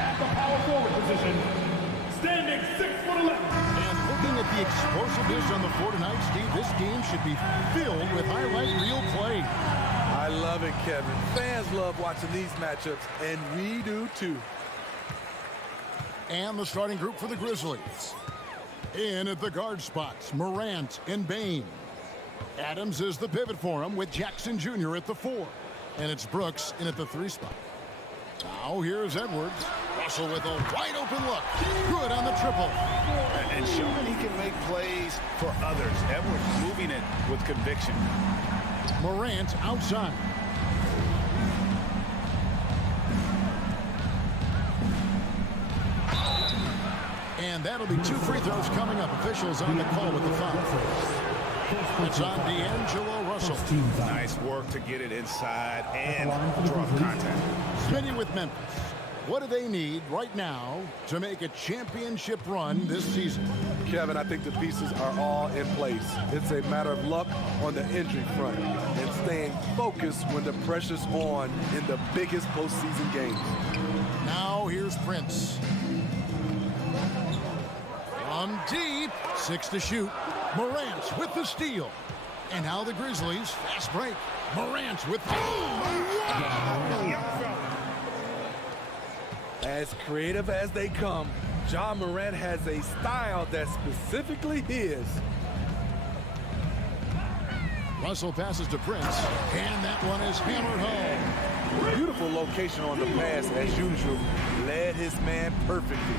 At the power forward position, standing 6'11". And looking at the explosiveness on the floor tonight, Steve, this game should be filled with highlight reel play. I love it, Kevin. Fans love watching these matchups, and we do too. And the starting group for the Grizzlies. In at the guard spots, Morant and Bane. Adams is the pivot for him with Jackson Jr. at the 4. And it's Brooks in at the 3 spot. Now here's Edwards. Russell with a wide open look. Good on the triple. And showing he can make plays for others. Edwards moving it with conviction. Morant outside. And that'll be 2 free throws coming up. Officials on the call with the foul. It's on D'Angelo Russell. Nice work to get it inside and draw contact. Smitty with Memphis. What do they need right now to make a championship run this season? Kevin, I think the pieces are all in place. It's a matter of luck on the injury front and staying focused when the pressure's on in the biggest postseason games. Now here's Prince. From deep, 6 to shoot. Morant with the steal. And now the Grizzlies, fast break. Morant with As creative as they come, Ja Morant has a style that's specifically his. Russell passes to Prince, and that one is hammered home. Beautiful location on the pass as usual. Led his man perfectly.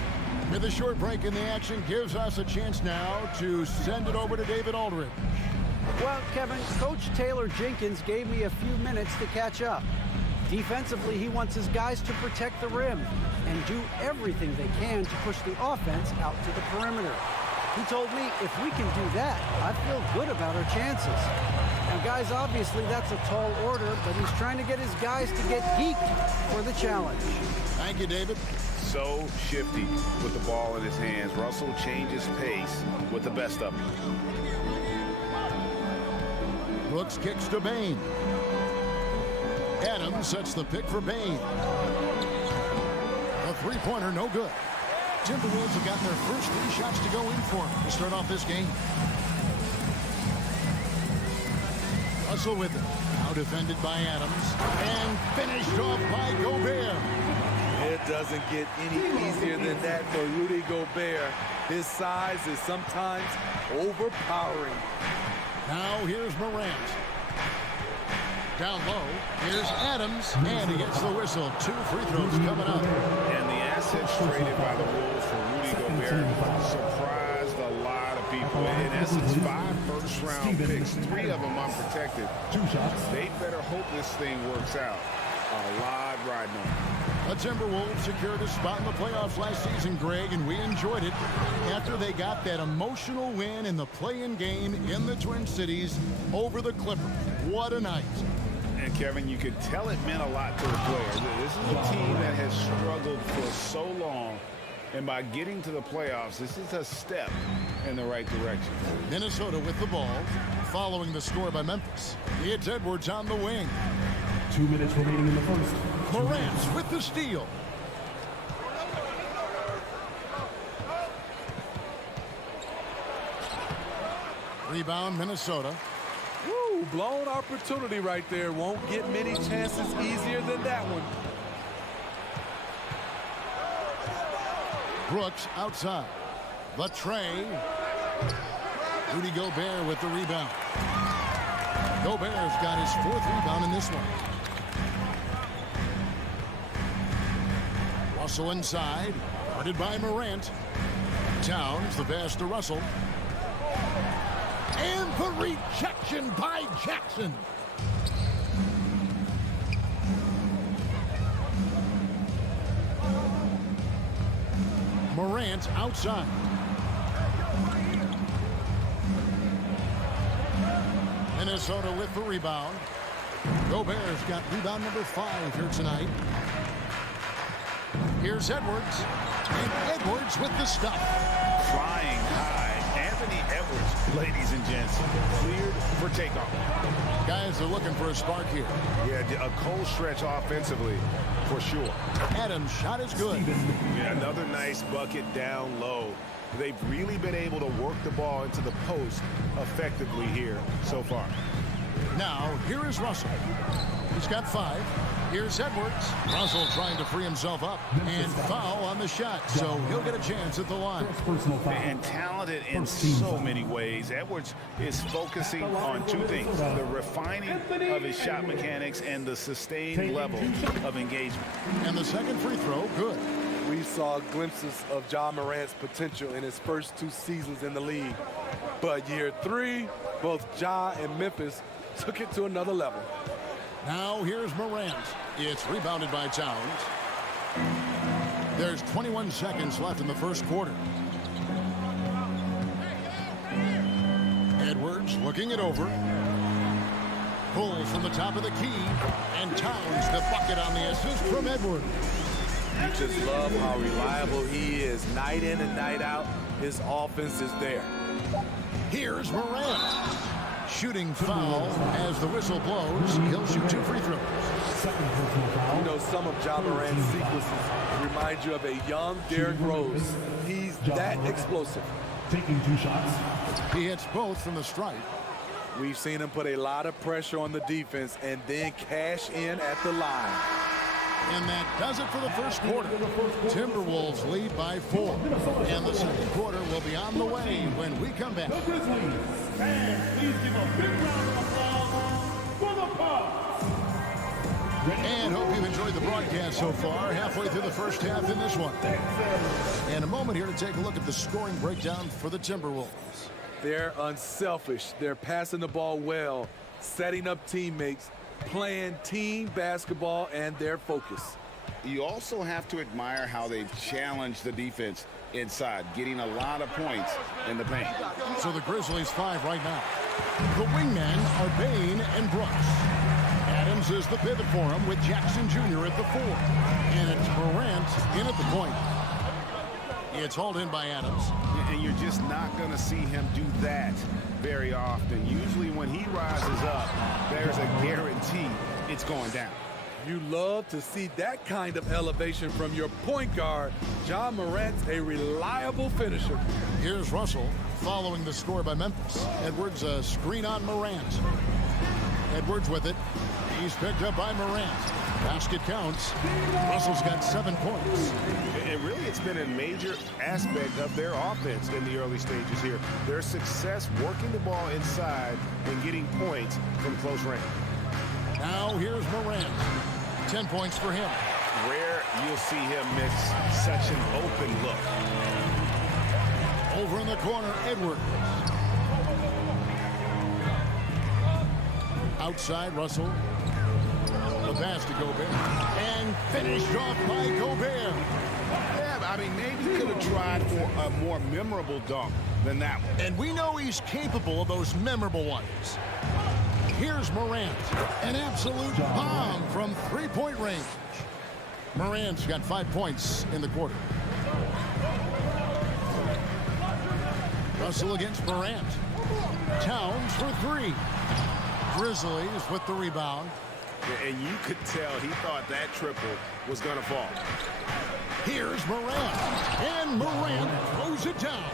With a short break in the action gives us a chance now to send it over to David Aldridge. Well, Kevin, Coach Taylor Jenkins gave me a few minutes to catch up. Defensively, he wants his guys to protect the rim and do everything they can to push the offense out to the perimeter. He told me if we can do that, I feel good about our chances. Now, guys, obviously that's a tall order, but he's trying to get his guys to get geeked for the challenge. Thank you, David. So shifty with the ball in his hands. Russell changes pace with the best of them. Brooks kicks to Bane. Adams sets the pick for Bane. A three-pointer, no good. Timberwolves have gotten their first 3 shots to go in for him to start off this game. Russell with it. Now defended by Adams. And finished off by Gobert. It doesn't get any easier than that for Rudy Gobert. His size is sometimes overpowering. Now here's Morant. Down low, here's Adams, and he gets the whistle. 2 free throws coming up. And the assets traded by the Wolves for Rudy Gobert surprised a lot of people. In essence, 5 first-round picks, 3 of them unprotected. 2 shots. They better hope this thing works out. A lot riding on it. The Timberwolves secured a spot in the playoffs last season, Greg, and we enjoyed it after they got that emotional win in the play-in game in the Twin Cities over the Clippers. What a night. And Kevin, you could tell it meant a lot to the players. This is a team that has struggled for so long, and by getting to the playoffs, this is a step in the right direction. Minnesota with the ball, following the score by Memphis. It's Edwards on the wing. 2 minutes remaining in the first. Morant with the steal. Rebound, Minnesota. Woo, blown opportunity right there. Won't get many chances easier than that one. Brooks outside. The tray. Rudy Gobert with the rebound. Gobert's got his 4th rebound in this one. Russell inside. Guarded by Morant. Towns the pass to Russell. And the rejection by Jackson. Morant outside. Minnesota with the rebound. Gobert's got rebound number 5 here tonight. Here's Edwards. And Edwards with the stuff. Flying high and Anthony Edwards, ladies and gents, cleared for takeoff. Guys are looking for a spark here. Yeah, a cold stretch offensively, for sure. Adams' shot is good. Yeah, another nice bucket down low. They've really been able to work the ball into the post effectively here so far. Now, here is Russell. He's got 5. Here's Edwards. Russell trying to free himself up. And foul on the shot, so he'll get a chance at the line. And talented in so many ways. Edwards is focusing on 2 things: the refining of his shot mechanics and the sustained level of engagement. And the second free throw, good. We saw glimpses of Ja Morant's potential in his first 2 seasons in the league. But year 3, both Ja and Memphis took it to another level. Now here's Morant. It's rebounded by Towns. There's 21 seconds left in the first quarter. Edwards looking it over. Pulls from the top of the key. And Towns the bucket on the assist from Edwards. You just love how reliable he is. Night in and night out, his offense is there. Here's Morant. Shooting foul as the whistle blows. He'll shoot 2 free throws. You know, some of Ja Morant's sequences remind you of a young Derrick Rose. He's that explosive. Taking 2 shots. He hits both from the stripe. We've seen him put a lot of pressure on the defense and then cash in at the line. And that does it for the first quarter. Timberwolves lead by 4. And the second quarter will be on the way when we come back. The Grizzlies. And please give a big round of applause for the Pubs. And hope you've enjoyed the broadcast so far. Halfway through the first half in this one. And a moment here to take a look at the scoring breakdown for the Timberwolves. They're unselfish. They're passing the ball well, setting up teammates, playing team basketball, and their focus. You also have to admire how they've challenged the defense inside, getting a lot of points in the paint. So the Grizzlies 5 right now. The wingmen are Bane and Brooks. Adams is the pivot for him with Jackson Jr. at the 4. And it's Morant in at the point. It's hauled in by Adams. And you're just not going to see him do that very often. Usually when he rises up, there's a guarantee it's going down. You love to see that kind of elevation from your point guard. Ja Morant's a reliable finisher. Here's Russell following the score by Memphis. Edwards a screen on Morant. Edwards with it. He's picked up by Morant. Basket counts. Russell's got 7 points. And really, it's been a major aspect of their offense in the early stages here. Their success working the ball inside and getting points from close range. Now here's Morant. 10 points for him. Rare you'll see him miss such an open look. Over in the corner, Edwards. Outside, Russell. The pass to Gobert. And finished off by Gobert. Yeah, I mean, maybe he could have tried for a more memorable dunk than that one. And we know he's capable of those memorable ones. Here's Morant. An absolute bomb from 3-point range. Morant's got 5 points in the quarter. Russell against Morant. Towns for 3. Grizzlies with the rebound. And you could tell he thought that triple was going to fall. Here's Morant. And Morant throws it down.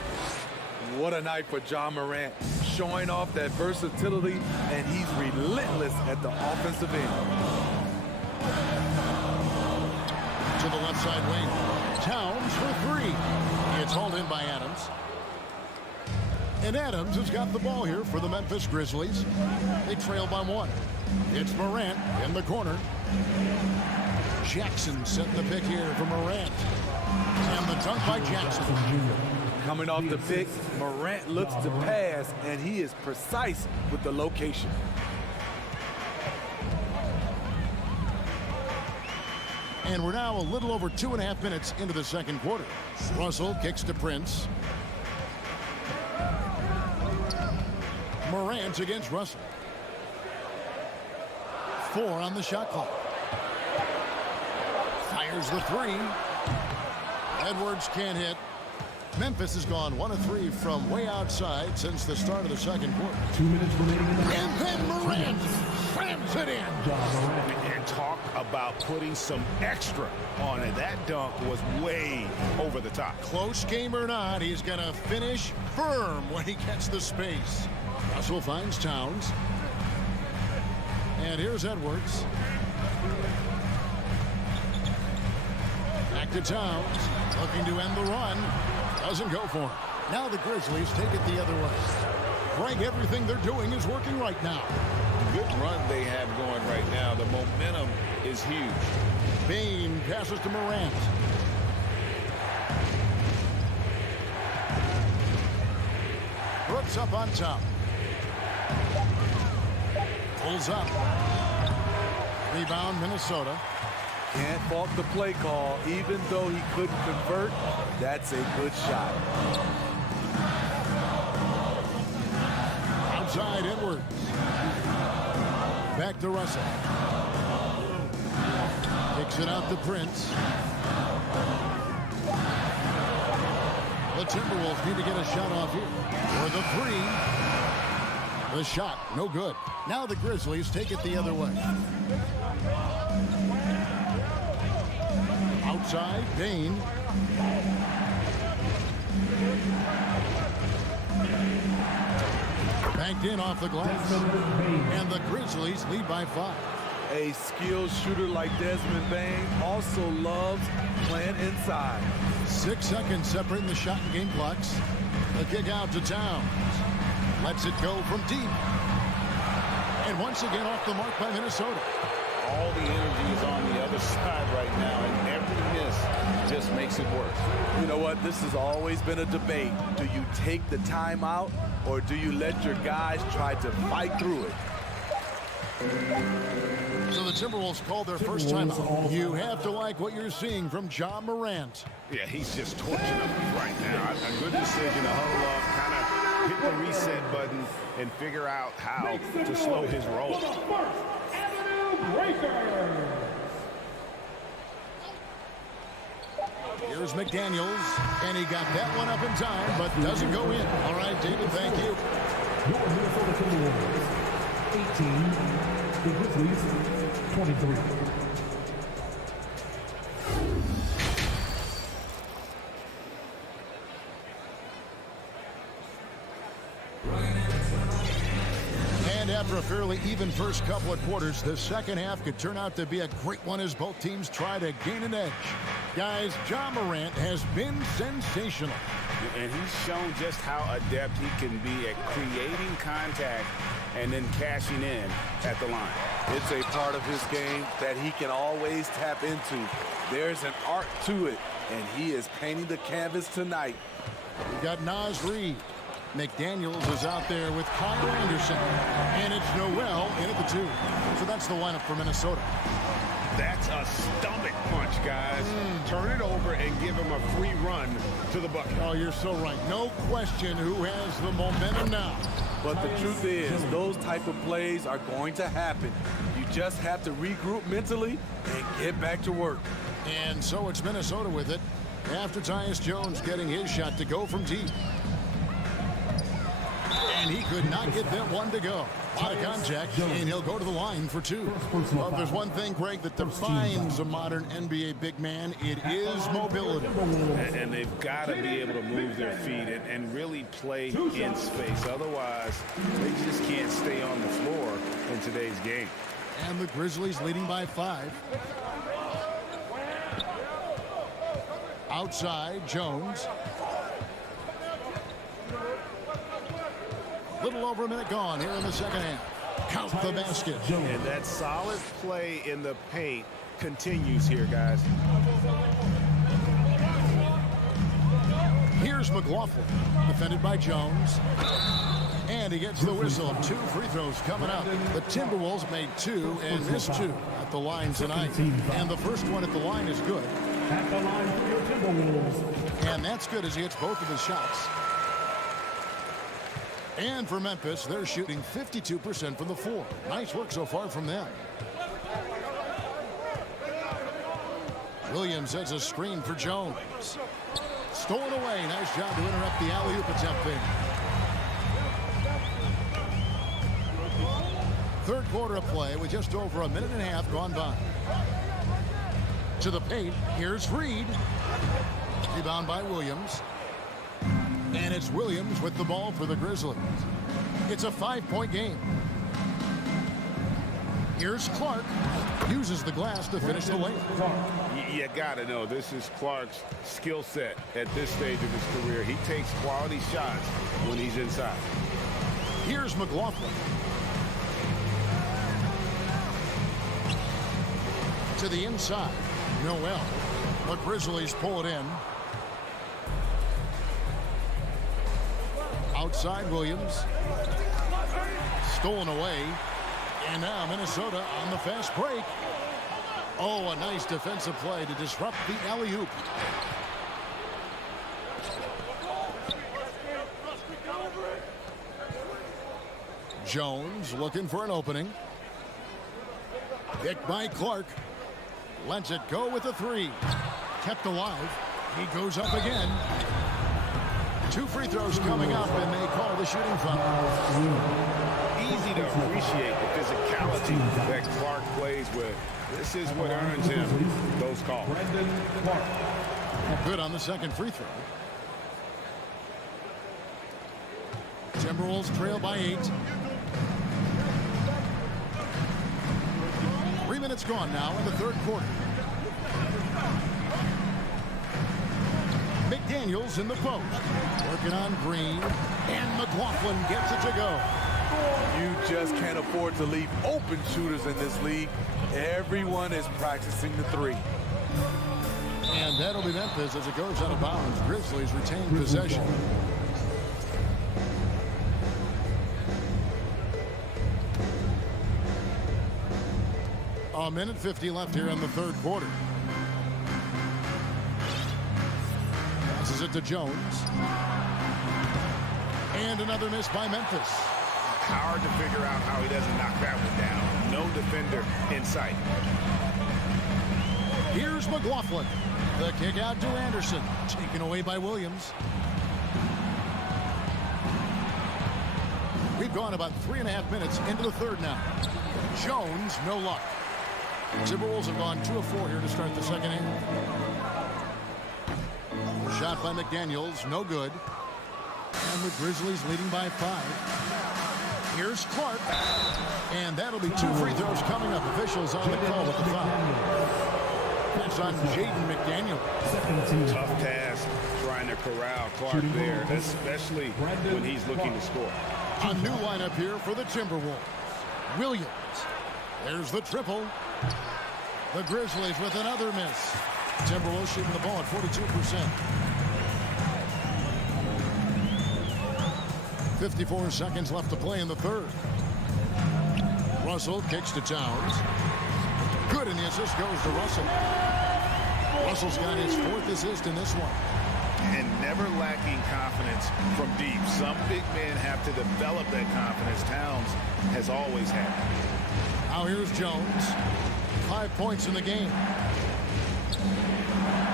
What a night for Ja Morant, showing off that versatility, and he's relentless at the offensive end. To the left side wing. Towns for 3. It's hauled in by Adams. And Adams has got the ball here for the Memphis Grizzlies. They trail by 1. It's Morant in the corner. Jackson setting the pick here for Morant. And the dunk by Jackson. Coming off the pick, Morant looks to pass, and he is precise with the location. And we're now a little over 2.5 minutes into the second quarter. Russell kicks to Prince. Morant against Russell. 4 on the shot clock. Fires the 3. Edwards can't hit. Memphis has gone 1 of 3 from way outside since the start of the second quarter. 2 minutes remaining in the And then Morant slams it in. And talk about putting some extra on it. That dunk was way over the top. Close game or not, he's going to finish firm when he gets the space. Russell finds Towns. And here's Edwards. Back to Towns. Looking to end the run. Doesn't go for him. Now the Grizzlies take it the other way. Greg, everything they're doing is working right now. Good run they have going right now. The momentum is huge. Bain passes to Morant. Brooks up on top. Pulls up. Rebound, Minnesota. Can't fault the play call. Even though he couldn't convert, that's a good shot. Outside Edwards. Back to Russell. Kicks it out to Prince. The Timberwolves need to get a shot off here. For the three. The shot, no good. Now the Grizzlies take it the other way. Outside, Bain. Banked in off the glass. And the Grizzlies lead by 5. A skilled shooter like Desmond Bain also loves playing inside. 6 seconds separating the shot and game clocks. The kick out to Towns. Lets it go from deep. And once again off the mark by Minnesota. All the energy is on the other side right now, and every miss just makes it worse. You know what? This has always been a debate. Do you take the timeout, or do you let your guys try to fight through it? So the Timberwolves call their first timeout. You have to like what you're seeing from Ja Morant. Yeah, he's just torching them right now. A good decision to huddle up, kind of hit the reset button, and figure out how to slow his roll. Here's McDaniels, and he got that one up in time, but doesn't go in. All right, David, thank you. Your Minnesota Timberwolves, 18. The Grizzlies, 23. And after a fairly even first couple of quarters, the second half could turn out to be a great one as both teams try to gain an edge. Guys, Ja Morant has been sensational. And he's shown just how adept he can be at creating contact and then cashing in at the line. It's a part of his game that he can always tap into. There's an art to it, and he is painting the canvas tonight. We've got Naz Reid. McDaniels is out there with Kyle Anderson. And it's Noel in at the 2. So that's the lineup for Minnesota. That's a stomach punch, guys. Turn it over and give him a free run to the bucket. Oh, you're so right. No question who has the momentum now. But the truth is, those type of plays are going to happen. You just have to regroup mentally and get back to work. And so it's Minnesota with it after Tyus Jones getting his shot to go from deep. And he could not get that one to go. A lot of contact, and he'll go to the line for 2. Well, if there's one thing, Greg, that defines a modern NBA big man, it is mobility. And they've got to be able to move their feet and really play in space. Otherwise, they just can't stay on the floor in today's game. And the Grizzlies leading by 5. Outside, Jones. Little over a minute gone here in the second half. Count the basket. And that solid play in the paint continues here, guys. Here's McLaughlin, defended by Jones. And he gets the whistle. 2 free throws coming up. The Timberwolves made 2 and missed 2 at the line tonight. And the first one at the line is good. At the line for your Timberwolves. And that's good as he hits both of his shots. And for Memphis, they're shooting 52% from the floor. Nice work so far from them. Williams has a screen for Jones. Stolen away. Nice job to interrupt the alley-oop attempt there. Third quarter of play with just over a minute and a half gone by. To the paint. Here's Reed. Rebound by Williams. And it's Williams with the ball for the Grizzlies. It's a 5-point game. Here's Clark. Uses the glass to finish the lane. You got to know this is Clark's skill set at this stage of his career. He takes quality shots when he's inside. Here's McLaughlin. To the inside. Noel. The Grizzlies pull it in. Outside Williams. Stolen away. And now Minnesota on the fast break. Oh, a nice defensive play to disrupt the alley-oop. Jones looking for an opening. Picked by Clark. Lets it go with a three. Kept alive. He goes up again. 2 free throws coming up, and they call the shooting foul. Easy to appreciate the physicality that Clark plays with. This is what earns him those calls. Good on the second free throw. Timberwolves trail by 8. 3 minutes gone now in the third quarter. McDaniels in the post. Working on Green. And McLaughlin gets it to go. You just can't afford to leave open shooters in this league. Everyone is practicing the three. And that'll be Memphis as it goes out of bounds. Grizzlies retain possession. A minute 50 left here in the third quarter. Passes it to Jones. And another miss by Memphis. Hard to figure out how he doesn't knock that one down. No defender in sight. Here's McLaughlin. The kick out to Anderson. Taken away by Williams. We've gone about 3.5 minutes into the third now. Jones, no luck. Timberwolves have gone 2 of 4 here to start the second half. Shot by McDaniels, no good. And the Grizzlies leading by 5. Here's Clark. And that'll be 2 free throws coming up. Officials on the call with the foul. That's on Jaden McDaniel. Tough task trying to corral Clark there, especially when he's looking to score. A new lineup here for the Timberwolves. Williams. There's the triple. The Grizzlies with another miss. Timberwolves shooting the ball at 42%. 54 seconds left to play in the third. Russell kicks to Towns. Good, and the assist goes to Russell. Russell's got his 4th assist in this one. And never lacking confidence from deep. Some big men have to develop that confidence. Towns has always had. Now here's Jones. 5 points in the game.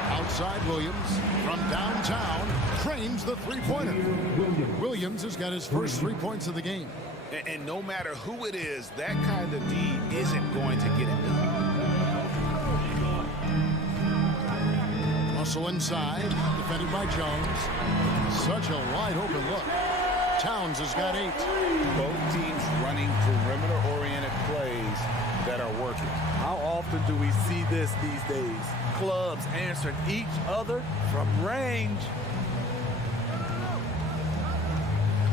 Outside Williams from downtown trains the three-pointer. Williams has got his first 3 points of the game. And no matter who it is, that kind of D isn't going to get it done. Russell inside, defended by Jones. Such a wide open look. Towns has got 8. Both teams running perimeter-oriented plays that are working. How often do we see this these days? Clubs answering each other from range.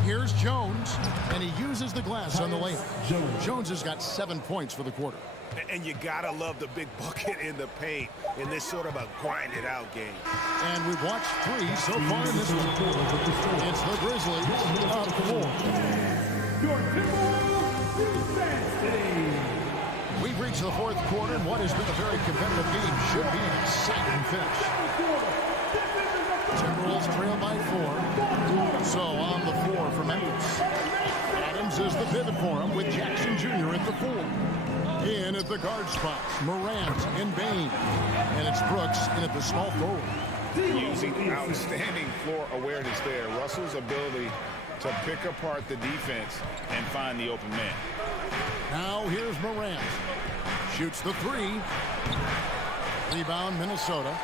Here's Jones, and he uses the glass on the layup. Jones has got 7 points for the quarter. And you gotta love the big bucket in the paint in this sort of a grinded-out game. And we've watched 3 so far in this one. It's the Grizzlies up 4. Your Timberwolves defense today. We've reached the fourth quarter, and what has been a very competitive game should be an exciting finish. Timberwolves trail by 4. So on the floor for Memphis. Adams is the pivot for him with Jackson Jr. at the 4. In at the guard spots, Morant and Bain. And it's Brooks in at the small forward. using outstanding floor awareness there. Russell's ability to pick apart the defense and find the open man. Now here's Morant. Shoots the three. Rebound, Minnesota.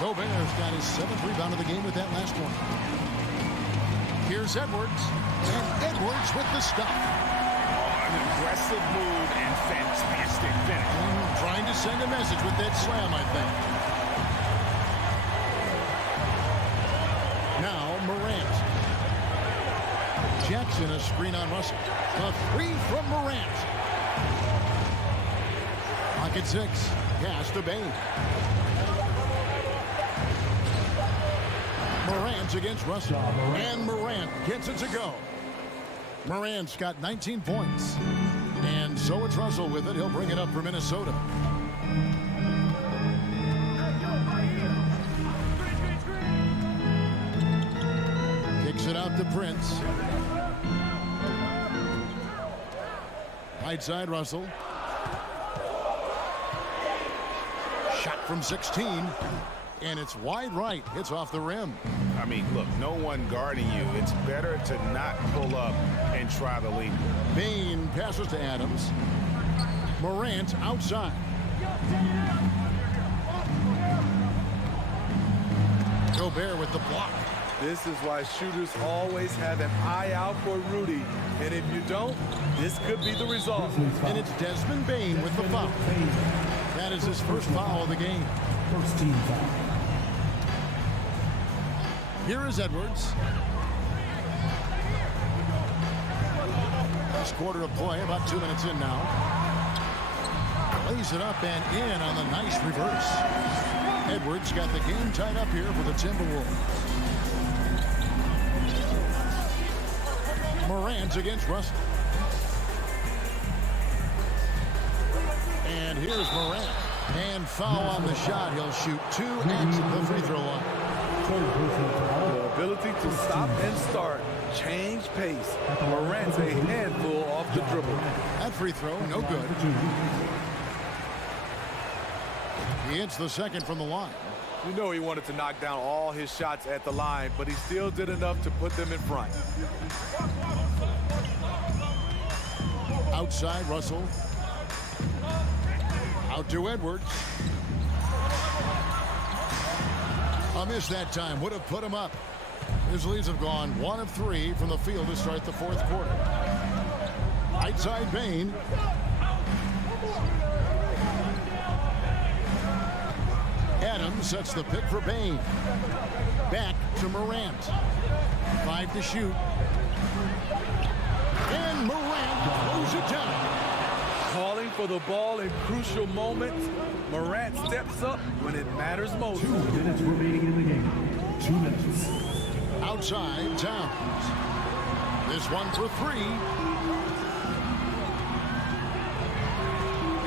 Gobert's got his 7th rebound of the game with that last one. Here's Edwards. And Edwards with the stuff. An aggressive move and fantastic finish. Trying to send a message with that slam, I think. Now Morant. Jackson, a screen on Russell. The three from Morant. Pocket 6. Pass to Bain. Morant against Russell. And Morant gets it to go. Morant's got 19 points. And so it's Russell with it. He'll bring it up for Minnesota. Kicks it out to Prince. Right side, Russell. Shot from 16. And it's wide right. It's off the rim. I mean, look, no one guarding you. It's better to not pull up and try the lead. Bain passes to Adams. Morant outside. Gobert with the block. This is why shooters always have an eye out for Rudy. And if you don't, this could be the result. And it's Desmond Bain with the foul. That is his first foul of the game. First team foul. Here is Edwards. Last quarter of play, about 2 minutes in now. Lays it up and in on the nice reverse. Edwards got the game tied up here for the Timberwolves. Morant against Russell. And here's Morant. And foul on the shot. He'll shoot 2 at the free throw line. The ability to stop and start, change pace. Morant's a handful off the dribble. That free throw, no good. He hits the second from the line. You know he wanted to knock down all his shots at the line, but he still did enough to put them in front. Outside, Russell. Out to Edwards. A miss that time. Would have put him up. Grizzlies have gone 1 of 3 from the field to start the 4th quarter. Right side, Bain. Adams sets the pick for Bain. Back to Morant. 5 to shoot. And Morant throws it down. Calling for the ball in crucial moments. Morant steps up when it matters most. 2 minutes remaining in the game. 2 minutes. Outside, Towns. This one for 3.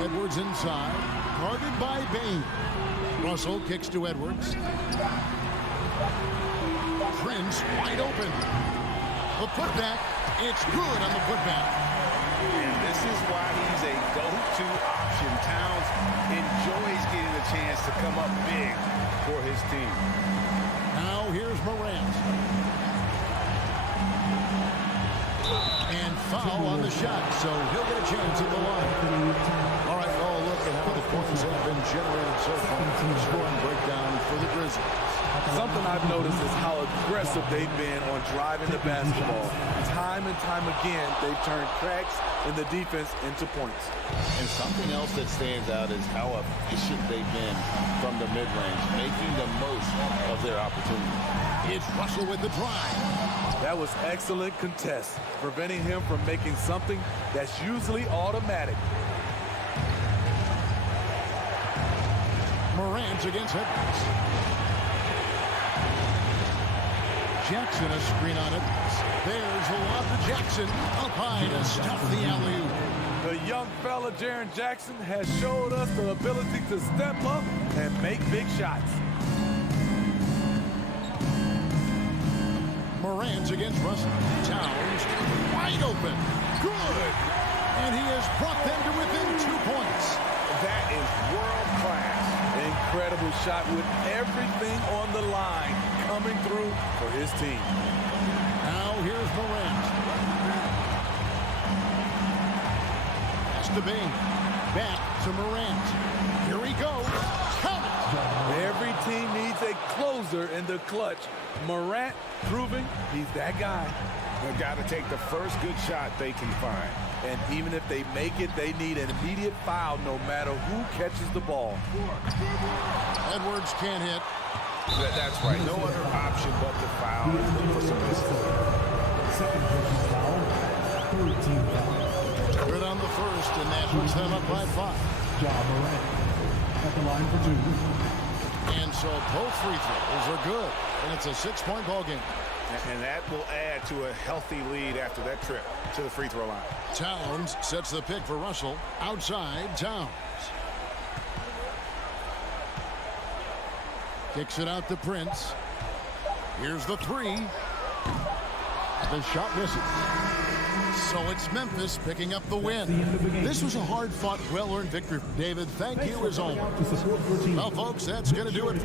Edwards inside. Guarded by Bain. Russell kicks to Edwards. Prince wide open. The putback. It's good on the putback. And this is why he's a go-to option. Towns enjoys getting the chance to come up big for his team. Now here's Morant. And foul on the shot, so he'll get a chance at the line. All right, well, look at how the points have been generated so far. Scoring breakdown for the Grizzlies. Something I've noticed is how aggressive they've been on driving the basketball. Time and time again, they've turned cracks in the defense into points. And something else that stands out is how efficient they've been from the mid-range, making the most of their opportunity. It's Russell with the drive. That was excellent contest, preventing him from making something that's usually automatic. Morant against Edwards. Jackson, a screen on it. There's the lob to Jackson. Up high to stuff the alley-oop. The young fella, Jaren Jackson, has showed us the ability to step up and make big shots. Morant against Russell. Towns wide open. Good. And he has brought them to within 2 points. That is world class. Incredible shot with everything on the line coming through for his team. Now here's Morant. Pass to Bain. Back to Morant. Here he goes. Count it. Every team needs a closer in the clutch. Morant proving he's that guy. They've got to take the first good shot they can find. And even if they make it, they need an immediate foul no matter who catches the ball. Edwards can't hit. That's right. No other option but to foul and look for some discipline. Second person's foul. Third team foul. Good on the first, and that puts them up by 5. Ja Morant at the line for 2. And so both free throws are good, and it's a 6-point ball game. And that will add to a healthy lead after that trip to the free throw line. Towns sets the pick for Russell. Outside, Towns. Kicks it out to Prince. Here's the 3. The shot misses. So it's Memphis picking up the win. This was a hard-fought, well-earned victory. David, thank you as always. Well, folks, that's going to do it.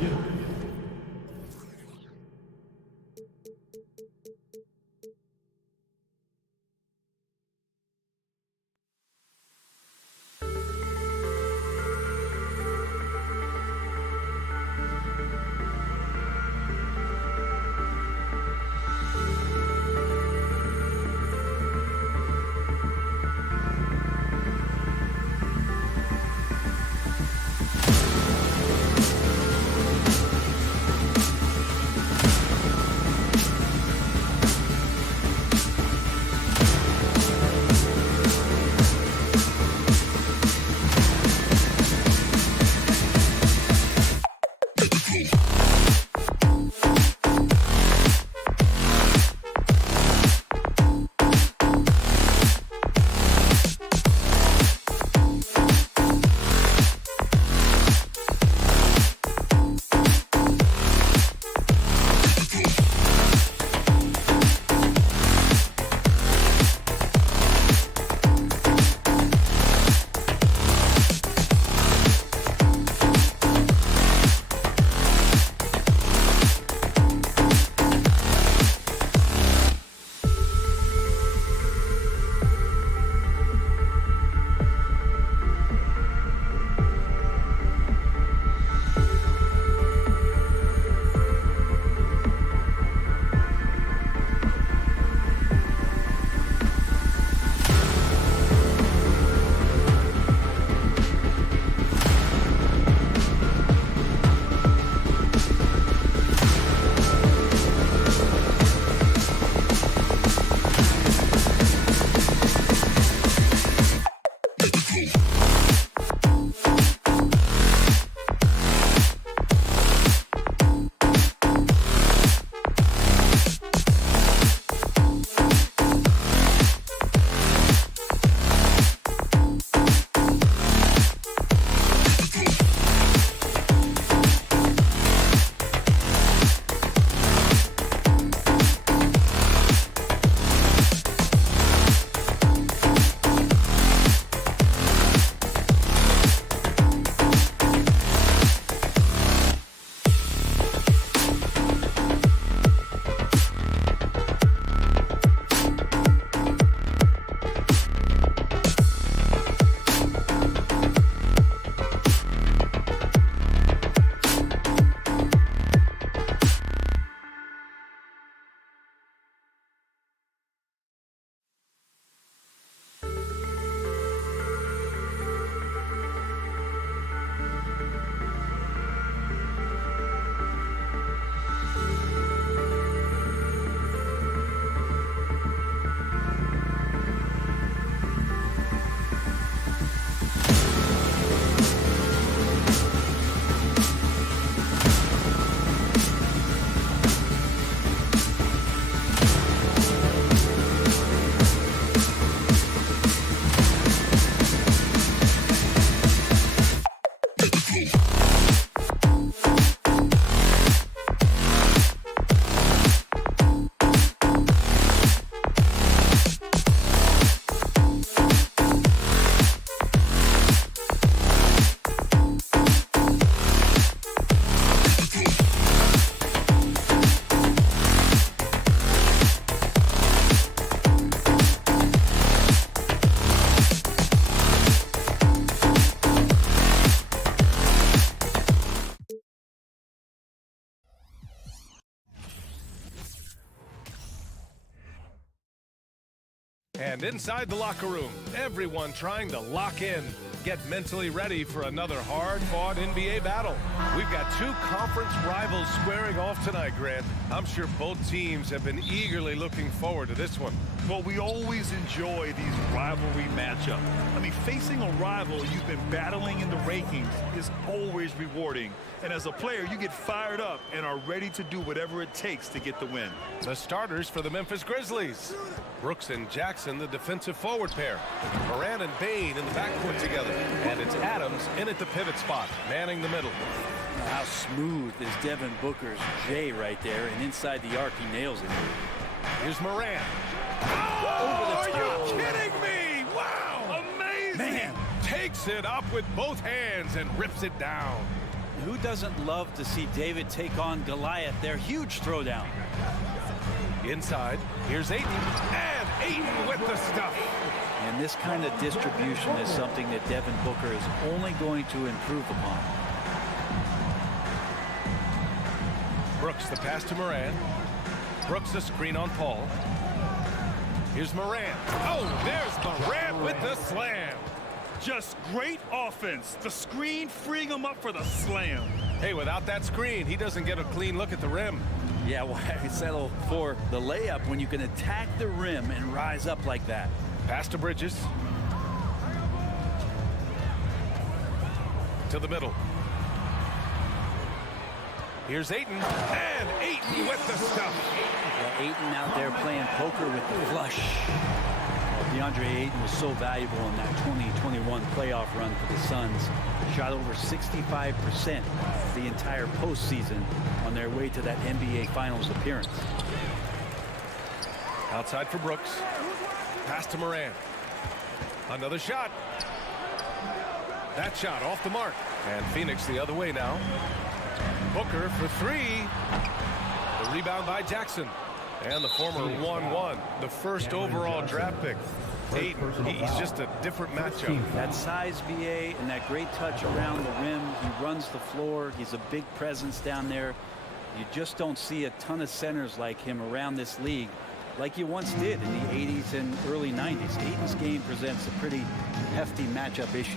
And inside the locker room, everyone trying to lock in, get mentally ready for another hard-fought NBA battle. We've got two conference rivals squaring off tonight, Grant. I'm sure both teams have been eagerly looking forward to this one. Well, we always enjoy these rivalry matchups. I mean, facing a rival you've been battling in the rankings is always rewarding. And as a player, you get fired up and are ready to do whatever it takes to get the win. The starters for the Memphis Grizzlies. Brooks and Jackson, the defensive forward pair. Moran and Bain in the backcourt together. And it's Adams in at the pivot spot, manning the middle. How smooth is Devin Booker's J right there, and inside the arc he nails it. Here's Moran. Oh, are you kidding me? Wow, amazing. Man, takes it up with both hands and rips it down. Who doesn't love to see David take on Goliath? Their huge throwdown. Inside, here's Ayton, and Ayton with the stuff. And this kind of distribution is something that Devin Booker is only going to improve upon. Brooks the pass to Moran. Brooks the screen on Paul. Here's Moran. Oh, there's Moran with the slam. Just great offense. The screen freeing him up for the slam. Hey, without that screen, he doesn't get a clean look at the rim. Yeah, why settle for the layup when you can attack the rim and rise up like that? Pass to Bridges. To the middle. Here's Ayton, and Ayton with the stuff. Yeah, Ayton out there playing poker with the flush. DeAndre Ayton was so valuable in that 2021 playoff run for the Suns. Shot over 65% the entire postseason on their way to that NBA Finals appearance. Outside for Brooks. Pass to Moran. Another shot. That shot off the mark. And Phoenix the other way now. Booker for three. The rebound by Jackson. And the former 1-1, the first overall draft pick. Ayton, he's just a different matchup. That size, BA, and that great touch around the rim. He runs the floor. He's a big presence down there. You just don't see a ton of centers like him around this league like you once did in the 80s and early 90s. Ayton's game presents a pretty hefty matchup issue.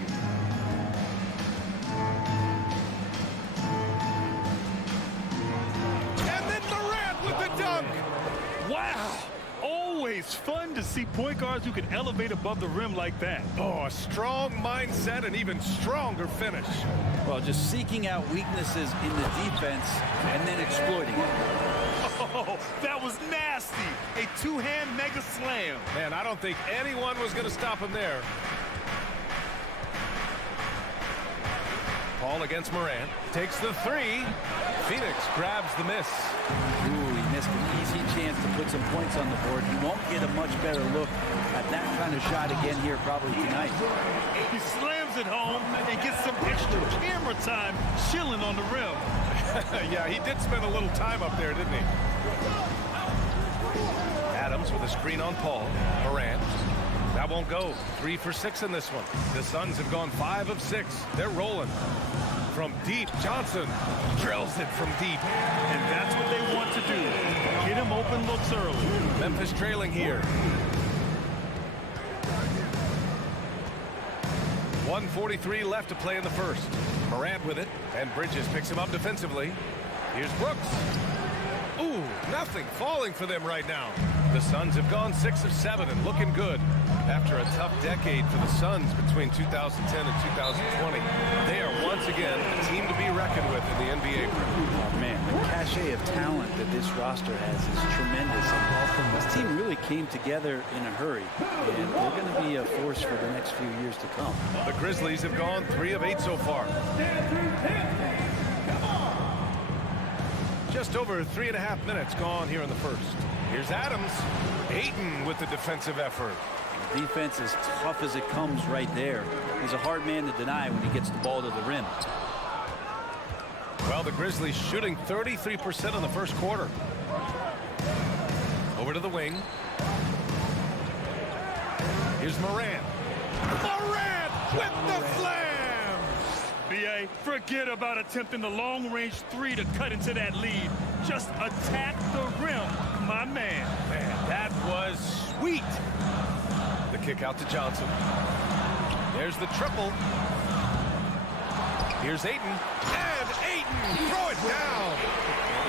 And then Morant with the dunk. Wow. Always fun to see point guards who can elevate above the rim like that. Oh, a strong mindset and even stronger finish. Well, just seeking out weaknesses in the defense and then exploiting it. Oh, that was nasty. A two-hand mega slam. Man, I don't think anyone was going to stop him there. Paul against Moran. Takes the three. Phoenix grabs the miss. Ooh, he missed an easy chance to put some points on the board. He won't get a much better look at that kind of shot again here probably tonight. He slams it home and gets some extra camera time chilling on the rim. Yeah, he did spend a little time up there, didn't he? Adams with a screen on Paul. Moran. That won't go. 3 for 6 in this one. The Suns have gone 5 of 6. They're rolling. From deep, Johnson drills it from deep. And that's what they want to do. Get him open looks early. Memphis trailing here. 1:43 left to play in the first. Morant with it, and Bridges picks him up defensively. Here's Brooks. Ooh, nothing falling for them right now. The Suns have gone 6 of 7 and looking good. After a tough decade for the Suns between 2010 and 2020, they are once again a team to be reckoned with in the NBA. Oh, man, the cachet of talent that this roster has is tremendous. And this team really came together in a hurry, and they're going to be a force for the next few years to come. The Grizzlies have gone 3 of 8 so far. Just over 3.5 minutes gone here in the first. Here's Adams. Ayton with the defensive effort. Defense is tough as it comes right there. He's a hard man to deny when he gets the ball to the rim. Well, the Grizzlies shooting 33% in the first quarter. Over to the wing. Here's Moran. Moran with the slam! B.A., forget about attempting the long-range three to cut into that lead. Just attack the rim, my man. Man, that was sweet. kick out to Johnson. There's the triple. Here's Ayton. And Ayton, throw it down.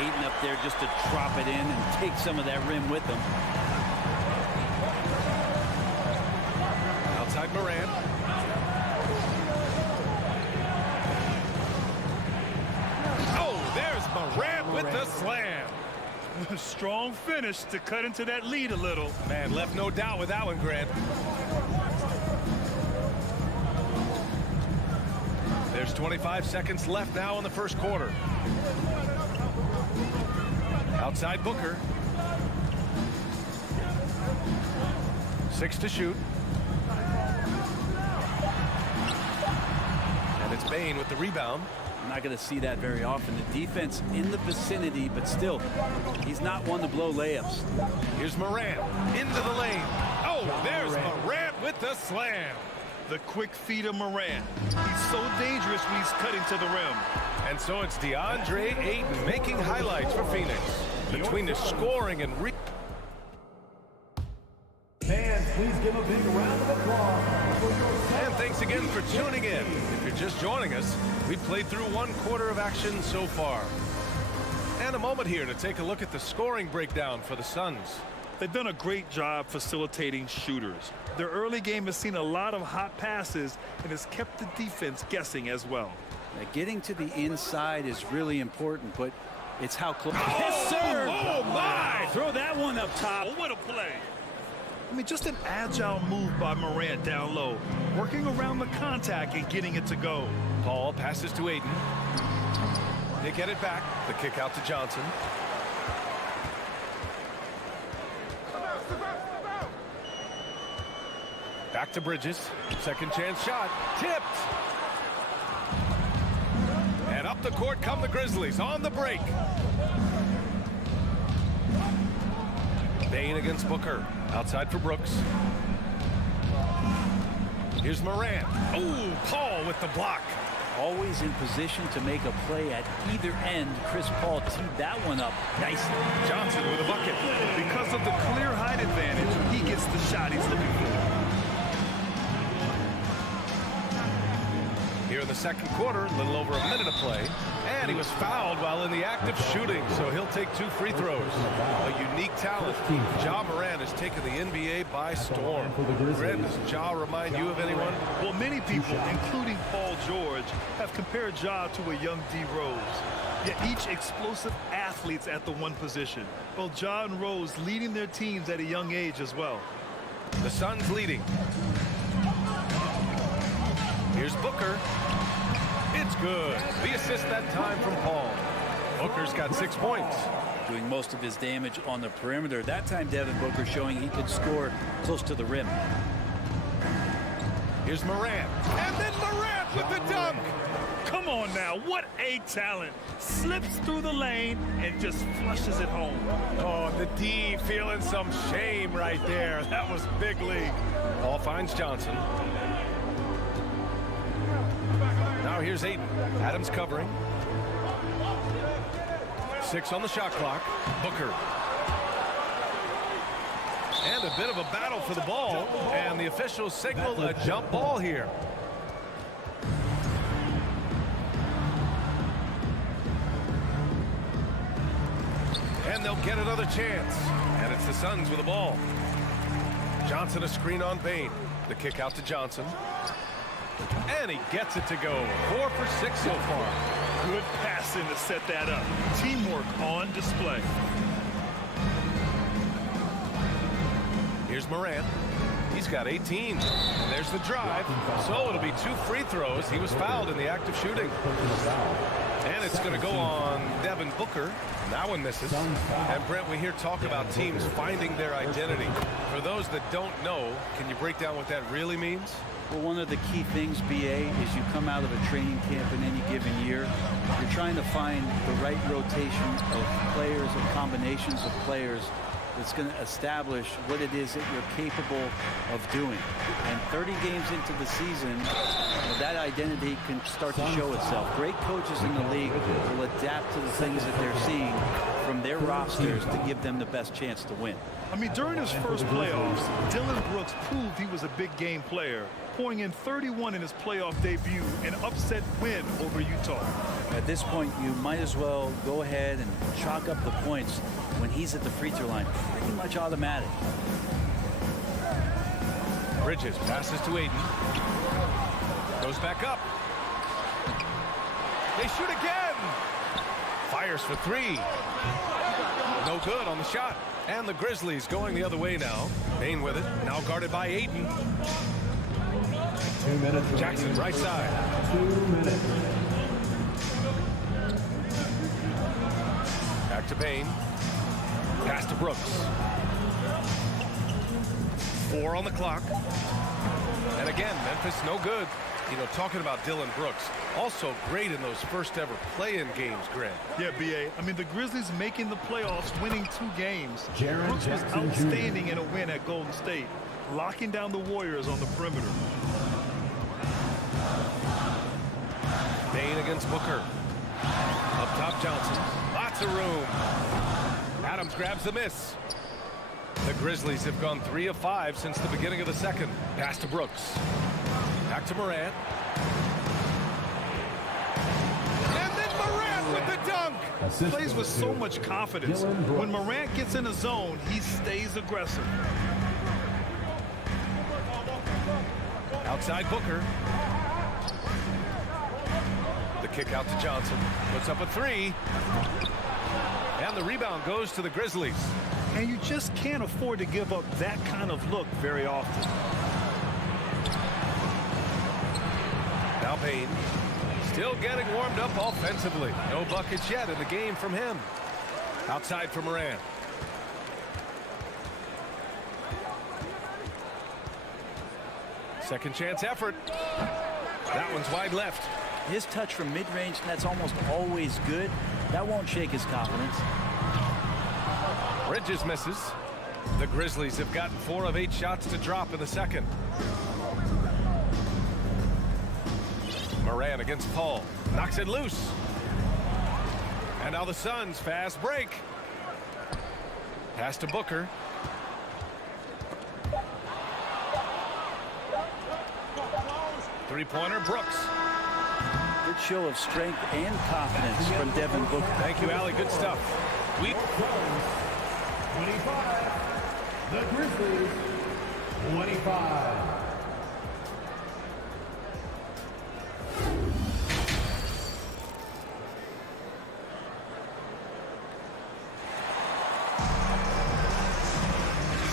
Ayton up there just to drop it in and take some of that rim with him. Outside Morant. Oh, there's Morant with the slam. Strong finish to cut into that lead a little. Man, left no doubt with that one, Grant. There's 25 seconds left now in the first quarter. Outside Booker. 6 to shoot. And it's Bane with the rebound. I'm not going to see that very often. The defense in the vicinity, but still, he's not one to blow layups. Here's Morant into the lane. Oh, there's Morant with the slam. The quick feed of Morant. He's so dangerous when he's cutting to the rim. And so it's DeAndre Ayton making highlights for Phoenix. Between the scoring and Fans, please give a big round of applause. And thanks again for tuning in. If you're just joining us, we've played through one quarter of action so far. And a moment here to take a look at the scoring breakdown for the Suns. They've done a great job facilitating shooters. Their early game has seen a lot of hot passes and has kept the defense guessing as well. Now, getting to the inside is really important, but it's how close. Yes, sir! Oh, my! Throw that one up top. Oh, what a play. I mean, just an agile move by Morant down low, working around the contact and getting it to go. Paul passes to Ayton. They get it back. The kick out to Johnson. Back to Bridges. Second chance shot. Tipped. And up the court come the Grizzlies on the break. Bane against Booker. Outside for Brooks. Here's Morant. Oh, Paul with the block. Always in position to make a play at either end. Chris Paul teed that one up nicely. Johnson with a bucket. Because of the clear height advantage, he gets the shot he's looking for. Here in the second quarter, a little over a minute of play. And he was fouled while in the act of shooting, so he'll take 2 free throws. A unique talent. Ja Morant has taken the NBA by storm. Grant, does Ja remind you of anyone? Well, many people, including Paul George, have compared Ja to a young D. Rose. Yet each explosive athletes at the one position. Both Ja and Rose leading their teams at a young age as well. The Suns leading. Here's Booker. It's good. The assist that time from Paul. Booker's got 6 points. Doing most of his damage on the perimeter. That time Devin Booker showing he could score close to the rim. Here's Morant. And then Morant with the dunk. Come on now, what a talent. Slips through the lane and just flushes it home. Oh, the D feeling some shame right there. That was big league. Paul finds Johnson. Now here's Ayton. Adams covering. 6 on the shot clock. Booker. And a bit of a battle for the ball. And the officials signal a jump ball here. And they'll get another chance. And it's the Suns with the ball. Johnson a screen on Bane. The kick out to Johnson. And he gets it to go. 4 for 6 so far. Good passing to set that up. Teamwork on display. Here's Morant. He's got 18. And there's the drive. So it'll be 2 free throws. He was fouled in the act of shooting. And it's going to go on Devin Booker. That one misses. And Brent, we hear talk about teams finding their identity. For those that don't know, can you break down what that really means? Well, one of the key things, BA, is you come out of a training camp in any given year. You're trying to find the right rotation of players, of combinations of players that's going to establish what it is that you're capable of doing. And 30 games into the season, that identity can start to show itself. Great coaches in the league will adapt to the things that they're seeing from their rosters to give them the best chance to win. I mean, during his first playoffs, Dillon Brooks proved he was a big game player, pouring in 31 in his playoff debut, an upset win over Utah. At this point, you might as well go ahead and chalk up the points when he's at the free throw line. Pretty much automatic. Bridges passes to Aiden. Goes back up. They shoot again. Fires for three. No good on the shot. And the Grizzlies going the other way now. Payne with it. Now guarded by Aiden. 2 minutes. Jackson right side. 2 minutes. Back to Payne. Pass to Brooks. 4 on the clock. And again, Memphis no good. You know, talking about Dillon Brooks, also great in those first ever play-in games, Greg. Yeah, B.A. I mean, the Grizzlies making the playoffs, winning 2 games. Jaren Brooks was Jackson outstanding Jr. in a win at Golden State, locking down the Warriors on the perimeter. Payne against Booker. Up top, Johnson. Lots of room. Adams grabs the miss. The Grizzlies have gone 3 of 5 since the beginning of the second. Pass to Brooks. Back to Morant. And then Morant with the dunk. Plays with so much confidence. When Morant gets in a zone, he stays aggressive. Outside Booker. The kick out to Johnson. Puts up a 3. And the rebound goes to the Grizzlies. And you just can't afford to give up that kind of look very often. Now Payne still getting warmed up offensively. No buckets yet in the game from him. Outside for Morant. Second chance effort. That one's wide left. His touch from mid-range, that's almost always good. That won't shake his confidence. Bridges misses. The Grizzlies have gotten 4 of 8 shots to drop in the second. Morant against Paul. Knocks it loose. And now the Suns fast break. Pass to Booker. Three-pointer, Brooks. Good show of strength and confidence from Devin Booker. Thank you, Allie. Good stuff. 25. The Grizzlies, 25.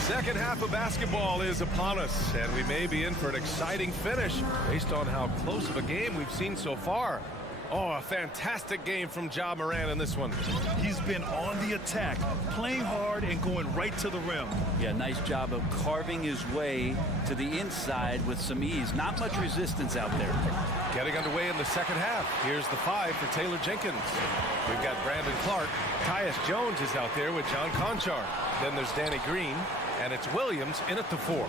Second half of basketball is upon us, and we may be in for an exciting finish based on how close of a game we've seen so far. Oh, a fantastic game from Ja Morant in this one. He's been on the attack, playing hard and going right to the rim. Yeah, nice job of carving his way to the inside with some ease. Not much resistance out there. Getting underway in the second half. Here's the 5 for Taylor Jenkins. We've got Brandon Clark. Tyus Jones is out there with John Conchar. Then there's Danny Green, and it's Williams in at the 4.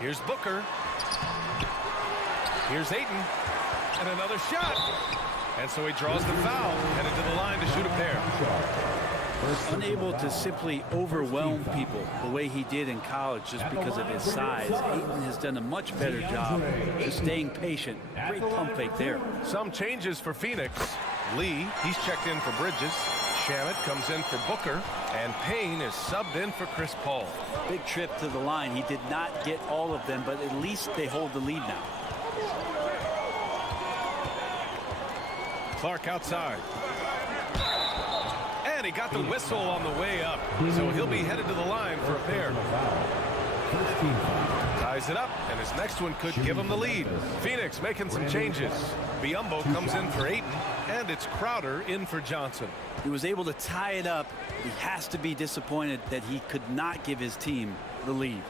Here's Booker. Here's Ayton, and another shot. And so he draws the foul, headed to the line to shoot a pair. Unable to simply overwhelm people the way he did in college just because of his size. Ayton has done a much better job of staying patient. Great pump fake there. Some changes for Phoenix. Lee, he's checked in for Bridges. Shamet comes in for Booker, and Payne is subbed in for Chris Paul. Big trip to the line. He did not get all of them, but at least they hold the lead now. Clark outside. And he got the whistle on the way up. So he'll be headed to the line for a pair. Ties it up, and his next one could give him the lead. Phoenix making some changes. Biyombo comes in for Ayton, and it's Crowder in for Johnson. He was able to tie it up. He has to be disappointed that he could not give his team the lead.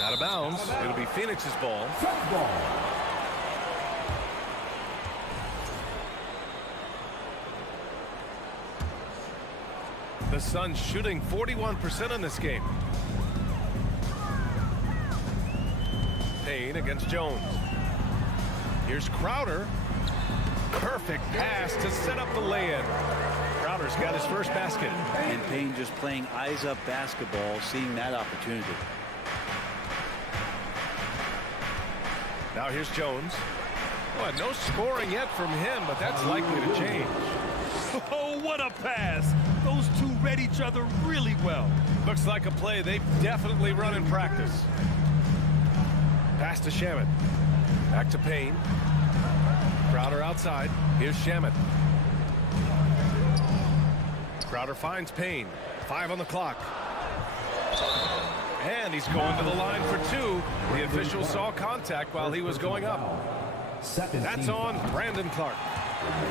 Out of bounds. It'll be Phoenix's ball. The Suns shooting 41% in this game. Payne against Jones. Here's Crowder. Perfect pass to set up the lay-in. Crowder's got his first basket. And Payne just playing eyes-up basketball, seeing that opportunity. Now here's Jones. Well, no scoring yet from him, but that's likely to change. Oh, what a pass. Those two read each other really well. Looks like a play they've definitely run in practice. Pass to Shamet. Back to Payne. Crowder outside. Here's Shamet. Crowder finds Payne. 5 on the clock. And he's going to the line for 2. The official saw contact while he was going up. That's on Brandon Clark.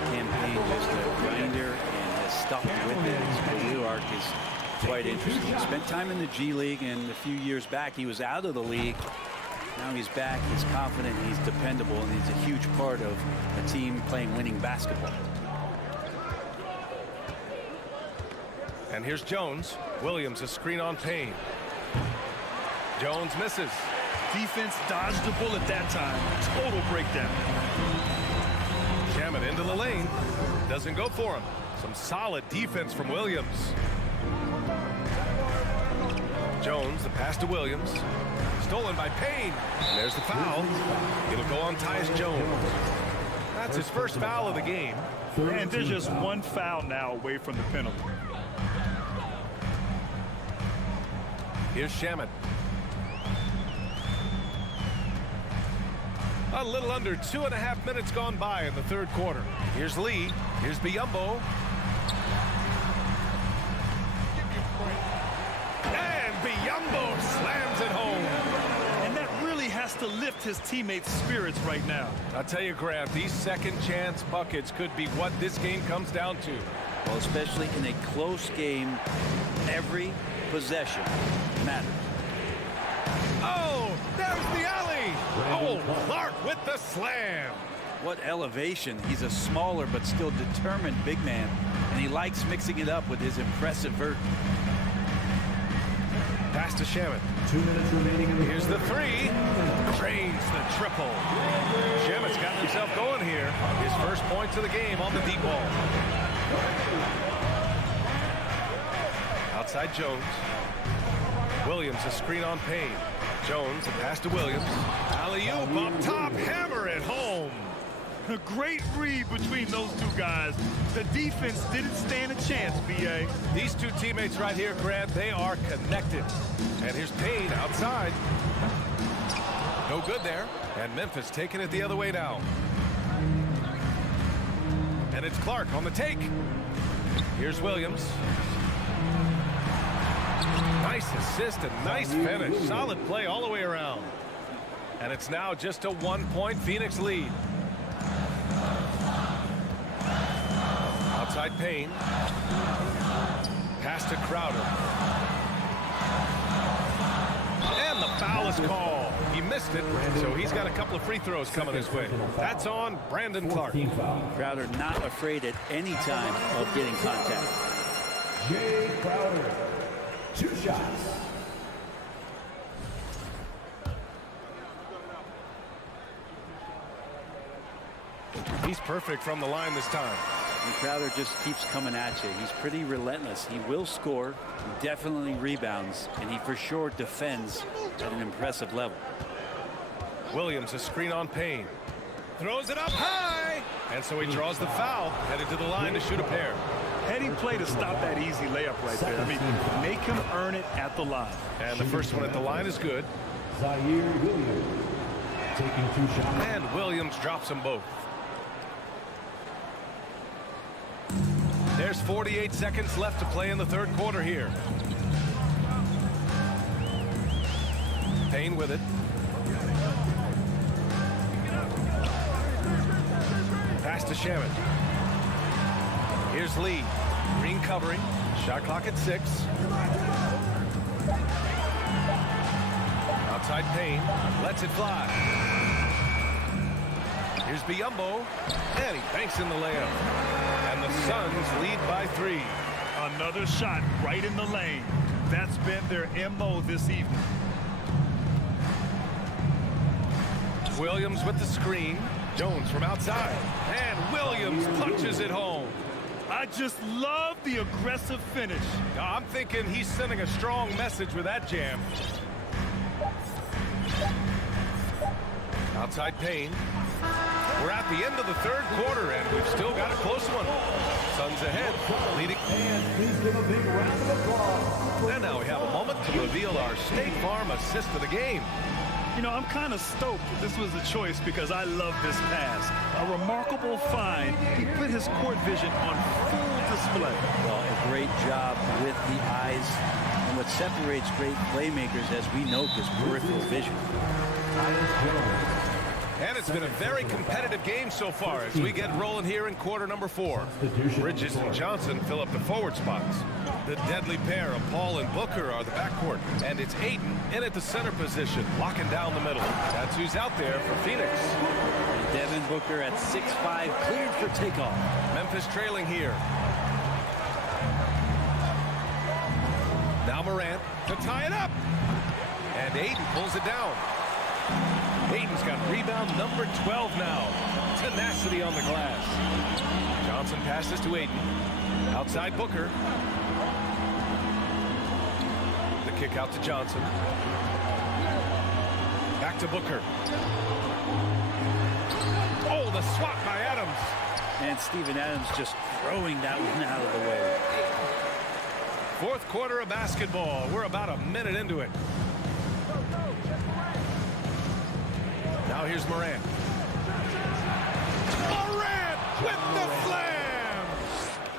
Campaign just a grinder and has stuck with it. His career arc is quite interesting. Spent time in the G League, and a few years back he was out of the league. Now he's back, he's confident, he's dependable, and he's a huge part of a team playing winning basketball. And here's Jones. Williams a screen on Payne. Jones misses. Defense dodged the bullet that time. Total breakdown. Shamet into the lane. Doesn't go for him. Some solid defense from Williams. Jones, the pass to Williams. Stolen by Payne. And there's the foul. It'll go on Tyus Jones. That's his first foul of the game. And they're just one foul now away from the penalty. Here's Shamet. A little under 2.5 minutes gone by in the third quarter. Here's Lee. Here's Biyombo. And Biyombo slams it home. And that really has to lift his teammates' spirits right now. I'll tell you, Grant, these second chance buckets could be what this game comes down to. Well, especially in a close game, every possession matters. Oh, there's the alley. Oh, Clark with the slam. What elevation. He's a smaller but still determined big man, and he likes mixing it up with his impressive vert. Pass to Shamet. 2 minutes remaining in the Here's the 3. Drains the triple. Shamet's got himself going here. His first points of the game on the deep ball. Outside Jones. Williams a screen on Payne. Jones, a pass to Williams. Alley-oop up top, hammer it home. A great read between those two guys. The defense didn't stand a chance, B.A. These two teammates right here, Grant, they are connected. And here's Payne outside. No good there. And Memphis taking it the other way now. And it's Clark on the take. Here's Williams. Nice assist and nice finish. Solid play all the way around. And it's now just a 1-point Phoenix lead. Outside Payne. Pass to Crowder. And the foul is called. He missed it, so he's got a couple of free throws coming his way. That's on Brandon Clark. Crowder not afraid at any time of getting contact. Jay Crowder. 2 shots. He's perfect from the line this time. And Crowder just keeps coming at you. He's pretty relentless. He will score, he definitely rebounds, and he for sure defends at an impressive level. Williams a screen on Payne. Throws it up high. And so he draws the foul, headed to the line to shoot a pair. Heading play to stop that easy layup right there. I mean, make him earn it at the line. And the first one at the line is good. Zaire Williams taking 2 shots. And Williams drops them both. There's 48 seconds left to play in the third quarter here. Payne with it. Pass to Shamet. Here's Lee. Green covering. Shot clock at 6. Outside Payne. Lets it fly. Here's Biyombo. And he banks in the layup. And the Suns lead by 3. Another shot right in the lane. That's been their MO this evening. Williams with the screen. Jones from outside. And Williams punches it home. I just love the aggressive finish. I'm thinking he's sending a strong message with that jam. Outside Payne. We're at the end of the third quarter, and we've still got a close one. Suns ahead, leading. And please give a big round of applause. And now we have a moment to reveal our State Farm assist of the game. You know, I'm kind of stoked this was a choice because I love this pass. A remarkable find. He put his court vision on full display. Well, a great job with the eyes. And what separates great playmakers, as we note, is peripheral vision. And it's been a very competitive game so far as we get rolling here in quarter number 4. Bridges and Johnson fill up the forward spots. The deadly pair of Paul and Booker are the backcourt. And it's Ayton in at the center position, locking down the middle. That's who's out there for Phoenix. And Devin Booker at 6'5", cleared for takeoff. Memphis trailing here. Now Morant to tie it up. And Ayton pulls it down. Ayton's got rebound number 12 now. Tenacity on the glass. Johnson passes to Ayton. Outside Booker. The kick out to Johnson. Back to Booker. Oh, the swat by Adams. And Steven Adams just throwing that one out of the way. Fourth quarter of basketball. We're about a minute into it. Now here's Morant. Morant with the slam!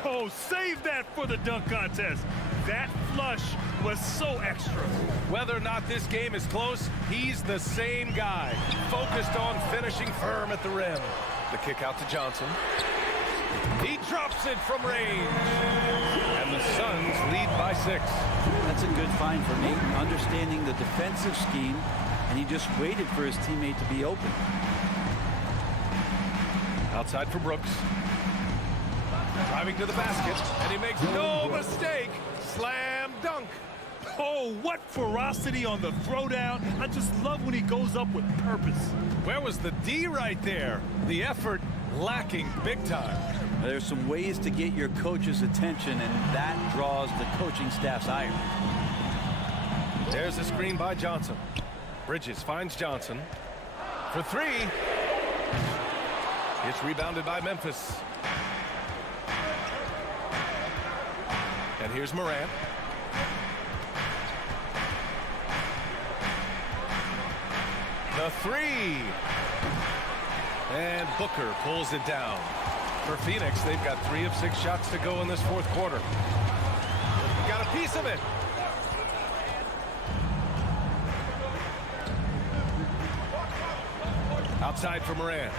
Oh, save that for the dunk contest. That flush was so extra. Whether or not this game is close, he's the same guy. Focused on finishing firm at the rim. The kick out to Johnson. He drops it from range. And the Suns lead by 6. That's a good find for Ayton, understanding the defensive scheme, and he just waited for his teammate to be open. Outside for Brooks. Driving to the basket, and he makes no mistake. Slam dunk. Oh, what ferocity on the throwdown. I just love when he goes up with purpose. Where was the D right there? The effort lacking big time. There's some ways to get your coach's attention, and that draws the coaching staff's ire. There's a screen by Johnson. Bridges finds Johnson for 3. It's rebounded by Memphis. And here's Morant. The 3. And Booker pulls it down. For Phoenix, they've got 3 of 6 shots to go in this fourth quarter. Got a piece of it. Outside for Morant.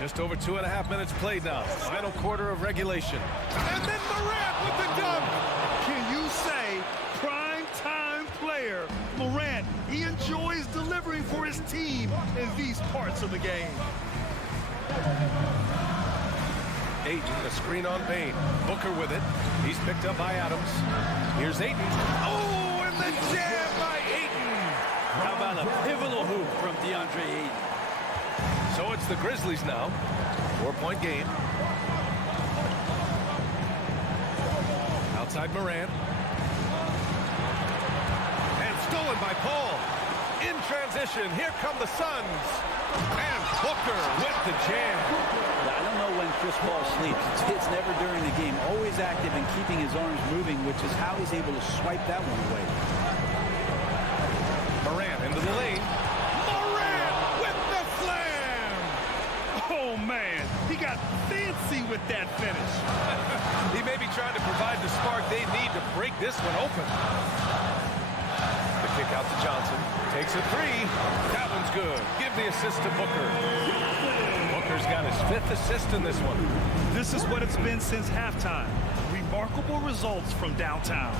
Just over 2.5 minutes played now. Final quarter of regulation. And then Morant with the dunk. Can you say prime time player? Morant, he enjoys delivering for his team in these parts of the game. Ayton, the screen on Payne. Booker with it. He's picked up by Adams. Here's Ayton. Oh, and the jam by Ayton. How about a pivotal hoop from DeAndre Ayton? So it's the Grizzlies now. 4-point game. Outside Morant. And stolen by Paul. In transition, here come the Suns. And Booker with the jam. I don't know when Chris Paul sleeps. It's never during the game. Always active and keeping his arms moving, which is how he's able to swipe that one away. Morant into the lane. Morant with the slam. Oh, man, he got fancy with that finish. He may be trying to provide the spark they need to break this one open. The kick out to Johnson. Takes a 3. That one's good. Give the assist to Booker. Booker's got his 5th assist in this one. This is what it's been since halftime. Remarkable results from downtown.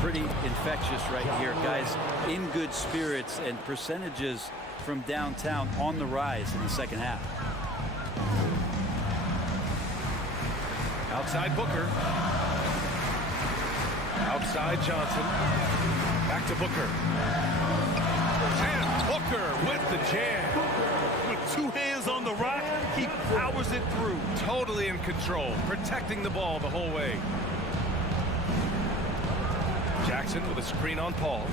Pretty infectious right here, guys. In good spirits, and percentages from downtown on the rise in the second half. Outside Booker. Outside Johnson. Back to Booker. And Booker with the jam. With 2 hands on the rock, he powers it through. Totally in control, protecting the ball the whole way. Jackson with a screen on Paul.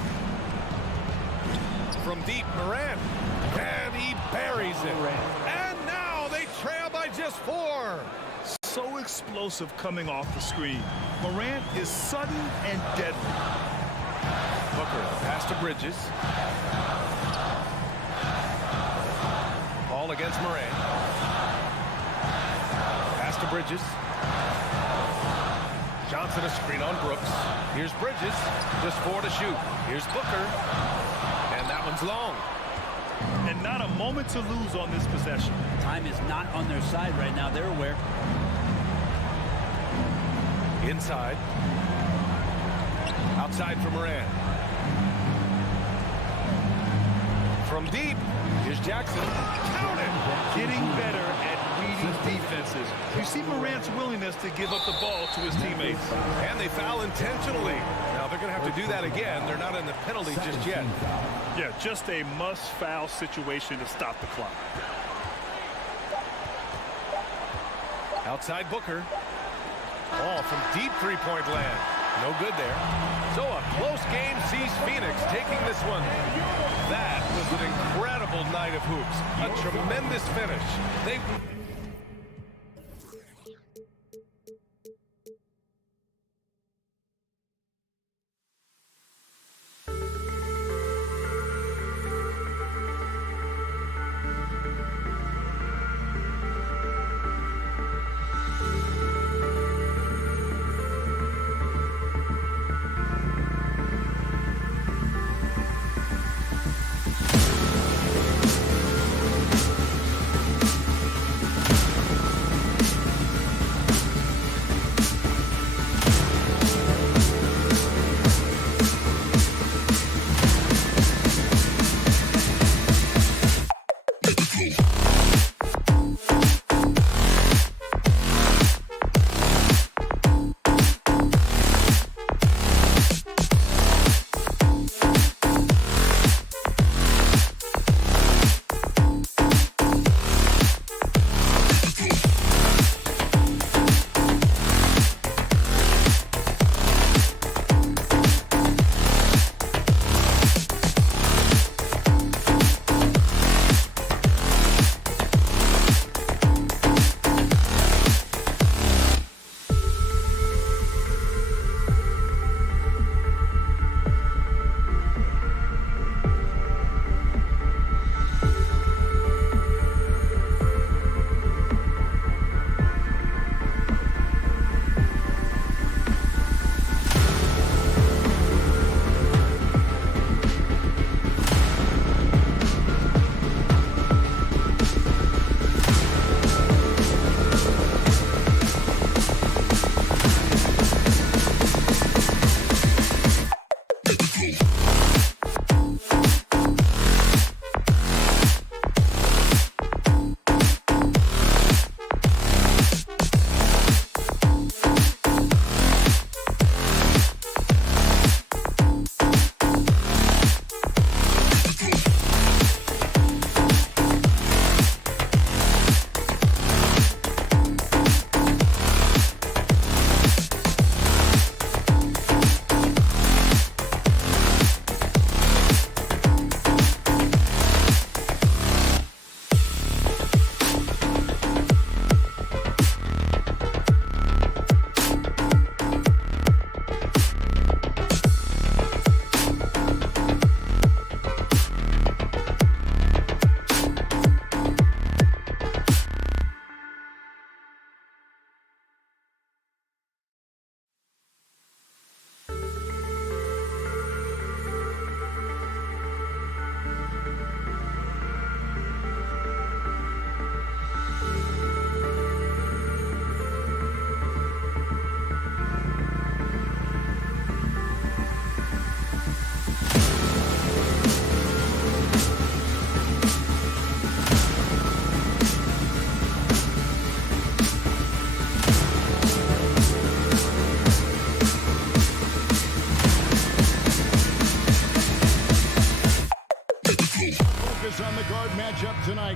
From deep, Morant. And he buries it. And now they trail by just 4. So explosive coming off the screen. Morant is sudden and deadly. Booker, pass to Bridges. Paul against Morant. Pass to Bridges. Johnson a screen on Brooks. Here's Bridges. Just 4 to shoot. Here's Booker. And that one's long. And not a moment to lose on this possession. Time is not on their side right now. They're aware. Inside. Outside for Morant. From deep. Here's Jackson. Count it. Getting better at reading defenses. You see Morant's willingness to give up the ball to his teammates. And they foul intentionally. Now they're going to have to do that again. They're not in the penalty just yet. Yeah, just a must-foul situation to stop the clock. Outside Booker. Ball from deep three-point land. No good there. So a close game sees Phoenix taking this one. That was an incredible night of hoops. A tremendous finish. They...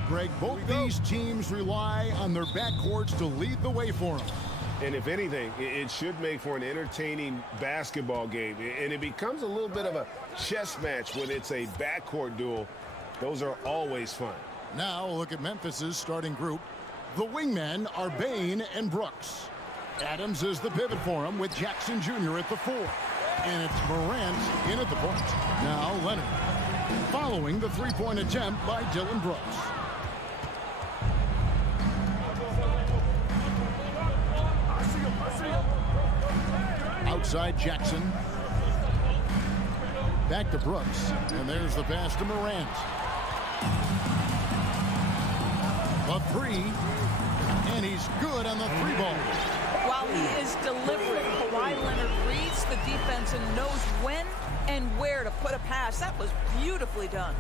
Greg, both these teams rely on their backcourts to lead the way for them. And if anything, it should make for an entertaining basketball game. And it becomes a little bit of a chess match when it's a backcourt duel. Those are always fun. Now look at Memphis's starting group. The wingmen are Bain and Brooks. Adams is the pivot for him with Jackson Jr. at the 4. And it's Morant in at the point. Now Leonard. Following the three-point attempt by Dylan Brooks. Outside Jackson. Back to Brooks. And there's the pass to Morant. A 3. And he's good on the 3 ball. While he is deliberate, Kawhi Leonard reads the defense and knows when and where to put a pass. That was beautifully done.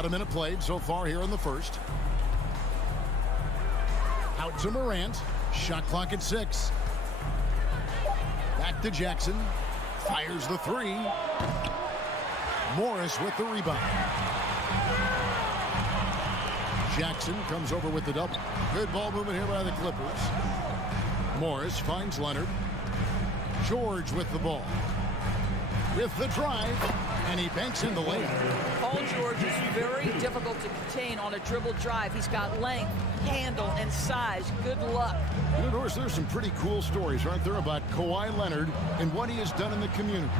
About a minute played so far here in the first. Out to Morant. Shot clock at 6. Back to Jackson. Fires the 3. Morris with the rebound. Jackson comes over with the double. Good ball movement here by the Clippers. Morris finds Leonard. George with the ball. With the drive. And he banks in the lane. Paul George is very difficult to contain on a dribble drive. He's got length, handle, and size. Good luck. You know, Doris, there's some pretty cool stories, aren't there, about Kawhi Leonard and what he has done in the community.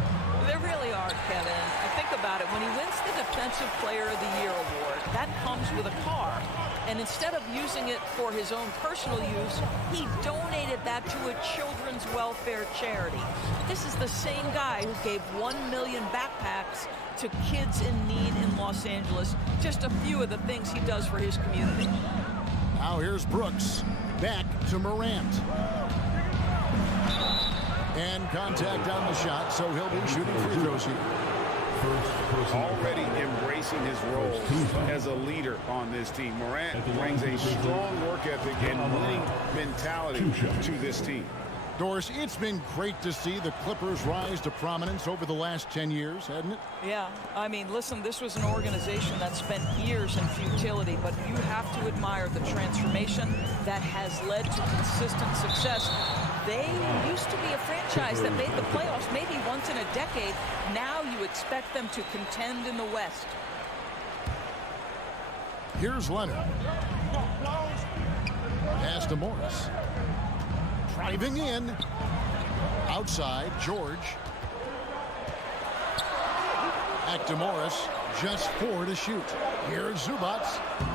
There really are, Kevin. Think about it. When he wins the Defensive Player of the Year award, that comes with a car. And instead of using it for his own personal use, he donated that to a children's welfare charity. This is the same guy who gave 1 million backpacks to kids in need in Los Angeles. Just a few of the things he does for his community. Now here's Brooks. Back to Morant. And contact on the shot, so he'll be shooting free throws here. Already embracing his role as a leader on this team. Morant brings a strong work ethic and winning mentality to this team. Doris, it's been great to see the Clippers rise to prominence over the last 10 years, hasn't it? Yeah, I mean, listen, this was an organization that spent years in futility, but you have to admire the transformation that has led to consistent success. They used to be a franchise that made the playoffs maybe once in a decade. Now you expect them to contend in the West. Here's Leonard. Pass to Morris. Driving in. Outside, George. Back to Morris. Just 4 to shoot. Here's Zubac.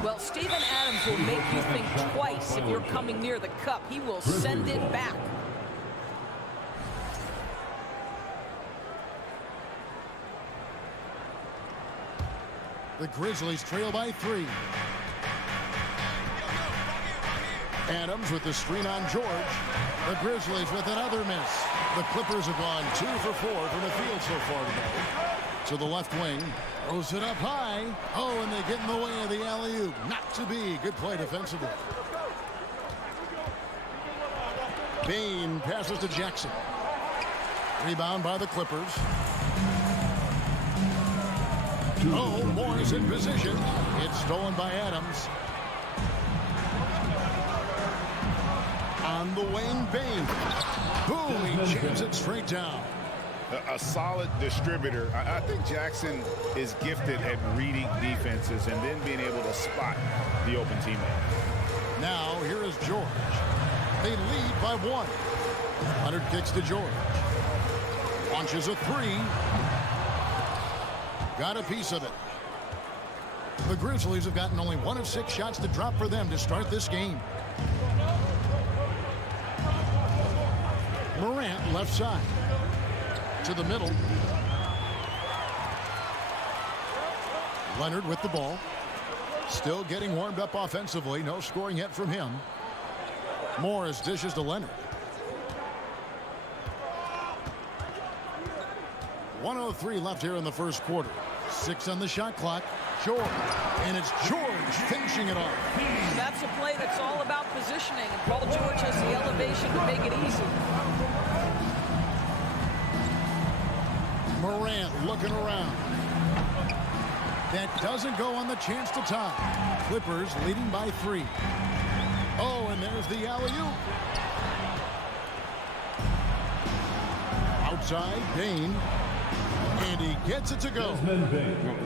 Well, Steven Adams will make you think twice if you're coming near the cup. He will send it back. The Grizzlies trail by 3. Adams with the screen on George. The Grizzlies with another miss. The Clippers have gone 2 for 4 from the field so far today. To the left wing. Throws it up high. Oh, and they get in the way of the alley-oop. Not to be. Good play defensively. Bain passes to Jackson. Rebound by the Clippers. Oh, Moore's in position. It's stolen by Adams. On the wing, Bain. Boom, he jams it straight down. A solid distributor. I think Jackson is gifted at reading defenses and then being able to spot the open teammate. Now, here is George. They lead by 1. Leonard kicks to George. Launches a 3. Got a piece of it. The Grizzlies have gotten only 1 of 6 shots to drop for them to start this game. Morant left side. To the middle. Leonard with the ball. Still getting warmed up offensively. No scoring yet from him. Morris dishes to Leonard. 1:03 left here in the first quarter. 6 on the shot clock. George. And it's George finishing it off. That's a play that's all about positioning. And Paul George has the elevation to make it easy. Morant looking around. That doesn't go on the chance to tie. Clippers leading by 3. Oh, and there's the alley-oop. Outside, Bain. And he gets it to go.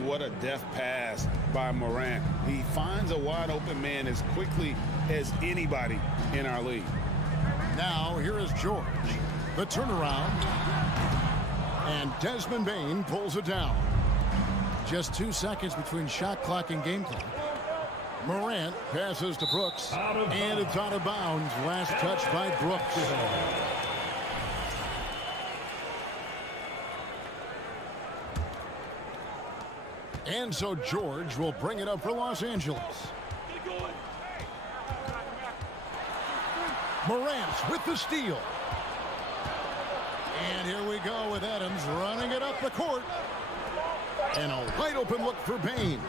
What a deft pass by Morant. He finds a wide open man as quickly as anybody in our league. Now, here is George. The turnaround. And Desmond Bain pulls it down. Just 2 seconds between shot clock and game clock. Morant passes to Brooks. And it's out of bounds. Last touch by Brooks. And so George will bring it up for Los Angeles. Morant with the steal. And here we go with Adams running it up the court. And a wide open look for Bain.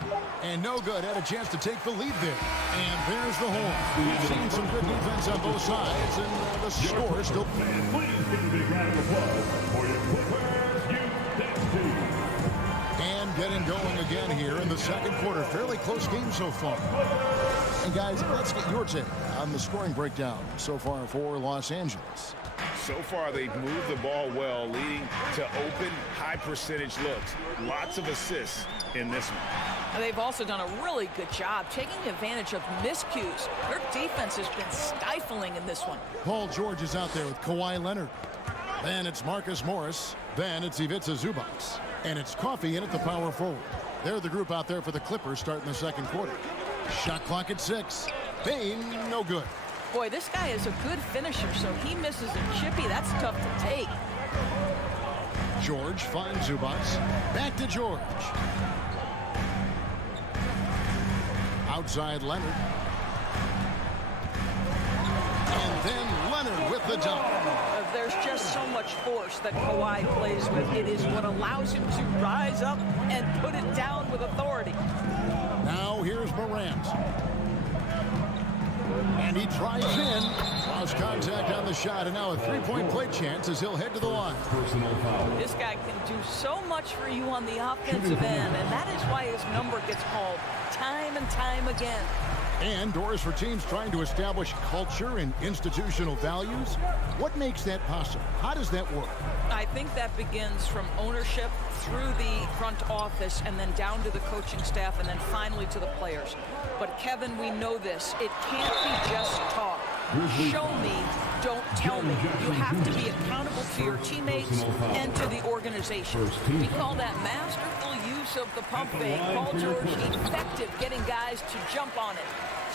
And no good. Had a chance to take the lead there. And there's the horn. We've seen some good defense on both sides. And the score is still... Please give a big round of applause for your Clippers youth team. And getting going again here in the second quarter. Fairly close game so far. And guys, let's get your take on the scoring breakdown so far for Los Angeles. So far, they've moved the ball well, leading to open, high-percentage looks. Lots of assists in this one. And they've also done a really good job taking advantage of miscues. Their defense has been stifling in this one. Paul George is out there with Kawhi Leonard. Then it's Marcus Morris. Then it's Ivica Zubac. And it's Coffey in at the power forward. They're the group out there for the Clippers starting the second quarter. Shot clock at 6. Bain, no good. Boy, this guy is a good finisher, so he misses a chippy. That's tough to take. George finds Zubac. Back to George. Outside Leonard. And then Leonard with the dunk. There's just so much force that Kawhi plays with. It is what allows him to rise up and put it down with authority. Now here's Morant. And he drives in. Lost contact on the shot, and now a three-point play chance as he'll head to the line. This guy can do so much for you on the offensive end, and that is why his number gets called time and time again. And doors for teams trying to establish culture and institutional values. What makes that possible? How does that work? I think that begins from ownership through the front office and then down to the coaching staff and then finally to the players. But Kevin, we know this. It can't be just talk. Show me, don't tell me. You have to be accountable to your teammates and to the organization. We call that masterful use of the pump fake. Paul George effective getting guys to jump on it.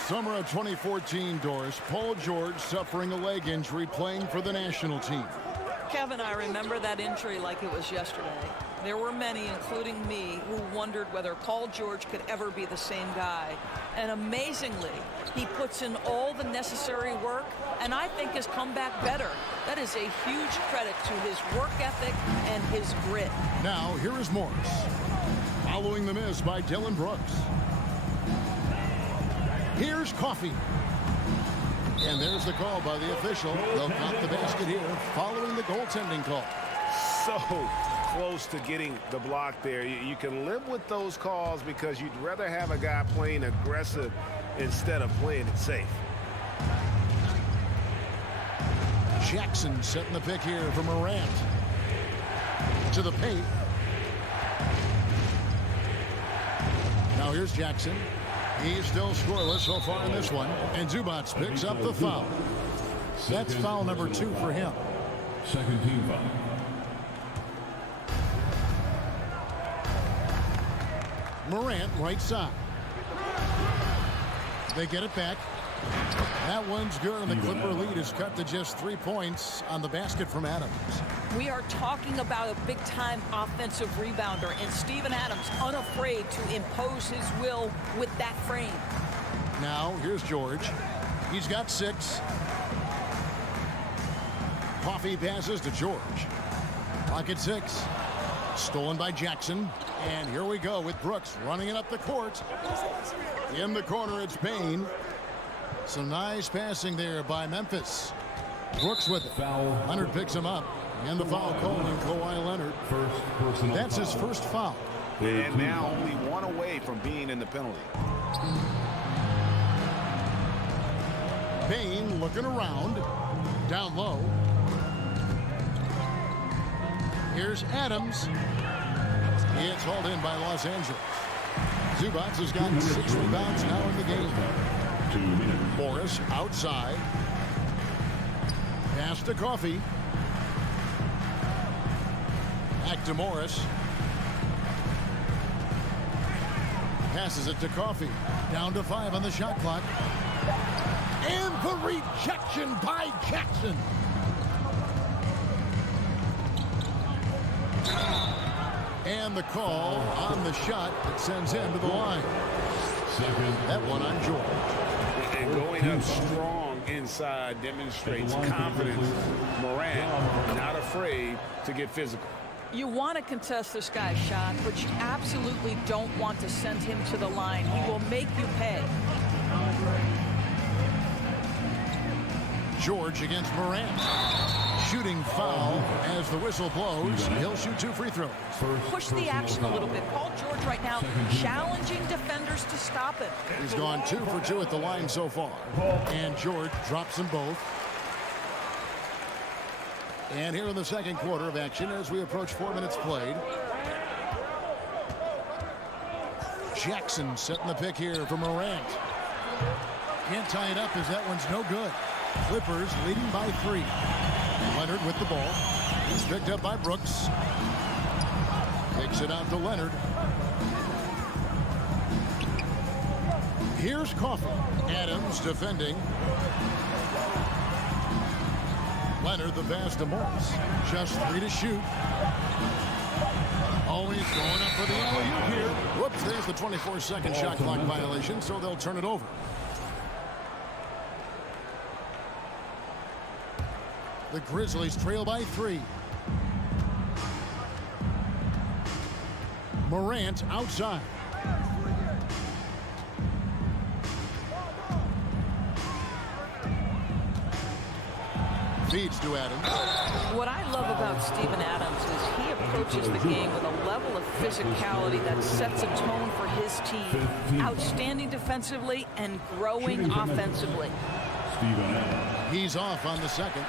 Summer of 2014, Doris. Paul George suffering a leg injury playing for the national team. Kevin, I remember that injury like it was yesterday. There were many, including me, who wondered whether Paul George could ever be the same guy. And amazingly, he puts in all the necessary work, and I think has come back better. That is a huge credit to his work ethic and his grit. Now, here is Morris. Following the miss by Dylan Brooks. Here's Coffey. And there's the call by the official. They'll count the basket here following the goaltending call. So close to getting the block there. You can live with those calls because you'd rather have a guy playing aggressive instead of playing it safe. Jackson setting the pick here for Morant. To the paint. Now here's Jackson. He's still scoreless so far in this one. And Zubac picks up the foul. That's foul number 2 for him. Second team foul. Morant right side. They get it back. That one's good, and the Clipper lead is cut to just 3 points on the basket from Adams. We are talking about a big-time offensive rebounder, and Steven Adams unafraid to impose his will with that frame. Now, here's George. He's got 6. Coffey passes to George. Pocket 6. Stolen by Jackson. And here we go with Brooks running it up the court. In the corner, it's Bain. Some nice passing there by Memphis. Brooks with it. Foul. Leonard picks him up. And the foul called on Kawhi Leonard. That's his first foul. And now only one away from being in the penalty. Bain looking around. Down low. Here's Adams. It's hauled in by Los Angeles. Zubac has got 6 rebounds now in the game. 2 minutes. Morris outside. Pass to Coffey. Back to Morris. Passes it to Coffey. Down to 5 on the shot clock. And the rejection by Jackson. And the call on the shot that sends him to the line. That one on George. And going up strong inside demonstrates confidence. Morant not afraid to get physical. You want to contest this guy's shot, but you absolutely don't want to send him to the line. He will make you pay. George against Morant. Shooting foul as the whistle blows. He'll shoot 2 free throws. Push the action a little bit. Paul George right now challenging defenders to stop him. He's gone 2 for 2 at the line so far. And George drops them both. And here in the second quarter of action as we approach 4 minutes played. Jackson setting the pick here for Morant. Can't tie it up as that one's no good. Clippers leading by 3. Leonard with the ball. He's picked up by Brooks. Takes it out to Leonard. Here's Coffey. Adams defending. Leonard the pass to Morris. Just 3 to shoot. Always going up for the alley-oop here. Whoops, there's the 24-second shot clock violation, so they'll turn it over. The Grizzlies trail by 3. Morant outside. Feeds to Adams. What I love about Steven Adams is he approaches the game with a level of physicality that sets a tone for his team. Outstanding defensively and growing offensively. He's off on the second.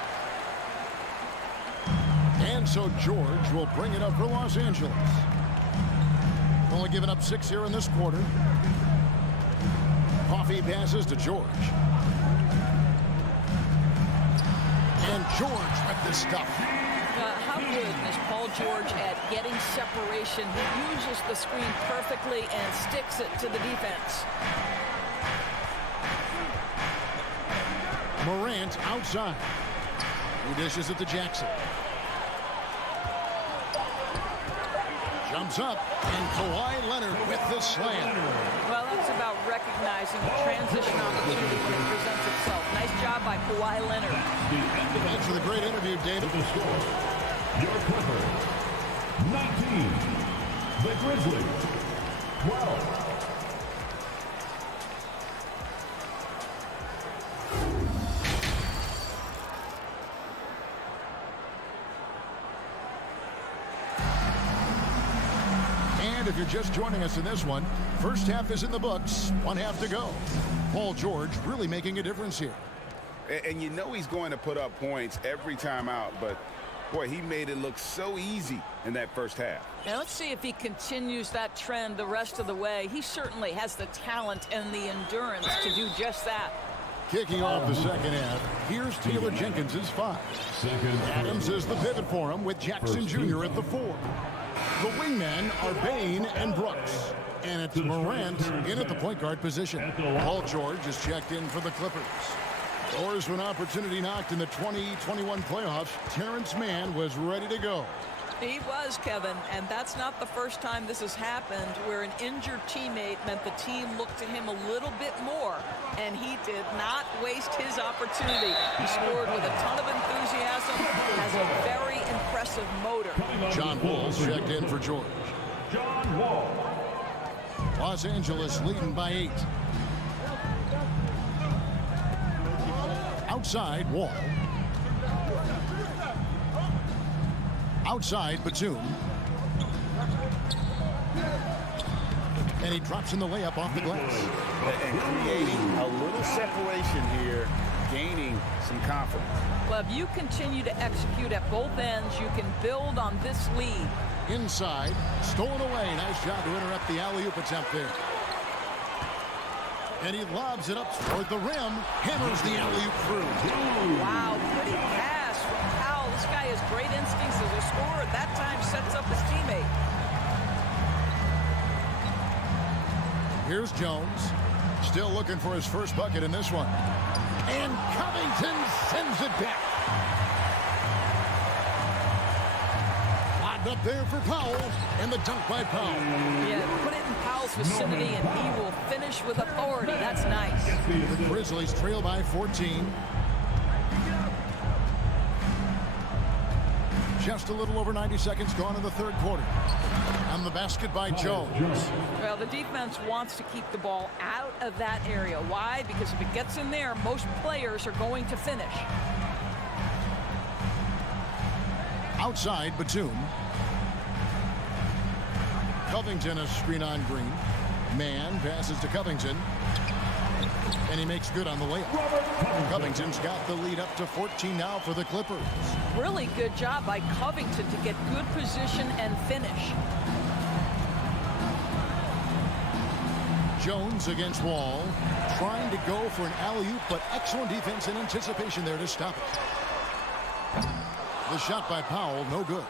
And so George will bring it up for Los Angeles. Only giving up 6 here in this quarter. Coffee passes to George. And George with the stuff. How good is Paul George at getting separation? He uses the screen perfectly and sticks it to the defense. Morant outside. He dishes it to Jackson. Jumps up, and Kawhi Leonard with the slam. Well, that's about recognizing the transition opportunity when it presents itself. Nice job by Kawhi Leonard. Thanks for the great interview, David. The score, your Clippers, 19. The Grizzlies, 12. If you're just joining us in this one, first half is in the books, 1 half to go. Paul George really making a difference here. And you know he's going to put up points every time out, but boy, he made it look so easy in that first half. Now let's see if he continues that trend the rest of the way. He certainly has the talent and the endurance to do just that. Kicking off the second half, here's Taylor Jenkins' 5. Adams is the pivot for him with Jackson Jr. at the 4. The wingmen are Bain and Brooks. And it's Morant in at the point guard position. Paul George is checked in for the Clippers. Doors to an opportunity knocked in the 2021 playoffs. Terrence Mann was ready to go. He was, Kevin, and that's not the first time this has happened where an injured teammate meant the team looked to him a little bit more, and he did not waste his opportunity. He scored with a ton of enthusiasm, has a very impressive motor. John Wall's checked in for George. John Wall. Los Angeles leading by 8. Outside, Wall. Outside, Batum. And he drops in the layup off the glass. And creating a little separation here, gaining some confidence. Well, if you continue to execute at both ends, you can build on this lead. Inside, stolen away. Nice job to interrupt the alley-oop attempt there. And he lobs it up toward the rim. Hammers the alley-oop through. Wow, pretty pass from Powell. This guy has great instincts as a scorer. That time sets up his teammate. Here's Jones. Still looking for his first bucket in this one. And Covington sends it back. Lobbed up there for Powell. And the dunk by Powell. Yeah, put it in Powell's vicinity and he will finish with authority. That's nice. The Grizzlies trail by 14. Just a little over 90 seconds gone in the third quarter. And the basket by Jones. Well, the defense wants to keep the ball out of that area. Why? Because if it gets in there, most players are going to finish. Outside, Batum. Covington a screen on Green. Mann passes to Covington. And he makes good on the layup. Covington's got the lead up to 14 now for the Clippers. Really good job by Covington to get good position and finish. Jones against Wall. Trying to go for an alley-oop, but excellent defense and anticipation there to stop it. The shot by Powell, no good.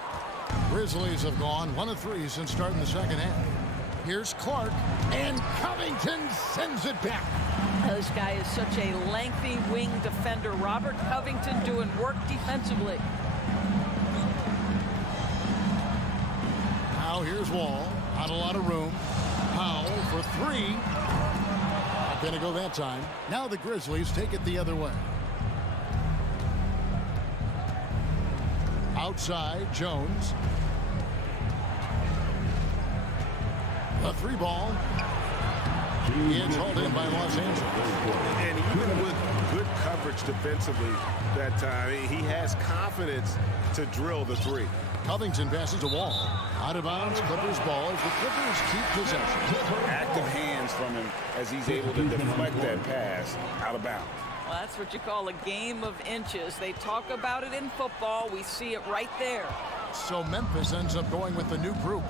Grizzlies have gone 1 of 3 since starting the second half. Here's Clark, and Covington sends it back. This guy is such a lengthy wing defender. Robert Covington doing work defensively. Now here's Wall. Not a lot of room. Powell for 3. Not going to go that time. Now the Grizzlies take it the other way. Outside, Jones. A 3-ball. It's hauled in by Los Angeles. And even with good coverage defensively that time, he has confidence to drill the 3. Covington passes a Wall. Out of bounds, Clippers ball as the Clippers keep possession. Active hands from him as he's able to deflect that pass out of bounds. Well, that's what you call a game of inches. They talk about it in football. We see it right there. So Memphis ends up going with the new group.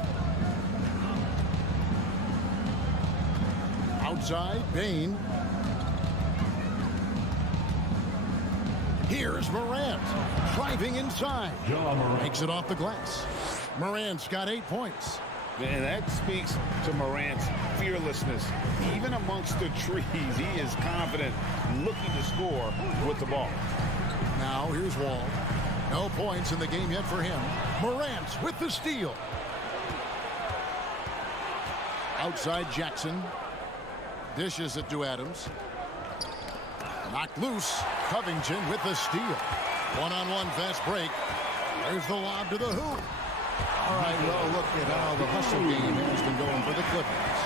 Outside, Bain. Here's Morant, driving inside. Makes it off the glass. Morant's got 8 points. And that speaks to Morant's fearlessness. Even amongst the trees, he is confident, looking to score with the ball. Now here's Wall. No points in the game yet for him. Morant with the steal. Outside, Jackson. Dishes it to Adams. Knocked loose. Covington with the steal. One-on-one fast break. There's the lob to the hoop. All right, well, look at how the hustle game has been going for the Clippers.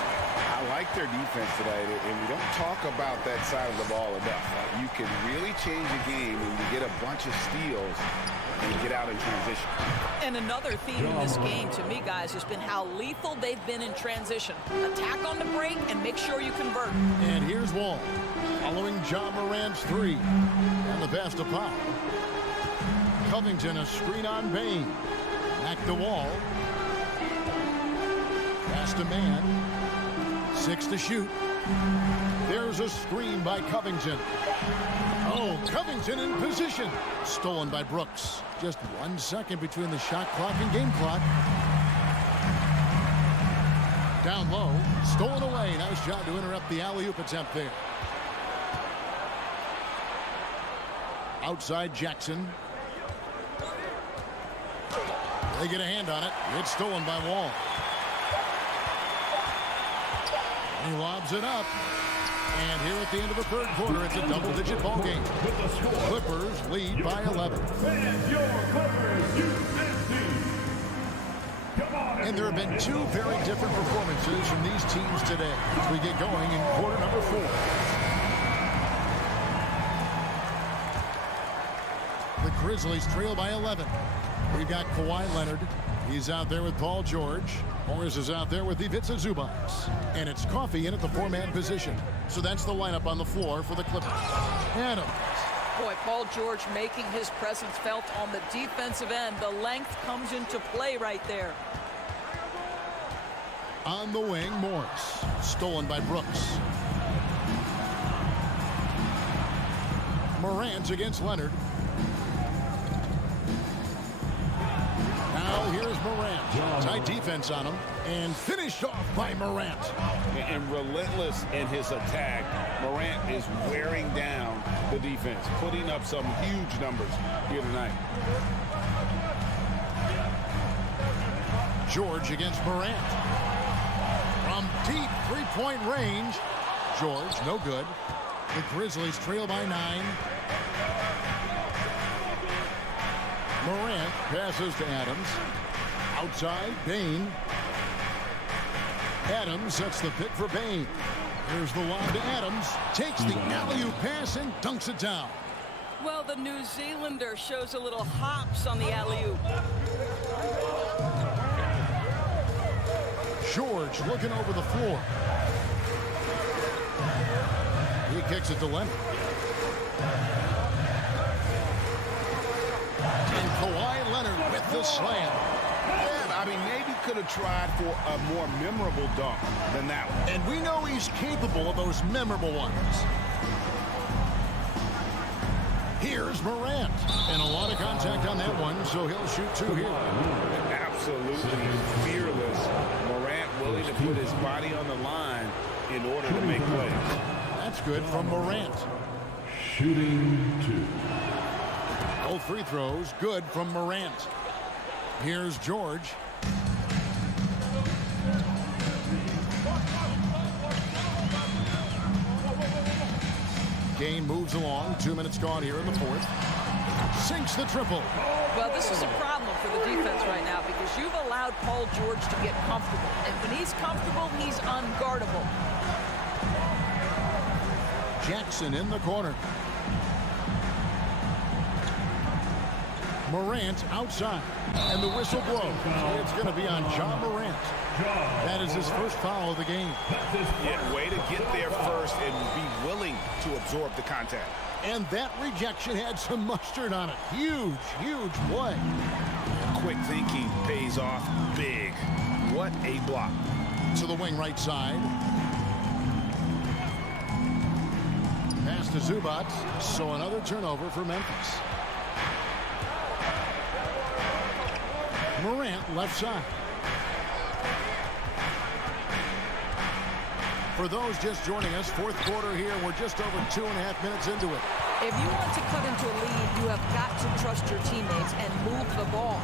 I like their defense tonight, and we don't talk about that side of the ball enough. You can really change a game when you get a bunch of steals and get out in transition. And another theme in this game, to me, guys, has been how lethal they've been in transition. Attack on the break and make sure you convert. And here's Wall, following John Morant's 3. And the pass to Powell. Covington, a screen on Bain. Back to Wall. Pass to Man. 6 to shoot. There's a screen by Covington. Oh, Covington in position. Stolen by Brooks. Just 1 second between the shot clock and game clock. Down low. Stolen away. Nice job to interrupt the alley-oop attempt there. Outside, Jackson. They get a hand on it. It's stolen by Wall. He lobs it up. And here at the end of the third quarter, it's a double-digit ball game. Clippers lead by 11. And there have been 2 very different performances from these teams today as we get going in quarter number 4. The Grizzlies trail by 11. We've got Kawhi Leonard. He's out there with Paul George. Horens is out there with Ivica Zubac. And it's Coffey in at the 4-man position. So that's the lineup on the floor for the Clippers. Adams. Boy, Paul George making his presence felt on the defensive end. The length comes into play right there. On the wing, Morris. Stolen by Brooks. Morant against Leonard. Now here's Morant. Tight defense on him. And finished off by Morant. And relentless in his attack, Morant is wearing down the defense, putting up some huge numbers here tonight. George against Morant. From deep three-point range. George, no good. The Grizzlies trail by 9. Morant passes to Adams. Outside, Bain. Adams sets the pick for Bain. Here's the lob to Adams. Takes the alley-oop pass and dunks it down. Well, the New Zealander shows a little hops on the alley-oop. George looking over the floor. He kicks it to Leonard. And Kawhi Leonard with the slam. Yeah, I mean, maybe could have tried for a more memorable dunk than that one. And we know he's capable of those memorable ones. Here's Morant. And a lot of contact on that one, so he'll shoot 2 here. Absolutely fearless. Morant willing to put his body on the line in order to make plays. That's good from Morant. Shooting 2. Both free throws good from Morant. Here's George. Game moves along. 2 minutes gone here in the fourth. sinks the triple. Well, this is a problem for the defense right now because you've allowed Paul George to get comfortable. And when he's comfortable, he's unguardable. Jackson in the corner. Morant outside. And the whistle blows. It's going to be on John Morant. That is his first foul of the game. Yeah, way to get there first and be willing to absorb the contact. And that rejection had some mustard on it. Huge, huge play. Quick thinking pays off big. What a block. To the wing right side. Pass to Zubac. So another turnover for Memphis. Morant left side. For those just joining us, fourth quarter here. We're just over 2.5 minutes into it. If you want to cut into a lead, you have got to trust your teammates and move the ball.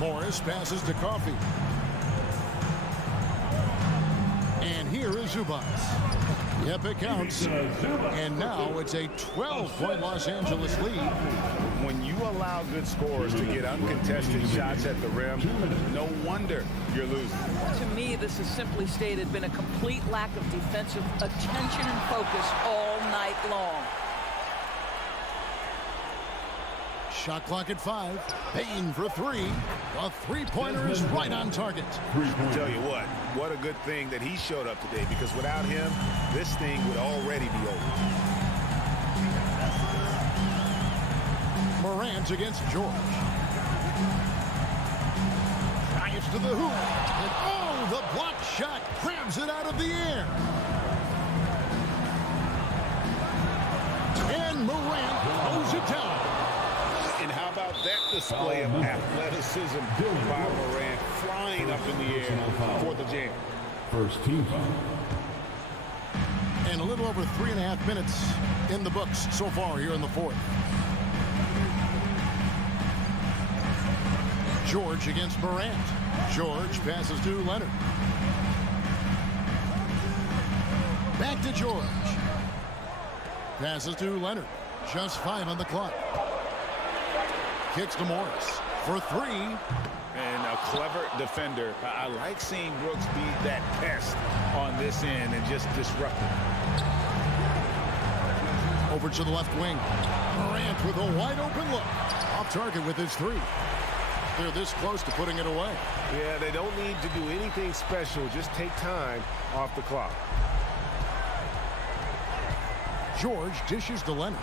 Morris passes to Coffee. And here is Zubac. Yep, it counts. And now it's a 12-point Los Angeles lead. When you allow good scorers to get uncontested shots at the rim, no wonder you're losing. To me, this has simply stated been a complete lack of defensive attention and focus all night long. Shot clock at 5. Payne for 3. A three-pointer is right on target. I tell you what a good thing that he showed up today, because without him, this thing would already be over. Morant against George. Drives to the hoop. And oh, the block shot grabs it out of the air. And Morant throws it down. And how about that display of athleticism by Morant, flying up in the air for the jam. First team foul. And a little over 3.5 minutes in the books so far here in the fourth. George against Morant. George passes to Leonard. Back to George. Passes to Leonard. Just 5 on the clock. Kicks to Morris for 3. And a clever defender. I like seeing Brooks be that pest on this end and just disrupt it. Over to the left wing. Morant with a wide open look. Off target with his 3. They're this close to putting it away. Yeah, they don't need to do anything special. Just take time off the clock. George dishes to Leonard.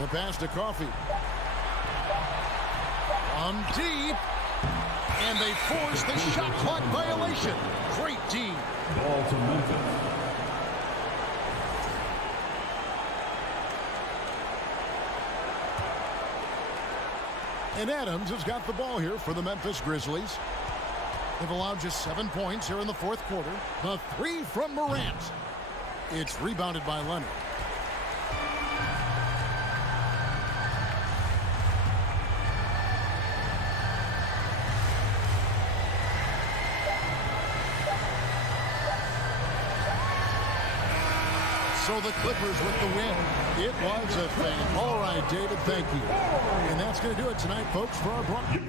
The pass to Coffee. From deep. And they force the shot clock violation. Great D. Ball to Memphis. And Adams has got the ball here for the Memphis Grizzlies. They've allowed just 7 points here in the fourth quarter. The 3 from Morant. It's rebounded by Leonard. So the Clippers with the win. It was a thing. All right, David, thank you. And that's going to do it tonight, folks, for our broadcast.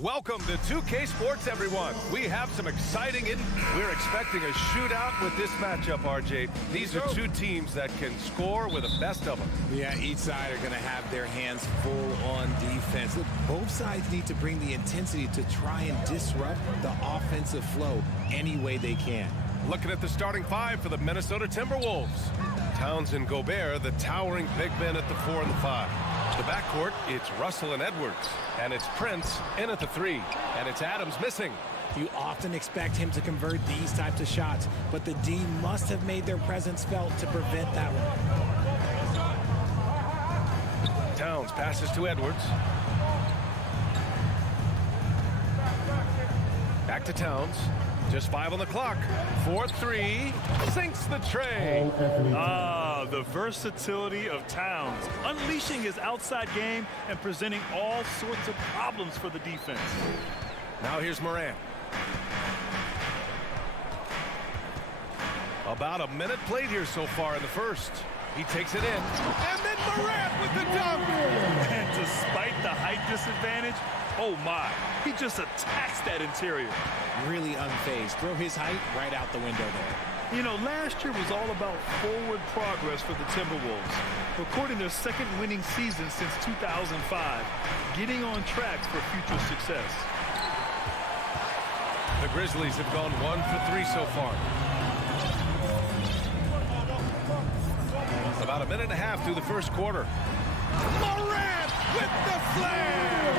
Welcome to 2K Sports, everyone. We have some we're expecting a shootout with this matchup, RJ. These are two teams that can score with the best of them. Yeah, each side are going to have their hands full on defense. Look, both sides need to bring the intensity to try and disrupt the offensive flow any way they can. Looking at the starting five for the Minnesota Timberwolves. Towns and Gobert, the towering big men at the 4 and the 5. The backcourt, it's Russell and Edwards. And it's Prince in at the 3. And it's Adams missing. You often expect him to convert these types of shots, but the D must have made their presence felt to prevent that one. Towns passes to Edwards. Back to Towns. Just 5 on the clock. 4-3. Sinks the tray. The versatility of Towns, unleashing his outside game and presenting all sorts of problems for the defense. Now here's Morant. About a minute played here so far in the first. He takes it in. And then Morant with the dunk. And despite the height disadvantage, oh my, he just attacks that interior. Really unfazed. Throw his height right out the window there. You know, last year was all about forward progress for the Timberwolves, recording their second winning season since 2005, getting on track for future success. The Grizzlies have gone 1 for 3 so far. About a minute and a half through the first quarter. Morant with the flare!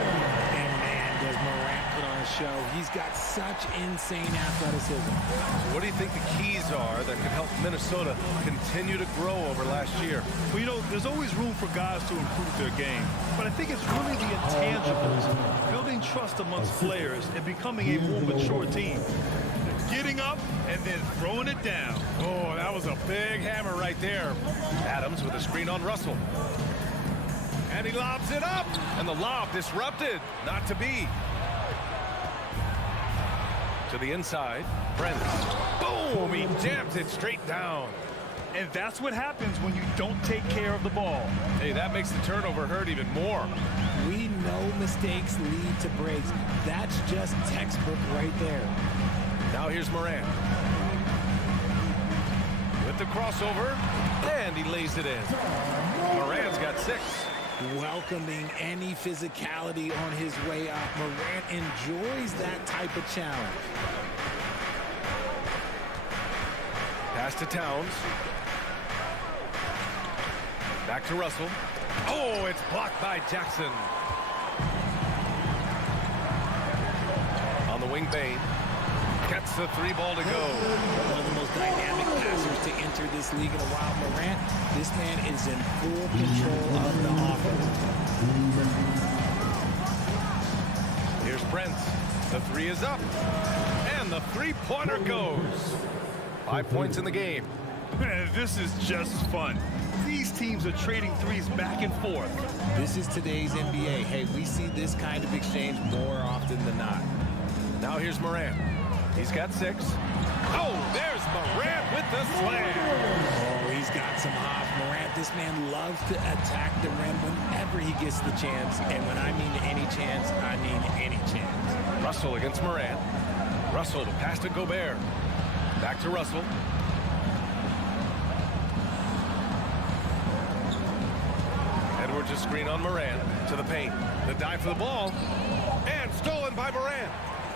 And man, does Morant put on a show. He's got such insane athleticism. What do you think the keys are that could help Minnesota continue to grow over last year? Well, you know, there's always room for guys to improve their game, but I think it's really the intangibles, building trust amongst players and becoming a more mature team. Getting up and then throwing it down. Oh, that was a big hammer right there. Adams with a screen on Russell. And he lobs it up. And the lob disrupted. Not to be. To the inside. Brent. Boom! He jams it straight down. And that's what happens when you don't take care of the ball. Hey, that makes the turnover hurt even more. We know mistakes lead to breaks. That's just textbook right there. Now here's Morant. With the crossover, and he lays it in. Morant's got 6. Welcoming any physicality on his way up. Morant enjoys that type of challenge. Pass to Towns. Back to Russell. Oh, it's blocked by Jackson. On the wing, Bain. Gets the 3 ball to go. One of the most dynamic passers to enter this league in a while. Morant, this man is in full control of the offense. Here's Brent. The 3 is up. And the 3-pointer goes. 5 points in the game. Man, this is just fun. These teams are trading threes back and forth. This is today's NBA. Hey, we see this kind of exchange more often than not. Now here's Morant. He's got 6. Oh, there's Morant with the slam. Oh, he's got some hops. Morant, this man loves to attack the rim whenever he gets the chance. And when I mean any chance, I mean any chance. Russell against Morant. Russell to pass to Gobert. Back to Russell. Edwards' a screen on Morant. To the paint. The dive for the ball. And stolen by Morant.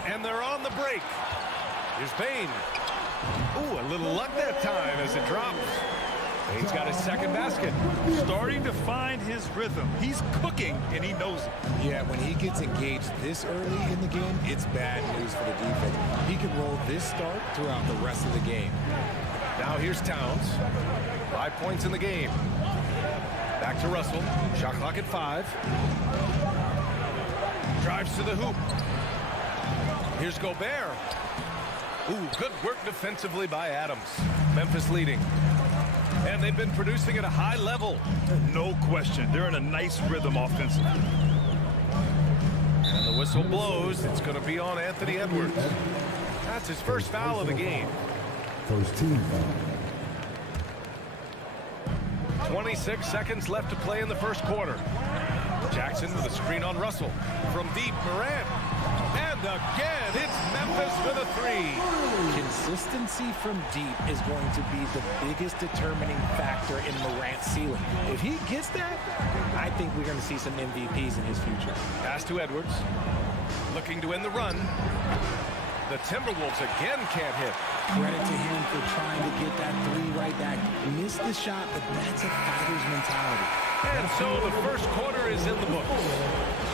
And they're on the break. Here's Bain. Ooh, a little luck that time as it drops. Bain's got his second basket. Starting to find his rhythm. He's cooking, and he knows it. Yeah, when he gets engaged this early in the game, it's bad news for the defense. He can roll this start throughout the rest of the game. Now here's Towns. 5 points in the game. Back to Russell. Shot clock at 5. Drives to the hoop. Here's Gobert. Ooh, good work defensively by Adams. Memphis leading. And they've been producing at a high level. No question. They're in a nice rhythm offensively. And the whistle blows. It's going to be on Anthony Edwards. That's his first foul of the game. First team foul. 26 seconds left to play in the first quarter. Jackson with a screen on Russell. From deep, Morant. again, it's Memphis with a three. Consistency from deep is going to be the biggest determining factor in Morant's ceiling. If he gets that, I think we're going to see some MVPs in his future. Pass to Edwards. Looking to end the run. The Timberwolves again can't hit. Credit to him for trying to get that three right back. Missed the shot, but that's a fighter's mentality. And so the first quarter is in the books.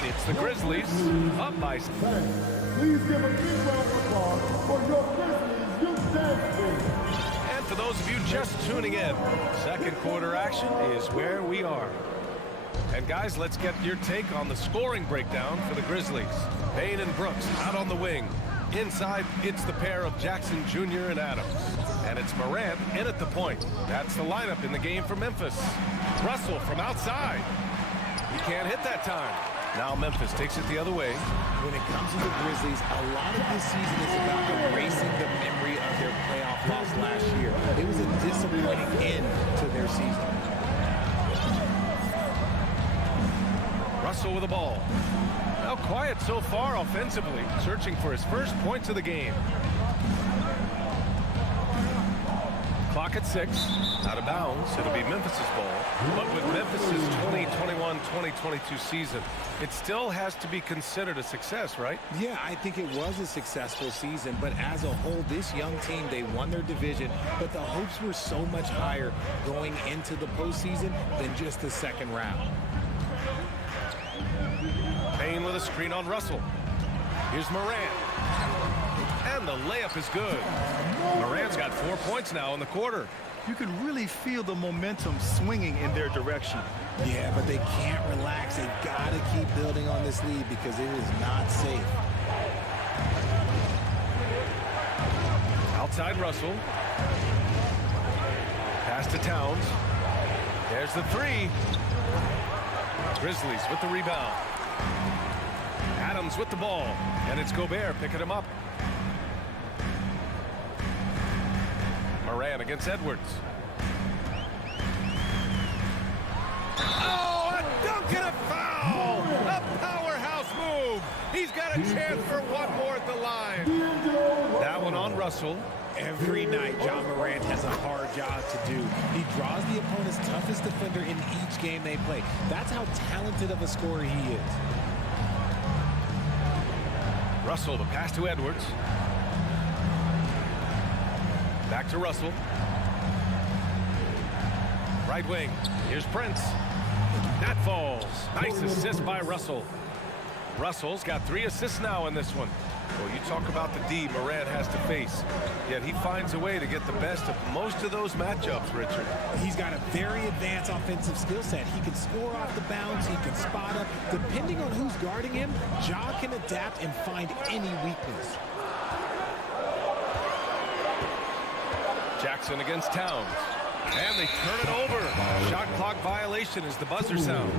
It's the Grizzlies up by... Please give a big round of applause for your Grizzlies youth dance team. And for those of you just tuning in, second quarter action is where we are. And guys, let's get your take on the scoring breakdown for the Grizzlies. Payne and Brooks out on the wing. Inside, it's the pair of Jackson Jr. and Adams. And it's Morant in at the point. That's the lineup in the game for Memphis. Russell from outside. He can't hit that time. Now Memphis takes it the other way. When it comes to the Grizzlies, a lot of this season is about erasing the memory of their playoff loss last year. It was a disappointing end to their season. Russell with the ball. Now quiet so far offensively, searching for his first points of the game. Clock at 6, out of bounds. It'll be Memphis's ball. But with Memphis's 2021-2022 season, it still has to be considered a success, right? Yeah, I think it was a successful season, but as a whole, this young team, they won their division, but the hopes were so much higher going into the postseason than just the second round. Payne with a screen on Russell. Here's Morant. And the layup is good. Morant's got 4 points now in the quarter. You can really feel the momentum swinging in their direction. Yeah, but they can't relax. They've got to keep building on this lead because it is not safe. Outside Russell. Pass to Towns. There's the three. Grizzlies with the rebound. Adams with the ball. And it's Gobert picking him up. Morant against Edwards. Oh, a dunk and a foul! A powerhouse move! He's got a chance for one more at the line. That one on Russell. Every night, John Morant has a hard job to do. He draws the opponent's toughest defender in each game they play. That's how talented of a scorer he is. Russell, the pass to Edwards. Back to Russell. Right wing. Here's Prince. That falls. Nice assist by Russell. Russell's got 3 assists now in this one. Well, you talk about the D Morant has to face. Yet he finds a way to get the best of most of those matchups, Richard. He's got a very advanced offensive skill set. He can score off the bounce. He can spot up. Depending on who's guarding him, Ja can adapt and find any weakness. Jackson against Towns. And they turn it over. Shot clock violation as the buzzer sounds.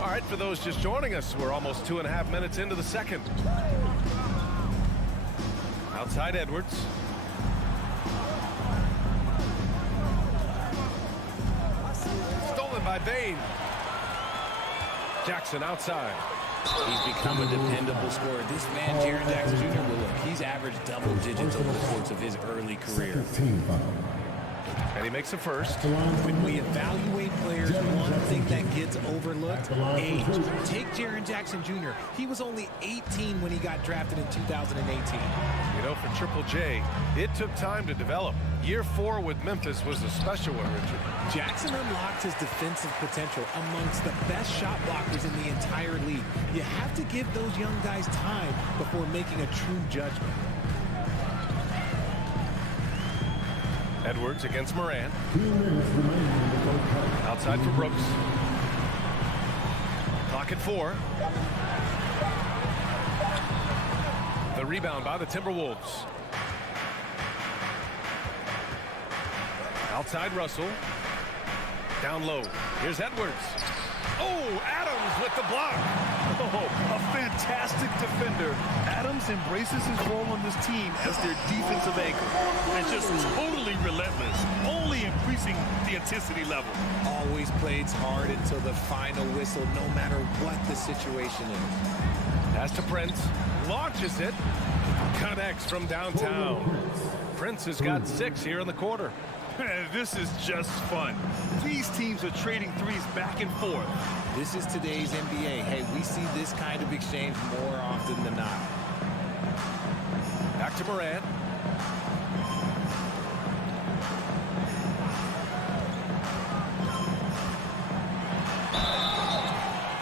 All right, for those just joining us, we're almost 2.5 minutes into the second. Outside Edwards. Stolen by Payne. Jackson outside. He's become a dependable scorer. This man, Jaren Jackson Jr., he's averaged double digits over the course of his early career. And he makes a first. When we evaluate players, one thing that gets overlooked, age. Take Jaren Jackson Jr. He was only 18 when he got drafted in 2018. You know, for Triple J, it took time to develop. Year 4 with Memphis was a special one, Richard. Jackson unlocked his defensive potential amongst the best shot blockers in the entire league. You have to give those young guys time before making a true judgment. Edwards against Morant. Outside for Brooks. Clock at 4. The rebound by the Timberwolves. Outside Russell. Down low. Here's Edwards. Oh, Adams with the block. Oh, a fantastic defender. Adams embraces his role on this team as their defensive anchor. And just totally relentless, only increasing the intensity level. Always plays hard until the final whistle, no matter what the situation is. Pass to Prince. Launches it. Connects from downtown. Prince has got 6 here in the quarter. This is just fun. These teams are trading threes back and forth. This is today's NBA. Hey, we see this kind of exchange more often than not. Back to Morant.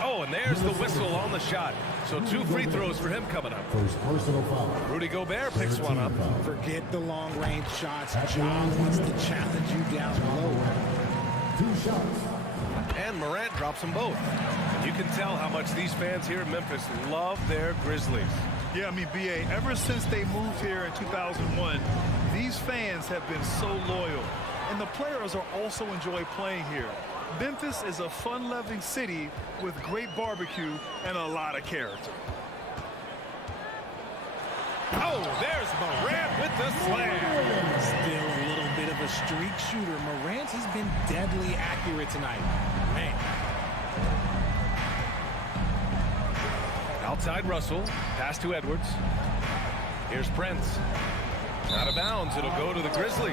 Oh, and there's the whistle on the shot. So 2 free throws for him coming up. First personal foul. Rudy Gobert picks one up. Forget the long-range shots. John wants to challenge you down low. 2 shots. And Morant drops them both. And you can tell how much these fans here in Memphis love their Grizzlies. Yeah, I mean, B.A., ever since they moved here in 2001, these fans have been so loyal. And the players are also enjoy playing here. Memphis is a fun-loving city with great barbecue and a lot of character. Oh, there's Morant with the slam. Still a little bit of a streak shooter. Morant has been deadly accurate tonight. Man. Outside Russell. Pass to Edwards. Here's Prince. Out of bounds. It'll go to the Grizzlies.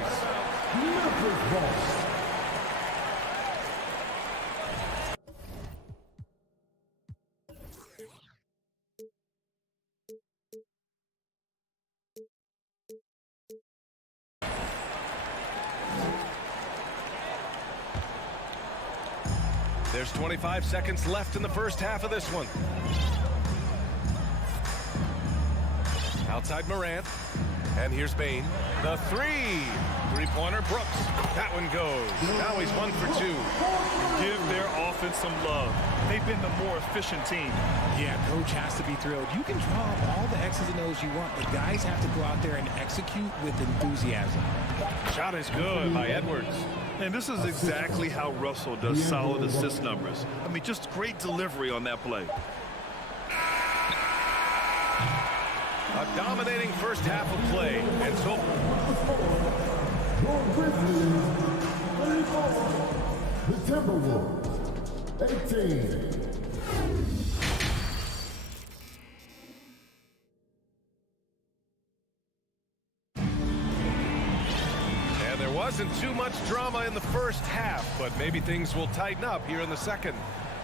There's 25 seconds left in the first half of this one. Outside Morant. And here's Bane. The 3-pointer Brooks. That one goes. Now he's 1 for 2. Give their offense some love. They've been the more efficient team. Yeah, coach has to be thrilled. You can draw up all the X's and O's you want, but guys have to go out there and execute with enthusiasm. Shot is good by Edwards. And this is exactly how Russell does solid assist numbers. I mean, just great delivery on that play. A dominating first half of play. And so Your Grizzlies, 34. The Timberwolves, 18. wasn't too much drama in the first half, but maybe things will tighten up here in the second.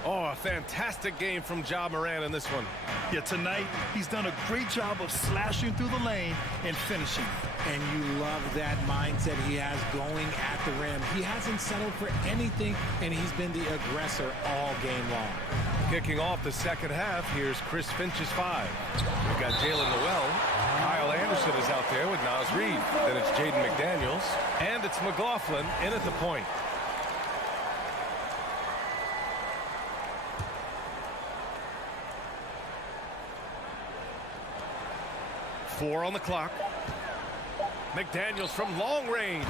Oh, a fantastic game from Ja Morant in this one. Yeah, tonight he's done a great job of slashing through the lane and finishing. And you love that mindset he has going at the rim. He hasn't settled for anything, and he's been the aggressor all game long. Kicking off the second half, here's Chris Finch's 5. We've got Jalen Noel. Kyle Anderson is out there with Naz Reid. Then it's Jaden McDaniels. And it's McLaughlin in at the point. Four on the clock. McDaniels from long range.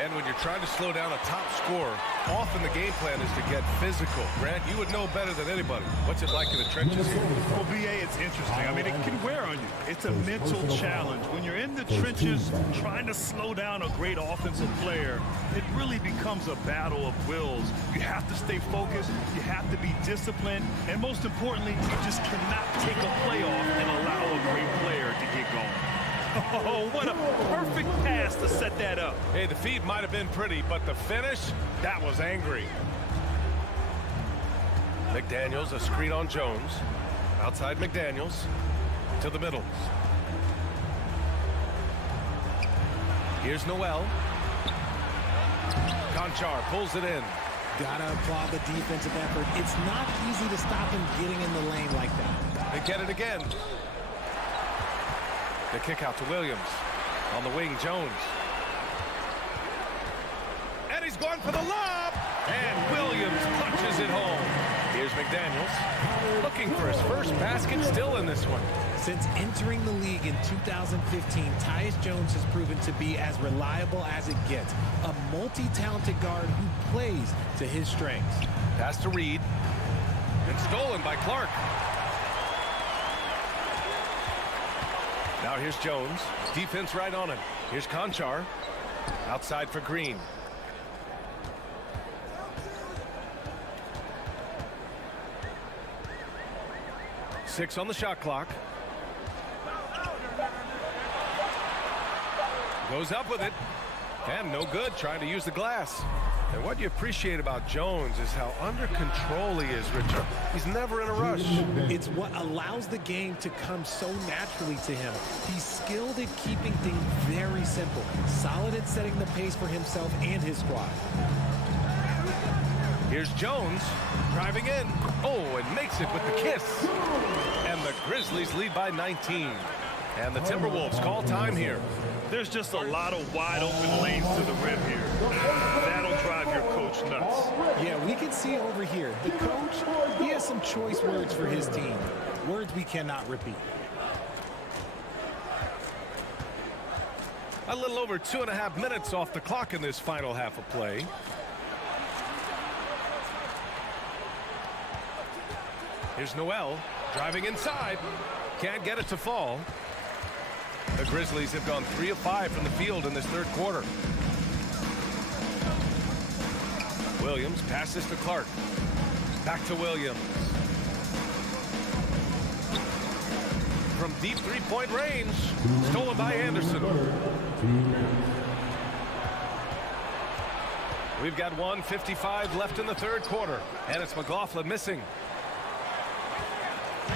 And when you're trying to slow down a top scorer, often the game plan is to get physical. Grant, you would know better than anybody. What's it like in the trenches here? Well, BA, it's interesting. I mean, it can wear on you. It's a mental challenge. When you're in the trenches trying to slow down a great offensive player, it really becomes a battle of wills. You have to stay focused. You have to be disciplined. And most importantly, you just cannot take a play off and allow a great player to get going. Oh, what a perfect pass to set that up. Hey, the feed might have been pretty, but the finish, that was angry. McDaniels, a screen on Jones. Outside McDaniels to the middle. Here's Noel. Conchar pulls it in. Gotta applaud the defensive effort. It's not easy to stop him getting in the lane like that. They get it again. The kick out to Williams. On the wing, Jones. And he's going for the lob. And Williams punches it home. Here's McDaniels. Looking for his first basket still in this one. Since entering the league in 2015, Tyus Jones has proven to be as reliable as it gets. A multi-talented guard who plays to his strengths. Pass to Reed. And stolen by Clark. Now here's Jones. Defense right on him. Here's Conchar. Outside for Green. Six on the shot clock. Goes up with it. And no good, trying to use the glass. And what you appreciate about Jones is how under control he is, Richard. He's never in a rush. It's what allows the game to come so naturally to him. He's skilled at keeping things very simple. Solid at setting the pace for himself and his squad. Here's Jones driving in. Oh, and makes it with the kiss. And the Grizzlies lead by 19. And the Timberwolves call time here. There's just a lot of wide open lanes to the rim here. That'll drive your coach nuts. Yeah, we can see over here. The coach, he has some choice words for his team. Words we cannot repeat. A little over 2.5 minutes off the clock in this final half of play. Here's Noel driving inside. Can't get it to fall. The Grizzlies have gone 3 of 5 from the field in this third quarter. Williams passes to Clark. Back to Williams. From deep three-point range. Stolen by Anderson. We've got 1:55 left in the third quarter. And it's McLaughlin missing.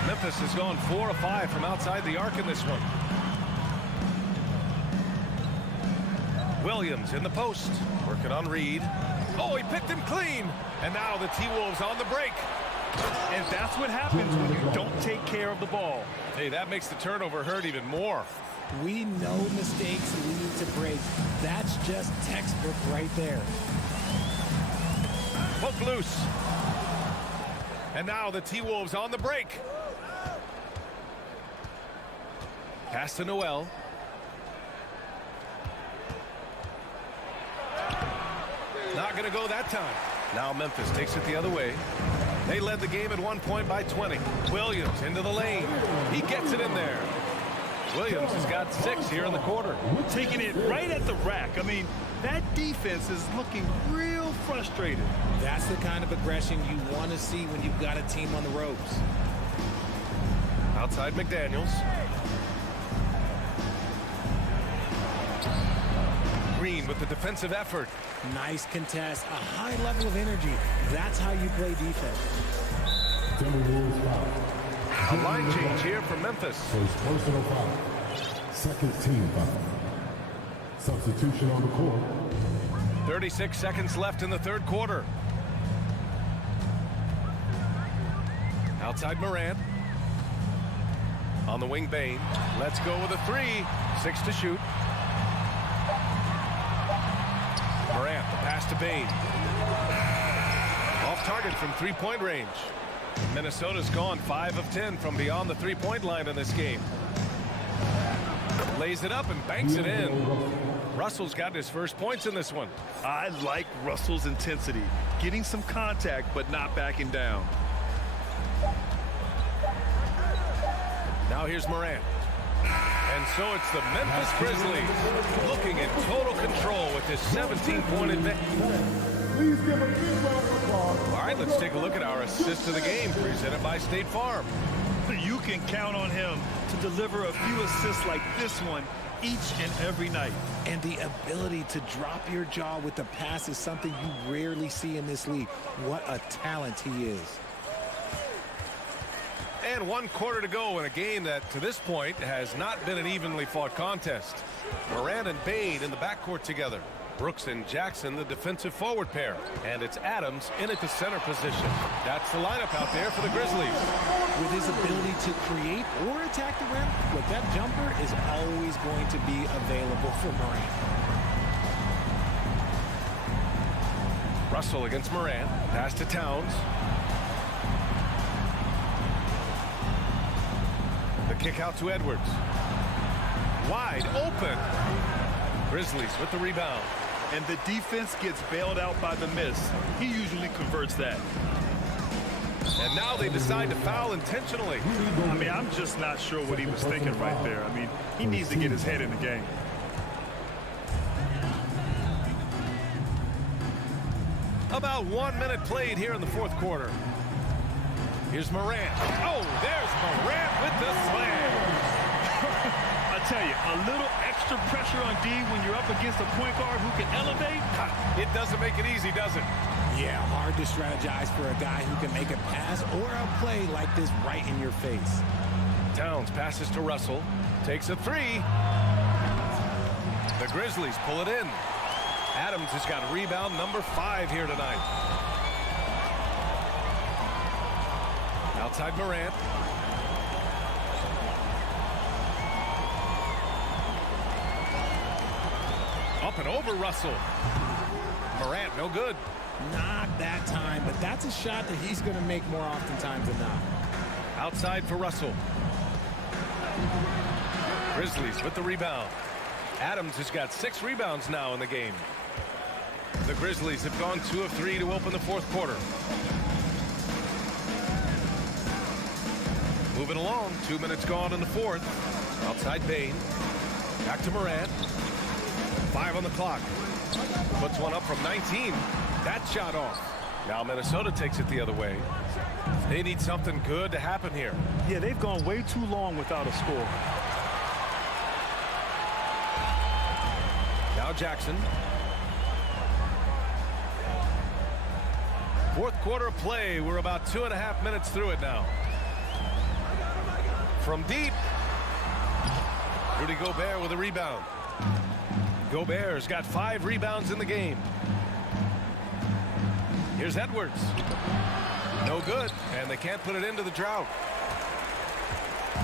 Memphis has gone 4 of 5 from outside the arc in this one. Williams in the post. Working on Reed. Oh, he picked him clean. And now the T-Wolves on the break. And that's what happens when you don't take care of the ball. Hey, that makes the turnover hurt even more. We know mistakes lead to breaks. That's just textbook right there. Poke loose. And now the T-Wolves on the break. Pass to Noel. Not going to go that time. Now Memphis takes it the other way. They led the game at 1 point by 20. Williams into the lane. He gets it in there. Williams has got 6 here in the quarter. Taking it right at the rack. I mean, that defense is looking real frustrated. That's the kind of aggression you want to see when you've got a team on the ropes. Outside McDaniels. Green with the defensive effort. Nice contest, a high level of energy. That's how you play defense. A line change here for Memphis. Personal foul. Second team foul. Substitution on the court. 36 seconds left in the third quarter. Outside Morant. On the wing, Bain. Let's go with a 3. 6 to shoot. Morant, the pass to Bain. Off target from three-point range. Minnesota's gone 5 of 10 from beyond the three-point line in this game. Lays it up and banks it in. Russell's got his first points in this one. I like Russell's intensity. Getting some contact, but not backing down. Now here's Morant. And so it's the Memphis Grizzlies looking in total control with this 17-point advantage. Please give a big round of applause. All right, let's take a look at our assist of the game presented by State Farm. You can count on him to deliver a few assists like this one each and every night. And the ability to drop your jaw with the pass is something you rarely see in this league. What a talent he is. And 1 quarter to go in a game that, to this point, has not been an evenly fought contest. Morant and Bain in the backcourt together. Brooks and Jackson, the defensive forward pair. And it's Adams in at the center position. That's the lineup out there for the Grizzlies. With his ability to create or attack the rim, look, that jumper is always going to be available for Morant. Russell against Morant. Pass to Towns. The kick out to Edwards. Wide open. Grizzlies with the rebound. And the defense gets bailed out by the miss. He usually converts that. And now they decide to foul intentionally. I mean, I'm just not sure what he was thinking right there. I mean, he needs to get his head in the game. About 1 minute played here in the fourth quarter. Here's Morant. Oh, there's Morant with the slam. I tell you, a little extra pressure on D when you're up against a point guard who can elevate. It doesn't make it easy, does it? Yeah, hard to strategize for a guy who can make a pass or a play like this right in your face. Towns passes to Russell. Takes a three. The Grizzlies pull it in. Adams has got rebound number 5 here tonight. Outside Morant. Up and over Russell. Morant, no good. Not that time, but that's a shot that he's going to make more oftentimes than not. Outside for Russell. Grizzlies with the rebound. Adams has got 6 rebounds now in the game. The Grizzlies have gone 2 of 3 to open the fourth quarter. Moving along, 2 minutes gone in the fourth. Outside Bain. Back to Morant. 5 on the clock. Puts one up from 19. That shot off. Now Minnesota takes it the other way. They need something good to happen here. Yeah, they've gone way too long without a score. Now Jackson. Fourth quarter of play. We're about 2.5 minutes through it now. From deep. Rudy Gobert with a rebound. Gobert's got 5 rebounds in the game. Here's Edwards. No good, and they can't put it into the drought.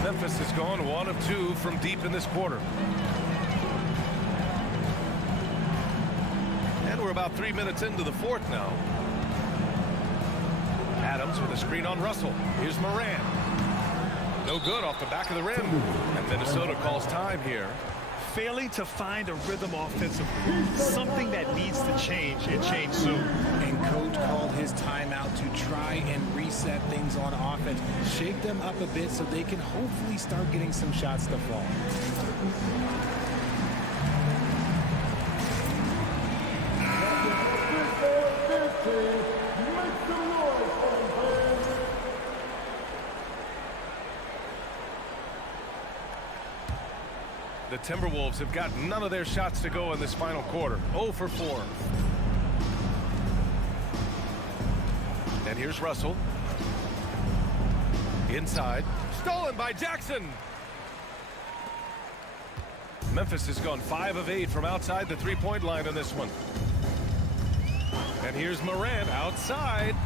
Memphis has gone 1 of 2 from deep in this quarter. And we're about 3 minutes into the fourth now. Adams with a screen on Russell. Here's Morant. No good off the back of the rim. And Minnesota calls time here. Failing to find a rhythm offensively. Something that needs to change and change soon. And coach called his timeout to try and reset things on offense. Shake them up a bit so they can hopefully start getting some shots to fall. The Timberwolves have got none of their shots to go in this final quarter. 0 for 4. And here's Russell. Inside. Stolen by Jackson. Memphis has gone 5 of 8 from outside the three-point line on this one. And here's Morant outside.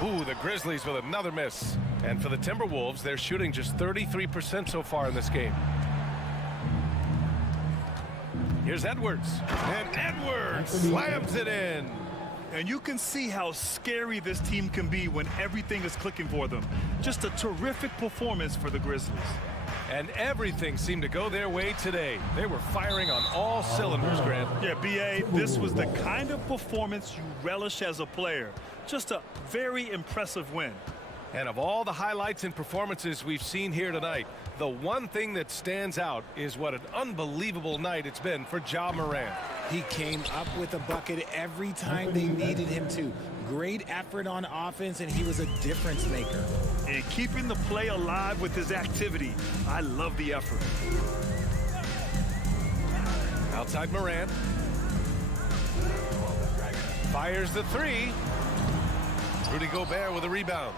Ooh, the Grizzlies with another miss. And for the Timberwolves, they're shooting just 33% so far in this game. Here's Edwards. And Edwards slams it in. And you can see how scary this team can be when everything is clicking for them. Just a terrific performance for the Grizzlies. And everything seemed to go their way today. They were firing on all cylinders, Grant. Yeah, B.A., this was the kind of performance you relish as a player. Just a very impressive win. And of all the highlights and performances we've seen here tonight, the one thing that stands out is what an unbelievable night it's been for Ja Morant. He came up with a bucket every time they needed him to. Great effort on offense, and he was a difference maker. And keeping the play alive with his activity. I love the effort. Outside Morant. Fires the three. Rudy Gobert with a rebound.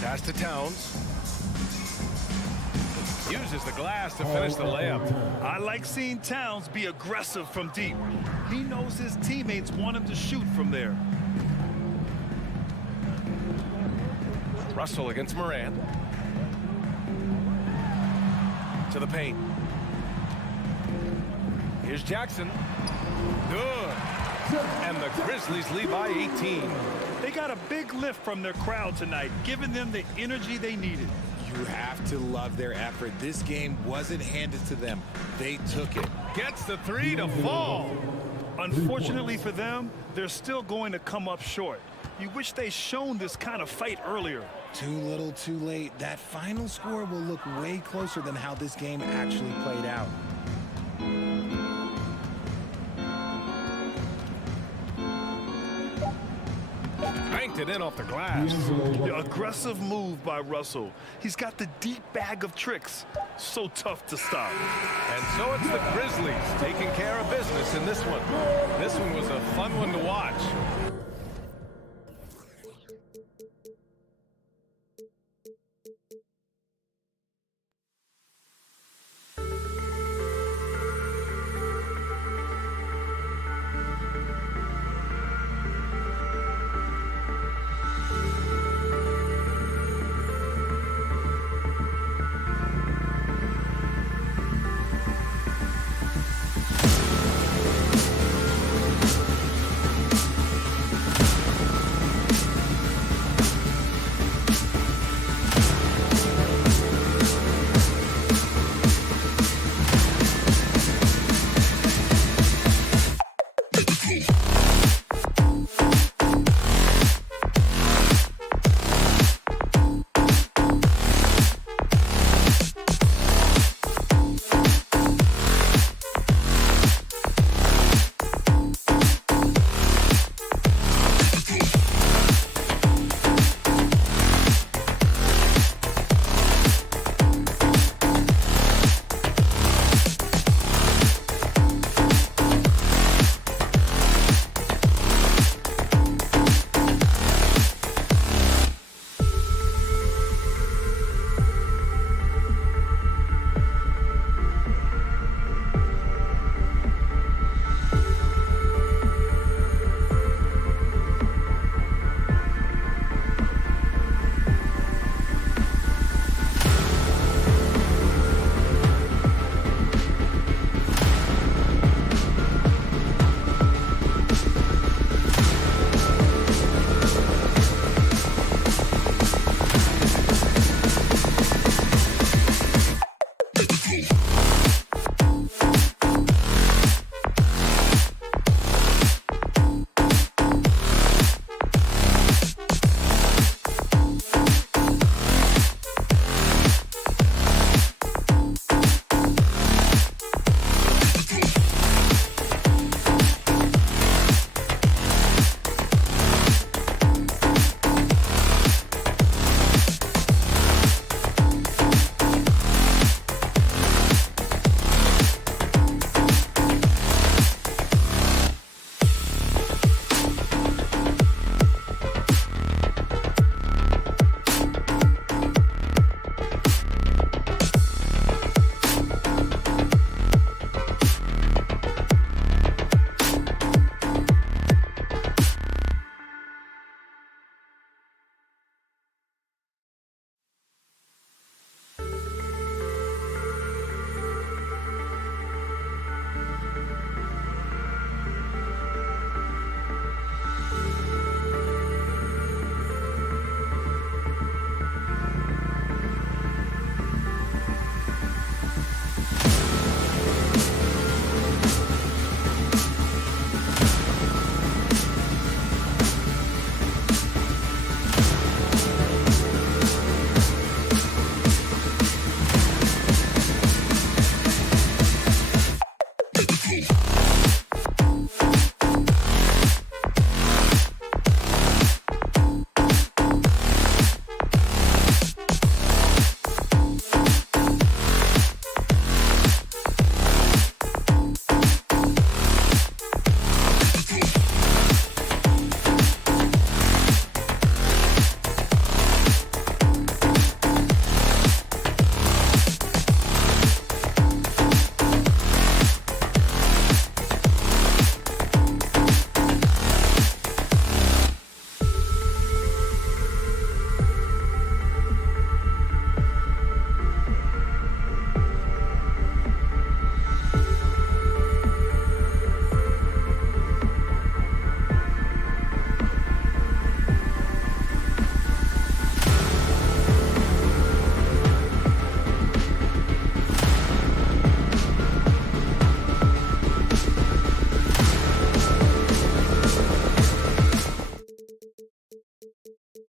Pass to Towns. Uses the glass to finish the layup. I like seeing Towns be aggressive from deep. He knows his teammates want him to shoot from there. Russell against Morant. To the paint. Here's Jackson. Good. And the Grizzlies lead by 18. They got a big lift from their crowd tonight, giving them the energy they needed. You have to love their effort. This game wasn't handed to them. They took it. Gets the three to fall. Unfortunately for them, they're still going to come up short. You wish they shown this kind of fight earlier. Too little, too late. That final score will look way closer than how this game actually played out. Banked it in off the glass. The aggressive move by Russell. He's got the deep bag of tricks. So tough to stop. And so it's the Grizzlies taking care of business in this one. This one was a fun one to watch.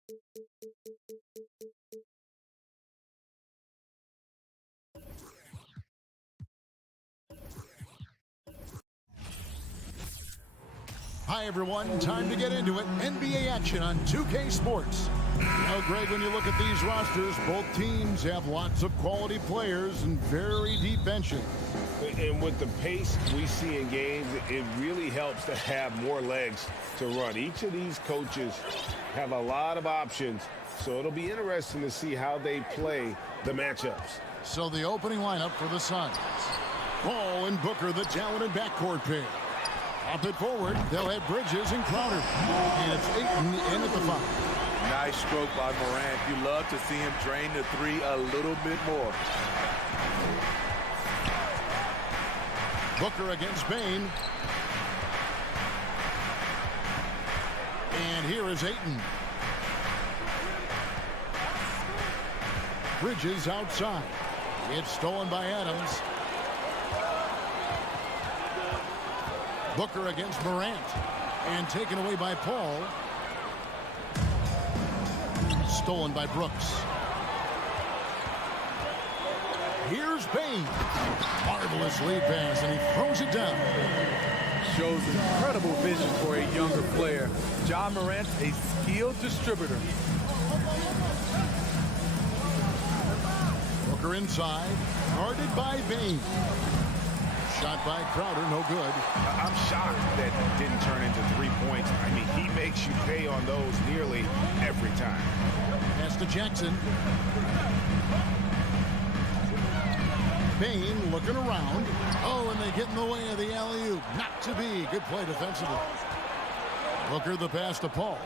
Hi, everyone. Time to get into it. NBA action on 2K Sports. Now, Greg, when you look at these rosters, both teams have lots of quality players and very deep benches. And with the pace we see in games, it really helps to have more legs to run. Each of these coaches have a lot of options, so it'll be interesting to see how they play the matchups. So the opening lineup for the Suns. Paul and Booker, the talented backcourt pair. Up it forward, they'll have Bridges and Crowder. And it's Ayton in at the foul. Nice stroke by Morant. You love to see him drain the three a little bit more. Booker against Bain. And here is Ayton. Bridges outside. It's stolen by Adams. Booker against Morant. And taken away by Paul. Stolen by Brooks. Here's Bain. Marvelous lead pass, and he throws it down. Shows incredible vision for a younger player. Ja Morant's a skilled distributor. Booker inside, guarded by Bain. Shot by Crowder, no good. I'm shocked that didn't turn into 3 points. I mean, he makes you pay on those nearly every time. Pass to Jackson. Bain looking around. Oh, and they get in the way of the alley-oop. Not to be. Good play defensively. Booker the pass to Paul.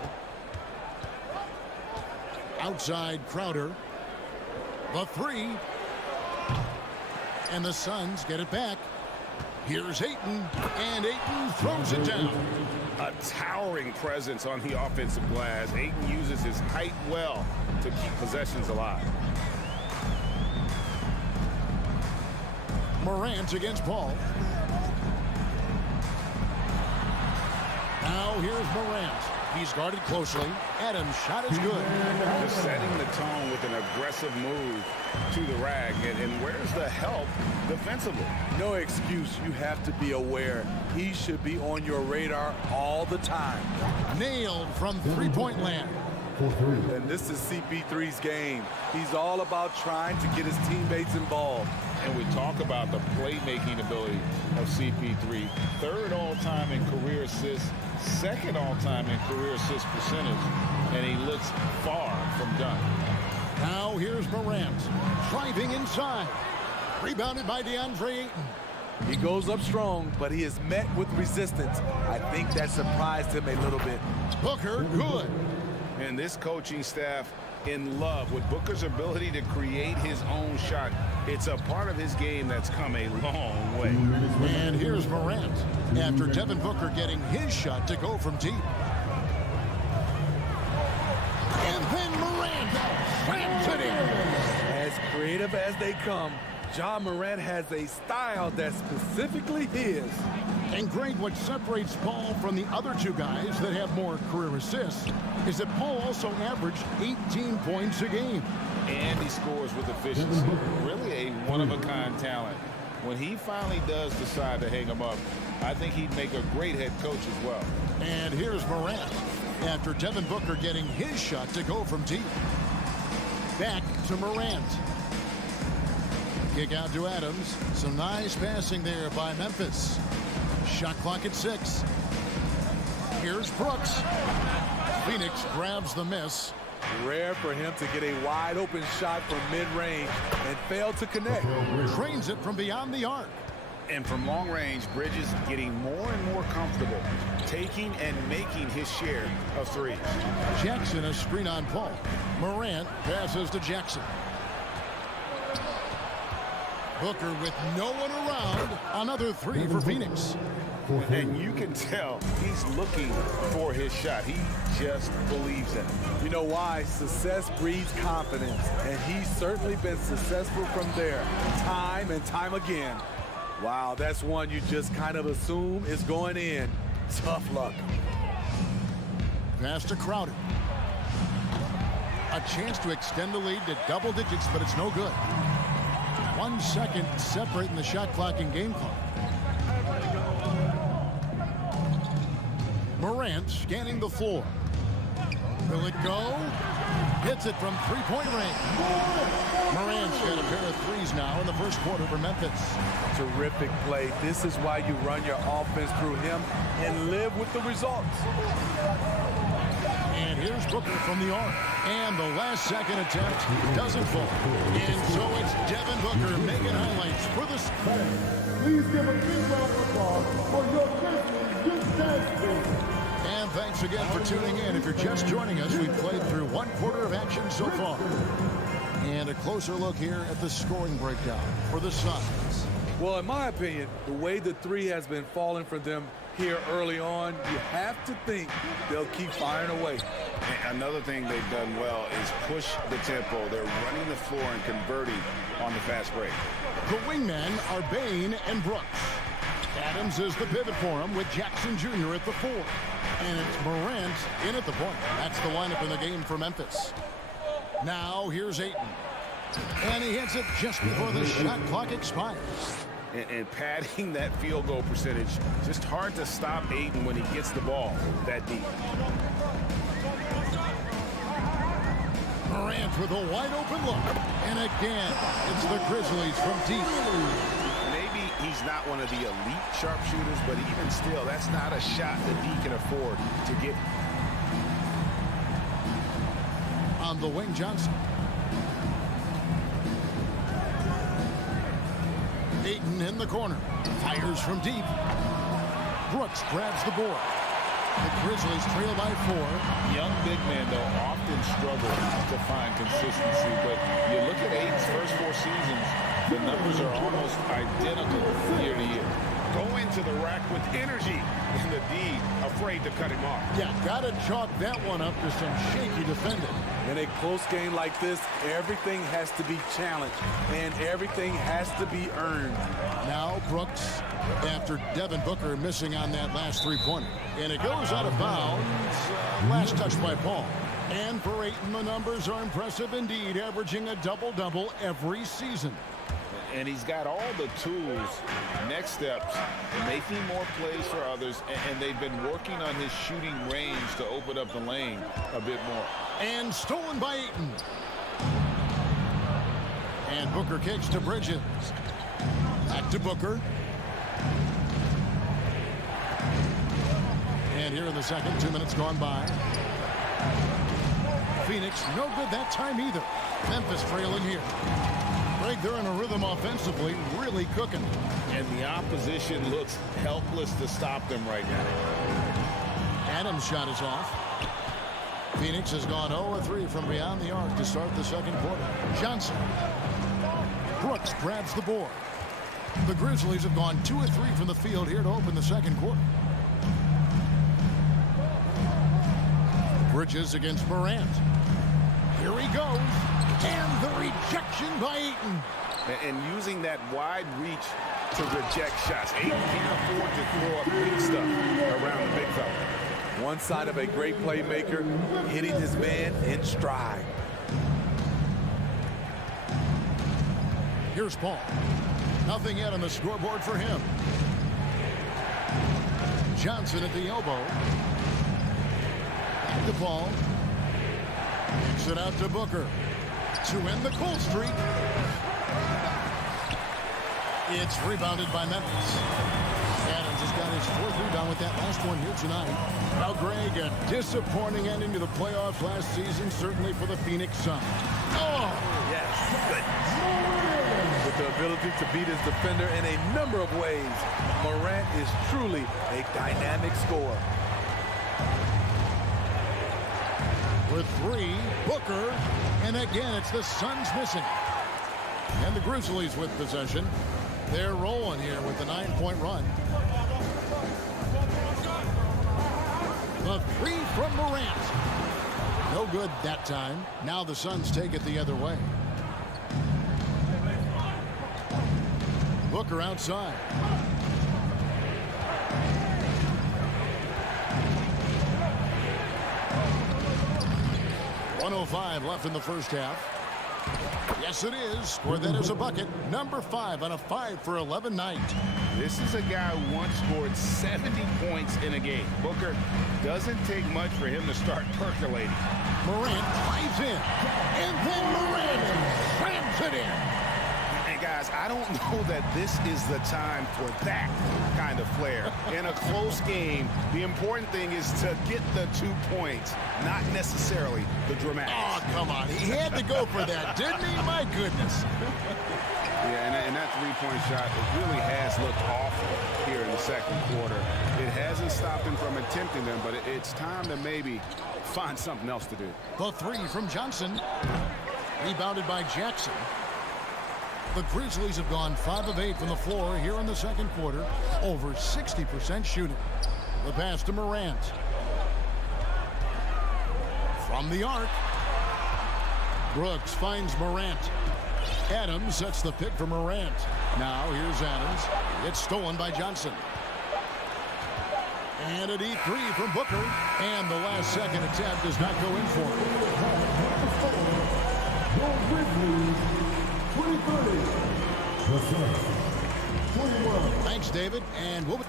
Outside Crowder. The three. And the Suns get it back. Here's Ayton, and Ayton throws it down. A towering presence on the offensive glass. Ayton uses his height well to keep possessions alive. Morant against Paul. Now here's Morant. He's guarded closely. Adams' shot is good. Just setting the tone with an aggressive move to the rack. And where's the help defensively? No excuse. You have to be aware. He should be on your radar all the time. Nailed from three-point land. And this is CP3's game. He's all about trying to get his teammates involved. And we talk about the playmaking ability of CP3. Third all-time in career assists, second all-time in career assist percentage, and he looks far from done. Now here's Morant, driving inside. Rebounded by DeAndre Ayton. He goes up strong, but he is met with resistance. I think that surprised him a little bit. Booker, good. And this coaching staff in love with Booker's ability to create his own shot. It's a part of his game that's come a long way. And here's Morant after Devin Booker getting his shot to go from deep. And then Morant slams it in. As creative as they come, Ja Morant has a style that's specifically his. And Greg, what separates Paul from the other two guys that have more career assists is that Paul also averaged 18 points a game. And he scores with efficiency. Really a one-of-a-kind talent. When he finally does decide to hang him up, I think he'd make a great head coach as well. And here's Morant after Devin Booker getting his shot to go from deep. Back to Morant. Kick out to Adams. Some nice passing there by Memphis. Shot clock at 6. Here's Brooks. Phoenix grabs the miss. Rare for him to get a wide open shot from mid-range and fail to connect. Trains it from beyond the arc. And from long range, Bridges getting more and more comfortable, taking and making his share of threes. Jackson a screen on Paul. Morant passes to Jackson. Booker with no one around. Another three for Phoenix. And you can tell he's looking for his shot. He just believes in it. You know why? Success breeds confidence. And he's certainly been successful from there, time and time again. Wow, that's one you just kind of assume is going in. Tough luck. Pass to Crowder. A chance to extend the lead to double digits, but it's no good. 1 second separating the shot clock and game clock. Morant scanning the floor. Will it go? Hits it from three-point range. Morant's got a pair of threes now in the first quarter for Memphis. Terrific play. This is why you run your offense through him and live with the results. And here's Booker from the arc. And the last second attempt doesn't fall. And so it's Devin Booker making highlights for the... Please give a big round of applause for your Grizzlies youth dance team. And thanks again for tuning in. If you're just joining us, we've played through 1 quarter of action so far. And a closer look here at the scoring breakdown for the Suns. Well, in my opinion, the way the three has been falling for them here early on, you have to think they'll keep firing away. And another thing they've done well is push the tempo. They're running the floor and converting on the fast break. The wingmen are Bain and Brooks. Adams is the pivot for him with Jackson Jr. at the 4. And it's Morant in at the point. That's the lineup in the game for Memphis. Now here's Ayton. And he hits it just before the shot clock expires. And padding that field goal percentage, just hard to stop Ayton when he gets the ball that deep. Morant with a wide open look. And again, it's the Grizzlies from deep. Maybe he's not one of the elite sharpshooters, but even still, that's not a shot that he can afford to get. On the wing, Johnson. Ayton in the corner. Fires from deep. Brooks grabs the board. The Grizzlies trail by 4. Young big men, though, often struggle to find consistency. But you look at Ayton's first 4 seasons, the numbers are almost identical year to year. Go into the rack with energy, and the D afraid to cut him off. Yeah, gotta chalk that one up to some shaky defending. In a close game like this, everything has to be challenged, and everything has to be earned. Now Brooks, after Devin Booker missing on that last three-pointer. And it goes out of bounds. Last touch by Paul. And for Ayton, the numbers are impressive indeed, averaging a double-double every season. And he's got all the tools, next steps, making more plays for others, and they've been working on his shooting range to open up the lane a bit more. And stolen by Ayton. And Booker kicks to Bridges. Back to Booker. And here in the second, 2 minutes gone by. Phoenix, no good that time either. Memphis trailing here. Greg, they're in a rhythm offensively, really cooking. And the opposition looks helpless to stop them right now. Adams' shot is off. Phoenix has gone 0-3 from beyond the arc to start the second quarter. Johnson. Brooks grabs the board. The Grizzlies have gone 2-3 from the field here to open the second quarter. Bridges against Morant. Here he goes. And the rejection by Ayton. And using that wide reach to reject shots. Ayton can't afford to throw up big stuff around the big fella. One side of a great playmaker, hitting his man in stride. Here's Paul. Nothing yet on the scoreboard for him. Johnson at the elbow. Back to Paul. Kicks it out to Booker. To end the cold streak. It's rebounded by Memphis. Adams has got his 4th rebound with that last one here tonight. Now, Greg, a disappointing ending to the playoffs last season, certainly for the Phoenix Suns. Oh! Yes, goodness. With the ability to beat his defender in a number of ways, Morant is truly a dynamic scorer. With 3, Booker, and again, it's the Suns missing. And the Grizzlies with possession. They're rolling here with the 9-point run. The 3 from Morant. No good that time. Now the Suns take it the other way. Booker outside. 1:05 left in the first half. Yes, it is. Scored that as a bucket. Number 5 on a 5-for-11 night. This is a guy who once scored 70 points in a game. Booker, doesn't take much for him to start percolating. Morant drives in, and then Morant slams it in. And guys, I don't know that this is the time for that kind of flair. In a close game, the important thing is to get the 2 points, not necessarily the dramatics. Oh, come on. He had to go for that, didn't he? My goodness. Yeah, and that three-point shot, it really has looked awful here in the second quarter. It hasn't stopped him from attempting them, but it's time to maybe find something else to do. The 3 from Johnson. Rebounded by Jackson. The Grizzlies have gone 5 of 8 from the floor here in the second quarter. Over 60% shooting. The pass to Morant. From the arc. Brooks finds Morant. Adams sets the pick for Morant. Now here's Adams. It's stolen by Johnson. And a deep 3 from Booker. And the last second attempt does not go in for him. Your Grizzlies, 2030. That's right. 21. Thanks, David. And we'll be...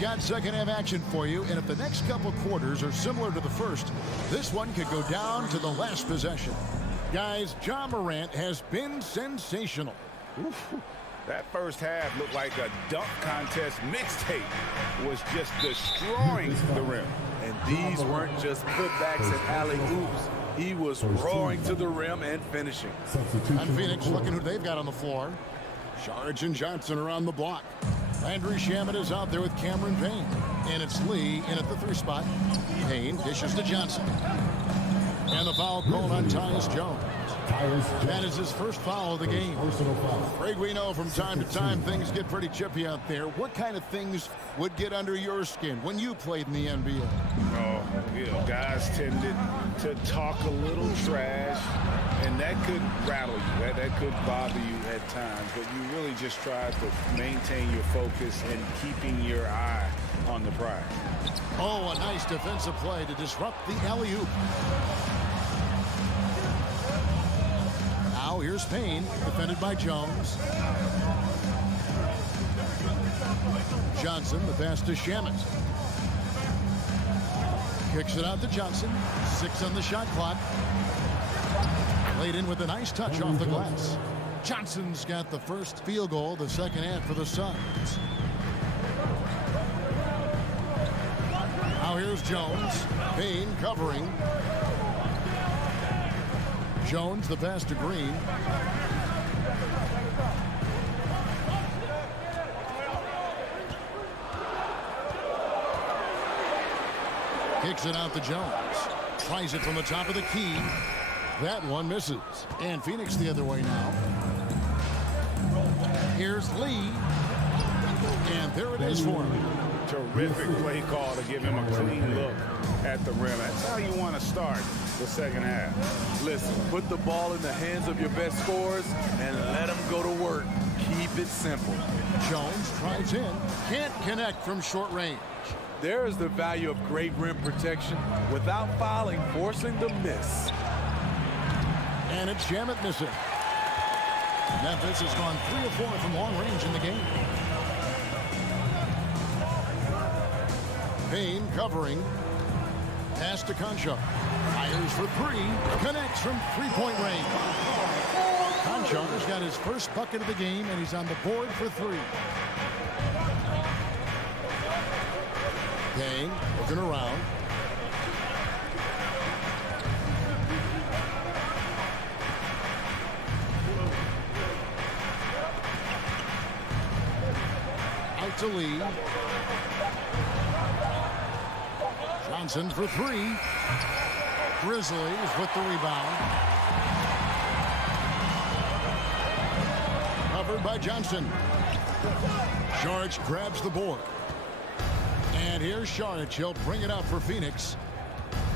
Got second half action for you, and if the next couple quarters are similar to the first, this one could go down to the last possession. Guys, Ja Morant has been sensational. Oof. That first half looked like a dunk contest mixtape. Was just destroying the rim. And these weren't just putbacks and alley-oops. He was roaring to the rim and finishing. And Phoenix looking who they've got on the floor. Saric and Johnson are on the block. Landry Shamet is out there with Cameron Payne. And it's Lee in at the 3 spot. Payne dishes to Johnson. And the foul called on Tyus Jones. That is his first foul of the game. Craig, we know from time to time things get pretty chippy out there. What kind of things would get under your skin when you played in the NBA? Oh, you know, guys tended to talk a little trash, and that could rattle you. That could bother you at times, but you really just try to maintain your focus and keeping your eye on the prize. Oh, a nice defensive play to disrupt the alley-oop. Now here's Payne, defended by Jones. Johnson, the pass to Shamet. Kicks it out to Johnson. 6 on the shot clock. Laid in with a nice touch off the glass. Johnson's got the first field goal, the second half for the Suns. Now here's Jones. Payne covering. Jones, the pass to Green. Kicks it out to Jones. Tries it from the top of the key. That one misses. And Phoenix the other way now. Here's Lee. And there it is for him. Terrific play call to give him a clean look at the rim. That's how you want to start the second half. Listen, put the ball in the hands of your best scorers and let them go to work. Keep it simple. Jones drives in. Can't connect from short range. There is the value of great rim protection without fouling, forcing the miss. And it's Shamet missing. Memphis has gone 3 of 4 from long range in the game. Payne covering. Pass to Concha. Fires for 3. Connects from 3-point range. Concha's got his first bucket of the game, and he's on the board for 3. Payne looking around. Out to Lee. Johnson for 3. Grizzlies with the rebound. Covered by Johnson. Saric grabs the board. And here's Saric. He'll bring it up for Phoenix.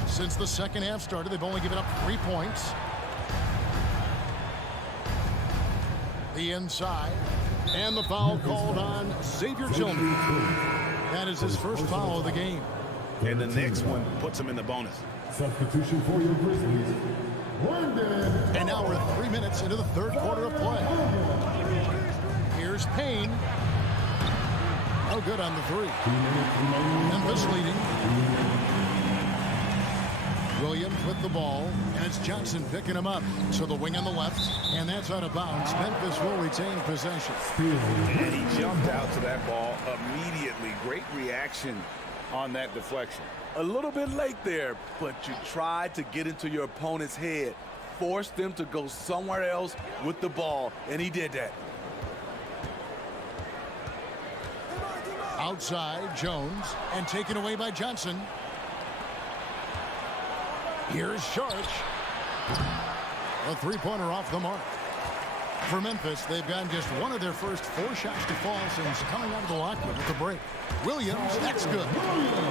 Since the second half started, they've only given up 3 points. The inside. And the foul called on Xavier Tillman. That is his first foul of the game. And the next one puts him in the bonus. Substitution for your Grizzlies. And now we're 3 minutes into the third quarter of play. Here's Payne. No good on the three. Memphis leading. Williams with the ball, and it's Johnson picking him up. So the wing on the left, and that's out of bounds. Memphis will retain possession. And he jumped out to that ball immediately. Great reaction on that deflection. A little bit late there, but you tried to get into your opponent's head. Force them to go somewhere else with the ball, and he did that. Outside, Jones, and taken away by Johnson. Here's Saric. A three-pointer off the mark. For Memphis, they've gotten just one of their first 4 shots to fall since coming out of the locker room at the break. Williams, that's good.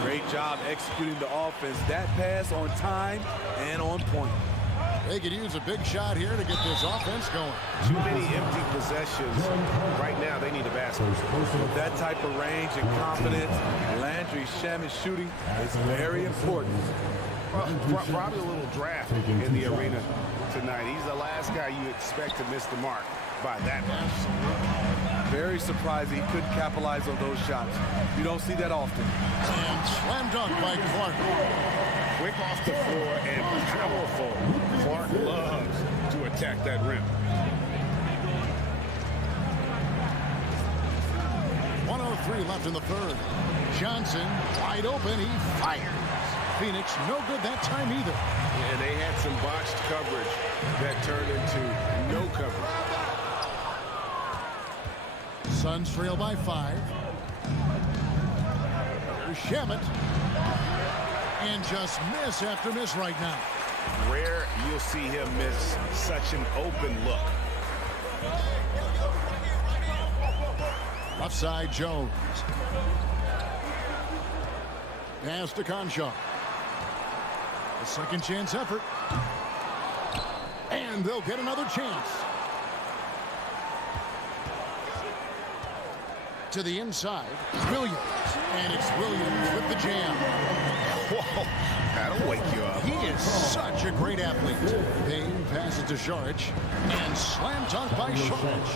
Great job executing the offense. That pass on time and on point. They could use a big shot here to get this offense going. Too many empty possessions. Right now, they need a basket. With that type of range and confidence, Landry Shamet's shooting is very important. Probably a little draft in the arena tonight. He's the last guy you expect to miss the mark by that much. Very surprising he couldn't capitalize on those shots. You don't see that often. And slam dunk by Clark. Quick off the floor and powerful. Clark loves to attack that rim. 1:03 left in the third. Johnson wide open. He fires. Phoenix no good that time either. And they had some botched coverage that turned into no coverage. Suns trail by 5. There's Shamet. And just miss after miss right now. Rare you'll see him miss such an open look. Left side, Jones. Pass to Conshaw. A second chance effort. And they'll get another chance. To the inside, Williams. And it's Williams with the jam. Whoa, that'll wake you up. He is such a great athlete. Payne passes to Saric. And slam dunk by Saric.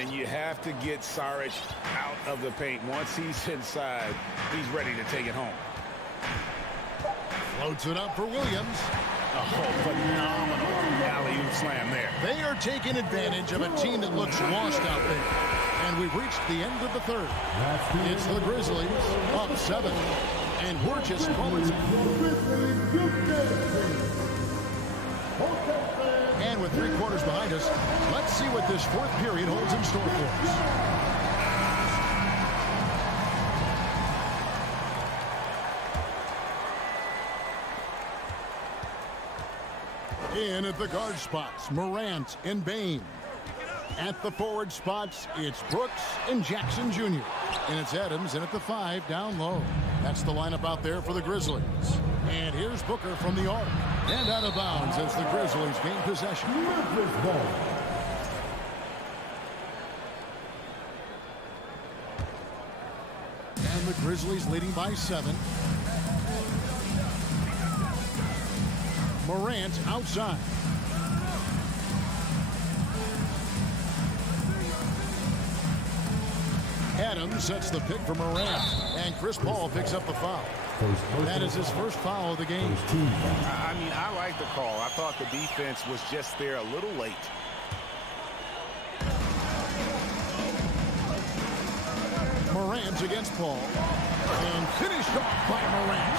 And you have to get Saric out of the paint. Once he's inside, he's ready to take it home. Floats it up for Williams. Oh, phenomenal alley-oop slam there. They are taking advantage of a team that looks lost out there. And we've reached the end of the third. It's the Grizzlies up 7. And we're just moments. And with 3 quarters behind us, let's see what this fourth period holds in store for us. In at the guard spots, Morant and Bane. At the forward spots, it's Brooks and Jackson Jr. And it's Adams in at the 5 down low. That's the lineup out there for the Grizzlies. And here's Booker from the arc. And out of bounds as the Grizzlies gain possession. Memphis ball. And the Grizzlies leading by 7. Morant outside. Adams sets the pick for Morant. And Chris Paul picks up the foul. That is his first foul of the game. I mean, I like the call. I thought the defense was just there a little late. Morant against Paul. And finished off by Morant.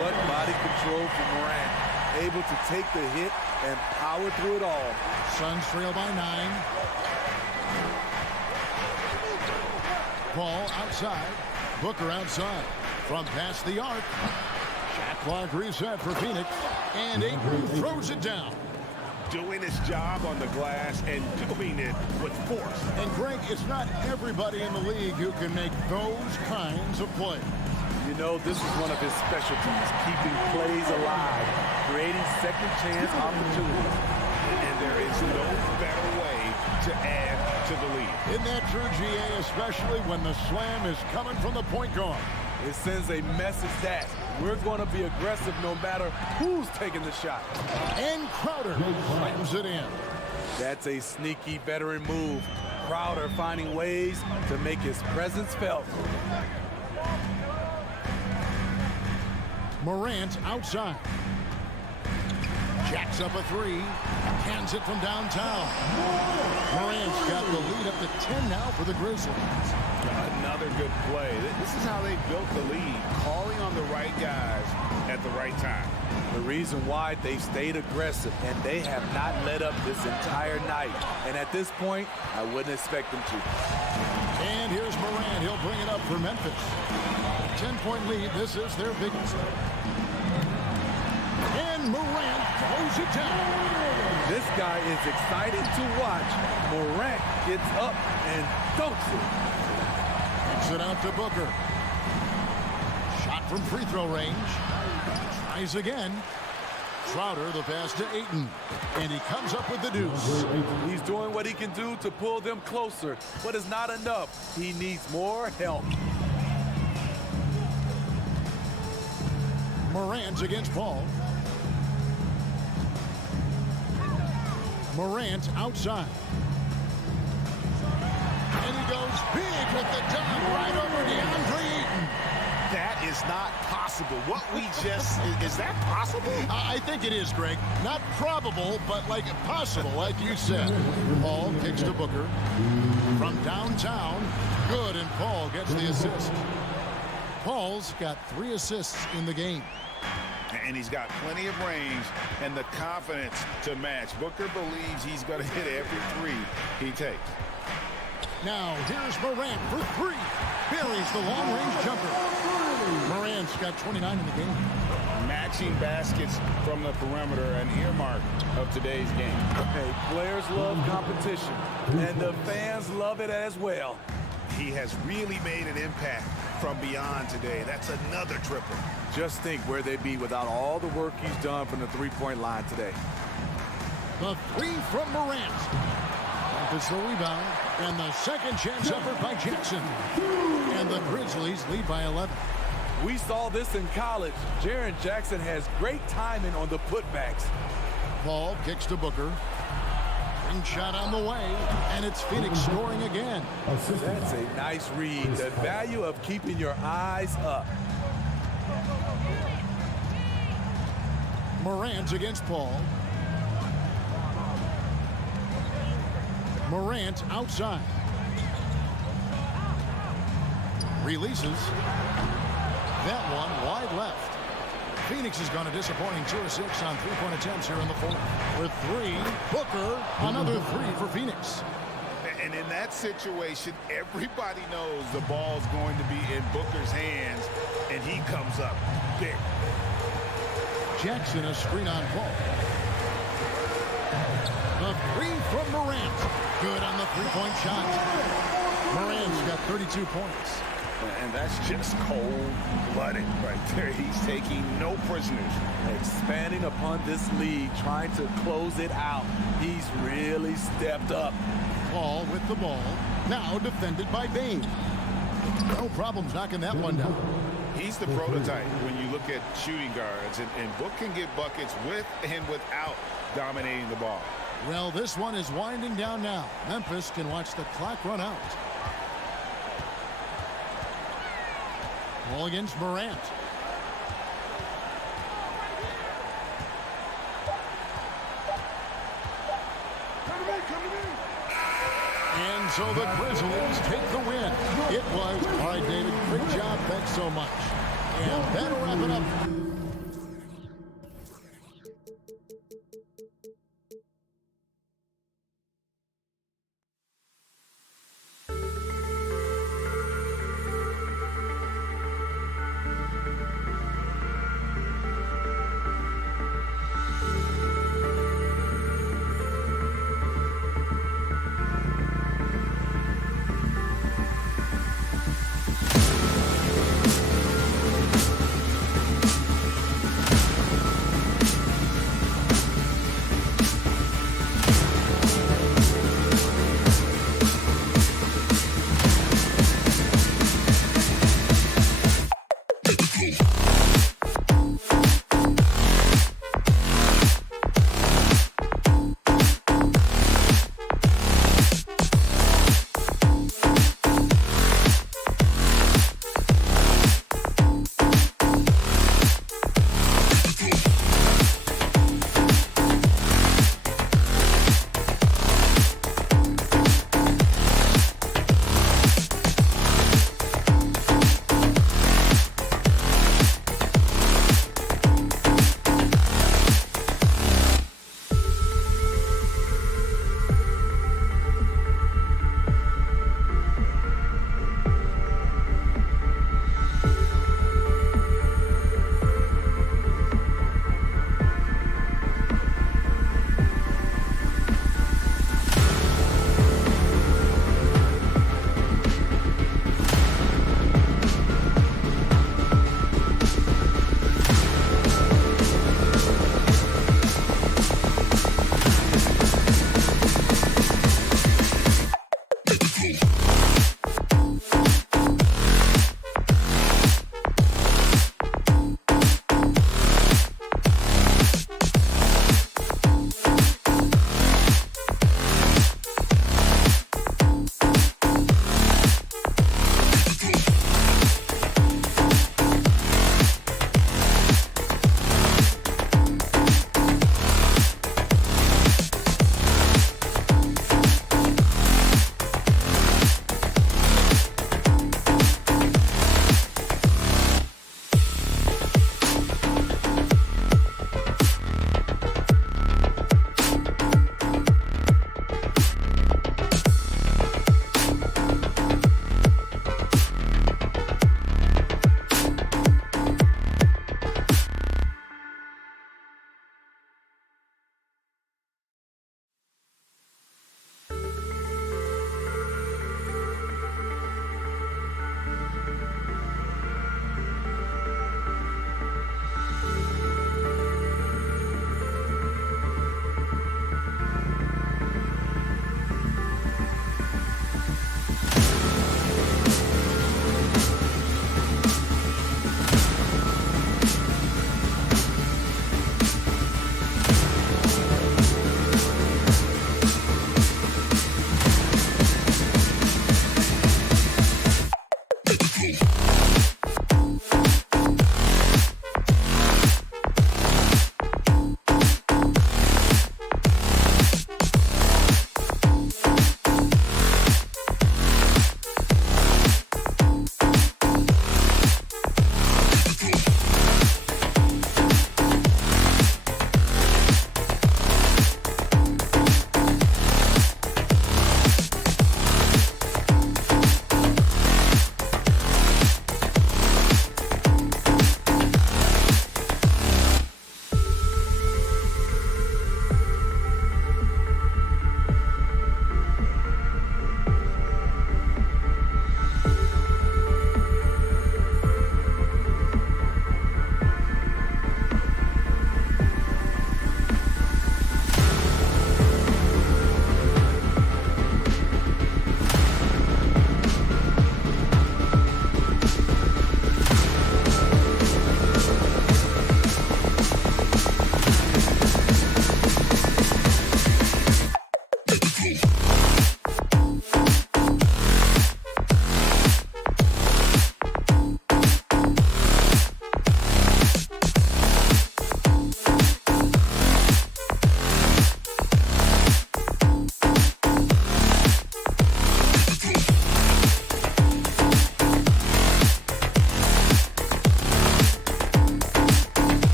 What body control for Morant. Able to take the hit and power through it all. Suns trail by 9. Paul outside. Booker outside. From past the arc. Shot clock reset for Phoenix. And Ingram throws it down. Doing his job on the glass and doing it with force. And Greg, it's not everybody in the league who can make those kinds of plays. You know, this is one of his specialties, keeping plays alive, creating second chance opportunities. And there is no better way to add to the lead. Isn't that true, GA, especially when the slam is coming from the point guard? It sends a message that we're going to be aggressive no matter who's taking the shot. And Crowder slams it in. That's a sneaky veteran move. Crowder finding ways to make his presence felt. Morant outside. Jacks up a three. Cans it from downtown. Morant's got the lead up to 10 now for the Grizzlies. Another good play. This is how they built the lead, calling on the right guys at the right time. The reason why they've stayed aggressive, and they have not let up this entire night. And at this point, I wouldn't expect them to. And here's Morant. He'll bring it up for Memphis. 10-point lead. This is their biggest. And Morant throws it down. This guy is exciting to watch. Morant gets up and dunks it. Kicks it out to Booker. Shot from free throw range. Tries again. Crowder the pass to Ayton. And he comes up with the deuce. He's doing what he can do to pull them closer, but it's not enough. He needs more help. Morant against Paul. Morant outside. And he goes big with the dunk right over DeAndre Ayton. That is not possible. What we just, is that possible? I think it is, Greg. Not probable, but like possible, like you said. Paul kicks to Booker. From downtown, good, and Paul gets the assist. Paul's got 3 assists in the game. And he's got plenty of range and the confidence to match. Booker believes he's going to hit every three he takes. Now, here's Morant for 3. Buries the long-range jumper. Morant's got 29 in the game. Matching baskets from the perimeter, an earmark of today's game. Hey, players love competition, and the fans love it as well. He has really made an impact from beyond today. That's another triple. Just think where they'd be without all the work he's done from the three-point line today. The 3 from Morant. Memphis the rebound, and the second chance effort by Jackson. And the Grizzlies lead by 11. We saw this in college. Jaren Jackson has great timing on the putbacks. Paul kicks to Booker. Ring shot on the way, and it's Phoenix scoring again. That's a nice read. The value of keeping your eyes up. Morant against Paul. Morant outside. Releases. That one wide left. Phoenix has gone a disappointing 2 of 6 on 3-point attempts here in the fourth. With 3, Booker, another 3 for Phoenix. And in that situation, everybody knows the ball's going to be in Booker's hands, and he comes up big. Jackson a screen on Paul. The 3 from Morant. Good on the 3-point shot. Morant's got 32 points. And that's just cold-blooded right there. He's taking no prisoners. Expanding upon this lead, trying to close it out. He's really stepped up. Paul with the ball. Now defended by Bane. No problems knocking that one down. He's the prototype when you look at shooting guards. And Book can get buckets with and without dominating the ball. Well, this one is winding down now. Memphis can watch the clock run out. Ball against Morant. And so the Grizzlies take the win. It was. All right, David, great job. Thanks so much. And that'll wrap it up.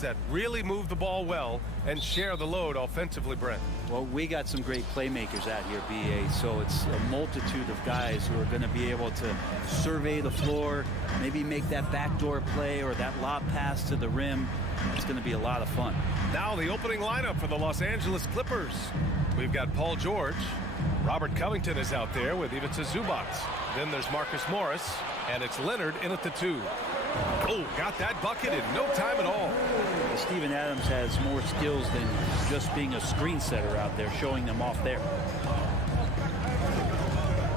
guards that really move the ball well and share the load offensively, Brent. Well, we got some great playmakers out here, BA, so it's a multitude of guys who are going to be able to survey the floor, maybe make that backdoor play or that lob pass to the rim. It's going to be a lot of fun. Now the opening lineup for the Los Angeles Clippers. We've got Paul George. Robert Covington is out there with Ivica Zubac. Then there's Marcus Morris, and it's Leonard in at the 2. Oh, got that bucket in no time at all. Steven Adams has more skills than just being a screen setter out there, showing them off there.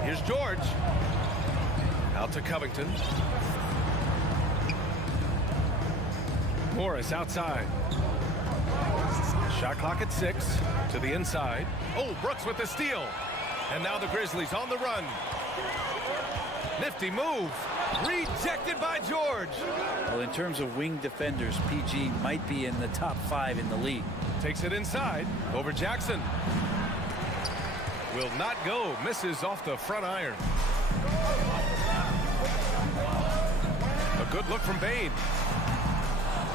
Here's George. Out to Covington. Morris outside. Shot clock at 6. To the inside. Oh, Brooks with the steal. And now the Grizzlies on the run. Nifty move. Rejected by George. Well, in terms of wing defenders, PG might be in the top 5 in the league. Takes it inside. Over Jackson. Will not go. Misses off the front iron. A good look from Bane.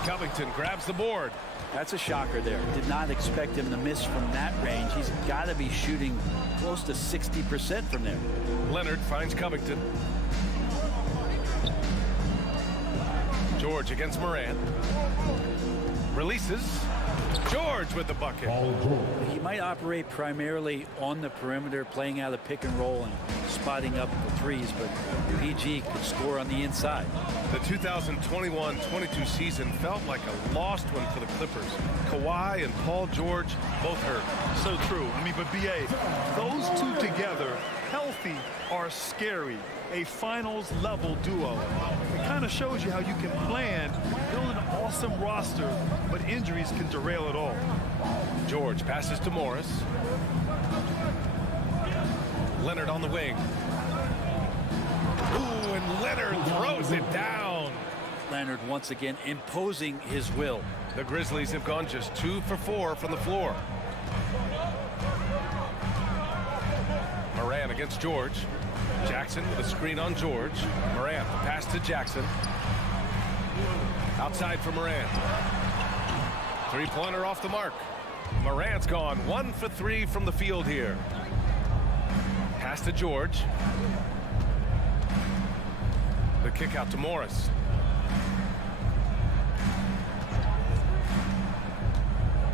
Covington grabs the board. That's a shocker there. Did not expect him to miss from that range. He's got to be shooting close to 60% from there. Leonard finds Covington. George against Morant. Releases. George with the bucket. He might operate primarily on the perimeter, playing out of pick and roll and spotting up the threes, but PG could score on the inside. The 2021-22 season felt like a lost one for the Clippers. Kawhi and Paul George both hurt. So true. I mean, but BA, those two together, healthy, are scary. A finals level duo. It kind of shows you how you can plan, build an awesome roster, but injuries can derail it all. George passes to Morris. Leonard on the wing. Ooh, and Leonard throws it down. Leonard once again imposing his will. The Grizzlies have gone just 2 for 4 from the floor. Morant against George. Jackson with a screen on George. Morant, the pass to Jackson. Outside for Morant. Three-pointer off the mark. Morant's gone 1 for 3 from the field here. Pass to George. The kick out to Morris.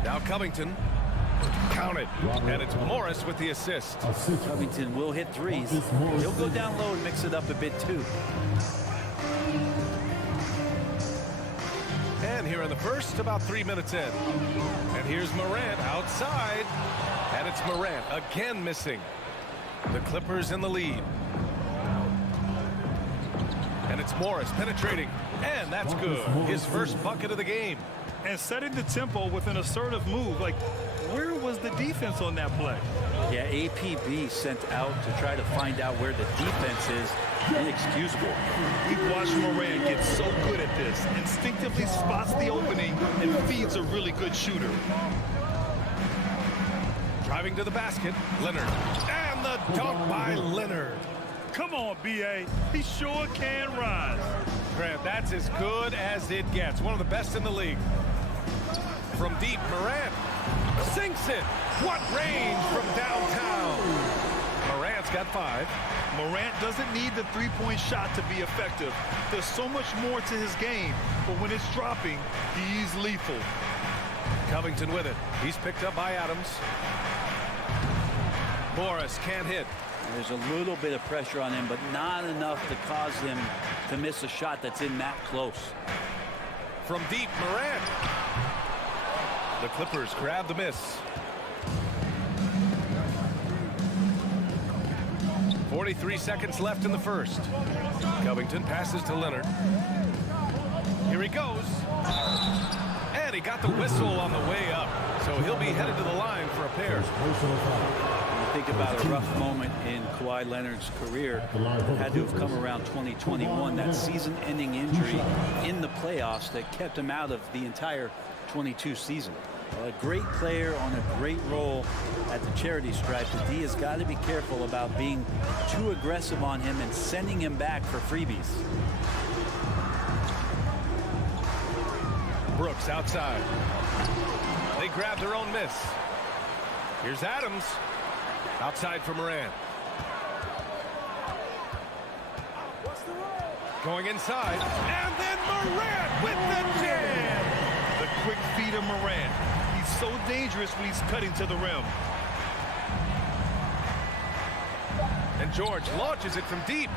Now Covington. Counted. And it's Morris with the assist. Covington will hit threes. He'll go down low and mix it up a bit too. And here in the first, about 3 minutes in. And here's Morant outside. And it's Morant again missing. The Clippers in the lead. And it's Morris penetrating. And that's good. His first bucket of the game. And setting the tempo with an assertive move. Like, where was the defense on that play? Yeah, APB sent out to try to find out where the defense is. Inexcusable. We've watched Morant get so good at this. Instinctively spots the opening and feeds a really good shooter. Driving to the basket, Leonard. And the dunk by Leonard. Come on, B.A. He sure can rise. Grant, that's as good as it gets. One of the best in the league. From deep, Morant sinks it. What range from downtown. Morant's got 5. Morant doesn't need the three-point shot to be effective. There's so much more to his game, but when it's dropping, he's lethal. Covington with it. He's picked up by Adams. Morris can't hit. There's a little bit of pressure on him, but not enough to cause him to miss a shot that's in that close. From deep, Morant. The Clippers grab the miss. 43 seconds left in the first. Covington passes to Leonard. Here he goes. And he got the whistle on the way up. So he'll be headed to the line for a pair. You think about a rough moment in Kawhi Leonard's career. Had to have come around 2021. That season-ending injury in the playoffs that kept him out of the entire 22 season. A great player on a great role at the charity stripe. The D has got to be careful about being too aggressive on him and sending him back for freebies. Brooks outside. They grab their own miss. Here's Adams. Outside for Morant. Going inside. And then Morant with the jam. The quick feet of Morant. He's so dangerous when he's cutting to the rim. And George launches it from deep.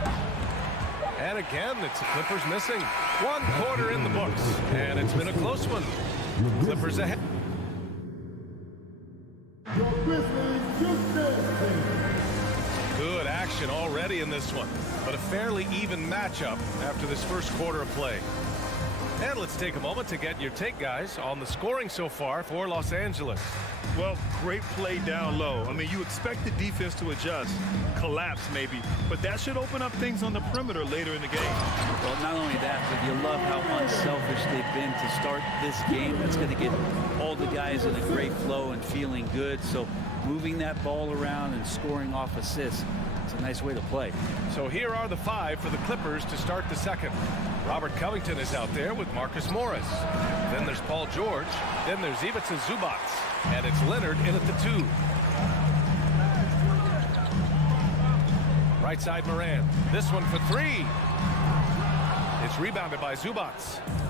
And again, it's the Clippers missing. 1 quarter in the books. And it's been a close one. Clippers ahead. Your Grizzlies, Houston. Good action already in this one, but a fairly even matchup after this first quarter of play. And let's take a moment to get your take, guys, on the scoring so far for Los Angeles. Well, great play down low. I mean, you expect the defense to adjust, collapse maybe, but that should open up things on the perimeter later in the game. Well, not only that, but you love how unselfish they've been to start this game. That's going to get all the guys in a great flow and feeling good. So moving that ball around and scoring off assists, it's a nice way to play. So here are the 5 for the Clippers to start the second. Robert Covington is out there with Marcus Morris. Then there's Paul George. Then there's Ivica Zubac. And it's Leonard in at the 2. Right side Morant. This one for 3. It's rebounded by Zubac.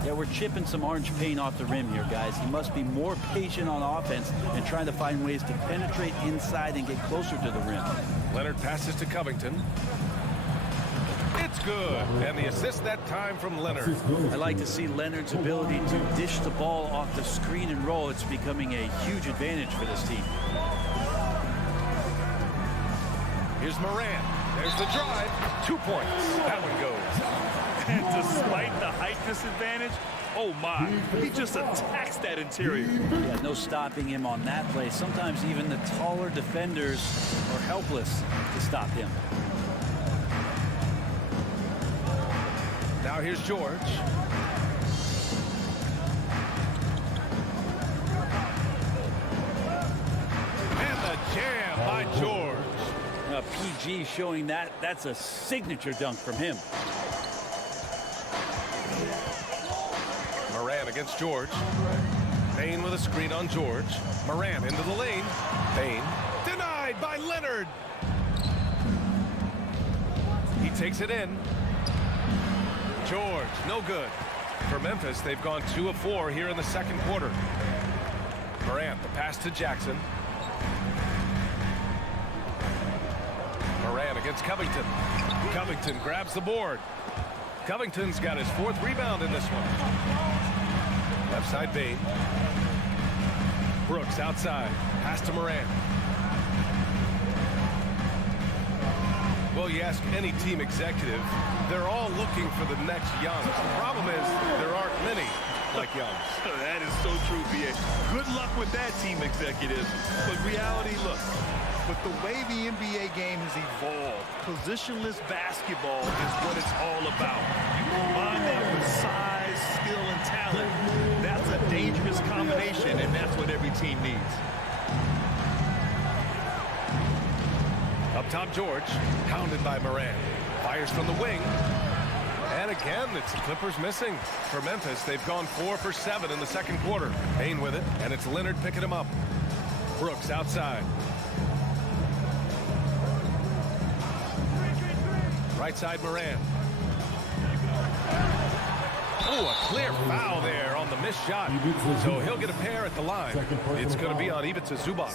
Yeah, we're chipping some orange paint off the rim here, guys. He must be more patient on offense and trying to find ways to penetrate inside and get closer to the rim. Leonard passes to Covington. It's good. And the assist that time from Leonard. I like to see Leonard's ability to dish the ball off the screen and roll. It's becoming a huge advantage for this team. Here's Morant. There's the drive. 2 points. That one goes. And despite the height disadvantage, oh my, he just attacks that interior. Yeah, no stopping him on that play. Sometimes even the taller defenders are helpless to stop him. Now here's George. And the jam by George. PG showing that's a signature dunk from him. Morant against George. Payne with a screen on George. Morant into the lane. Payne denied by Leonard. He takes it in. George, no good. For Memphis, they've gone 2 of 4 here in the second quarter. Morant, the pass to Jackson. Morant against Covington. Covington grabs the board. Covington's got his 4th rebound in this one. Left side Bane. Brooks outside. Pass to Morant. Well, you ask any team executive, they're all looking for the next Youngs. The problem is there aren't many like Youngs. That is so true, B.A. Good luck with that, team executives. But reality, look, with the way the NBA game has evolved, positionless basketball is what it's all about. You combine that with size, skill, and talent. That's a dangerous combination, and that's what every team needs. Up top, George, hounded by Morant. Fires from the wing. And again, it's the Clippers missing. For Memphis, they've gone 4 for 7 in the second quarter. Payne with it, and it's Leonard picking him up. Brooks outside. Right side, Morant. Oh, a clear foul there on the missed shot. So he'll get a pair at the line. It's going to be on Ivica Zubac.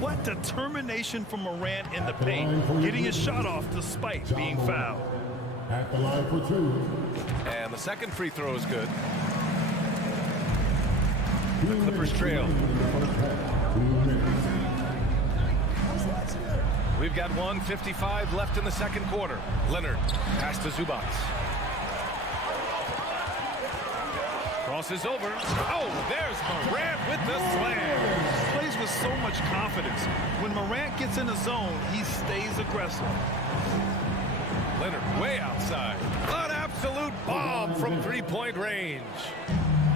What determination from Morant in the paint, getting his shot off despite being fouled. At the line for 2. And the second free throw is good. The Clippers trail. We've got 1:55 left in the second quarter. Leonard pass to Zubac. Crosses over. Oh, there's Morant with the slam. Plays with so much confidence. When Morant gets in the zone, he stays aggressive. Leonard way outside. An absolute bomb from three-point range.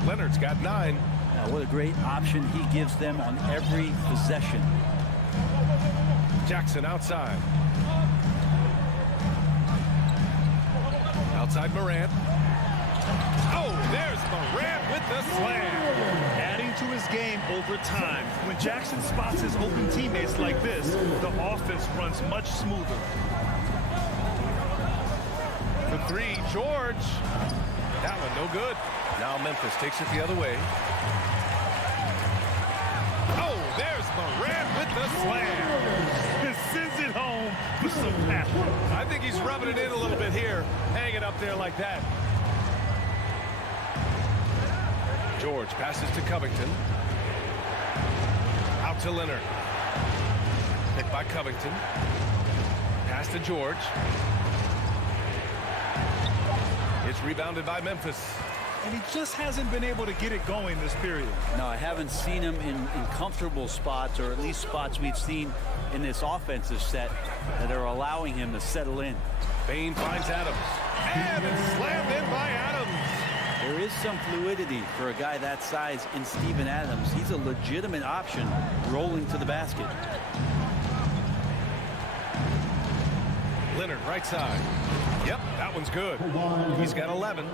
Leonard's got 9. What a great option he gives them on every possession. Jackson outside. Outside Morant. Oh, there's Morant with the slam. Adding to his game over time. When Jackson spots his open teammates like this, the offense runs much smoother. The three, George. That one no good. Now Memphis takes it the other way. Oh, there's Morant with the slam. It sends it home with some passion. I think he's rubbing it in a little bit here. Hang it up there like that. George passes to Covington. Out to Leonard. Picked by Covington. Pass to George. It's rebounded by Memphis. And he just hasn't been able to get it going this period. No, I haven't seen him in comfortable spots, or at least spots we've seen in this offensive set that are allowing him to settle in. Bain finds Adams. And it's slammed in by Adams. There is some fluidity for a guy that size in Steven Adams. He's a legitimate option rolling to the basket. Leonard, right side. Yep, that one's good. He's got 11.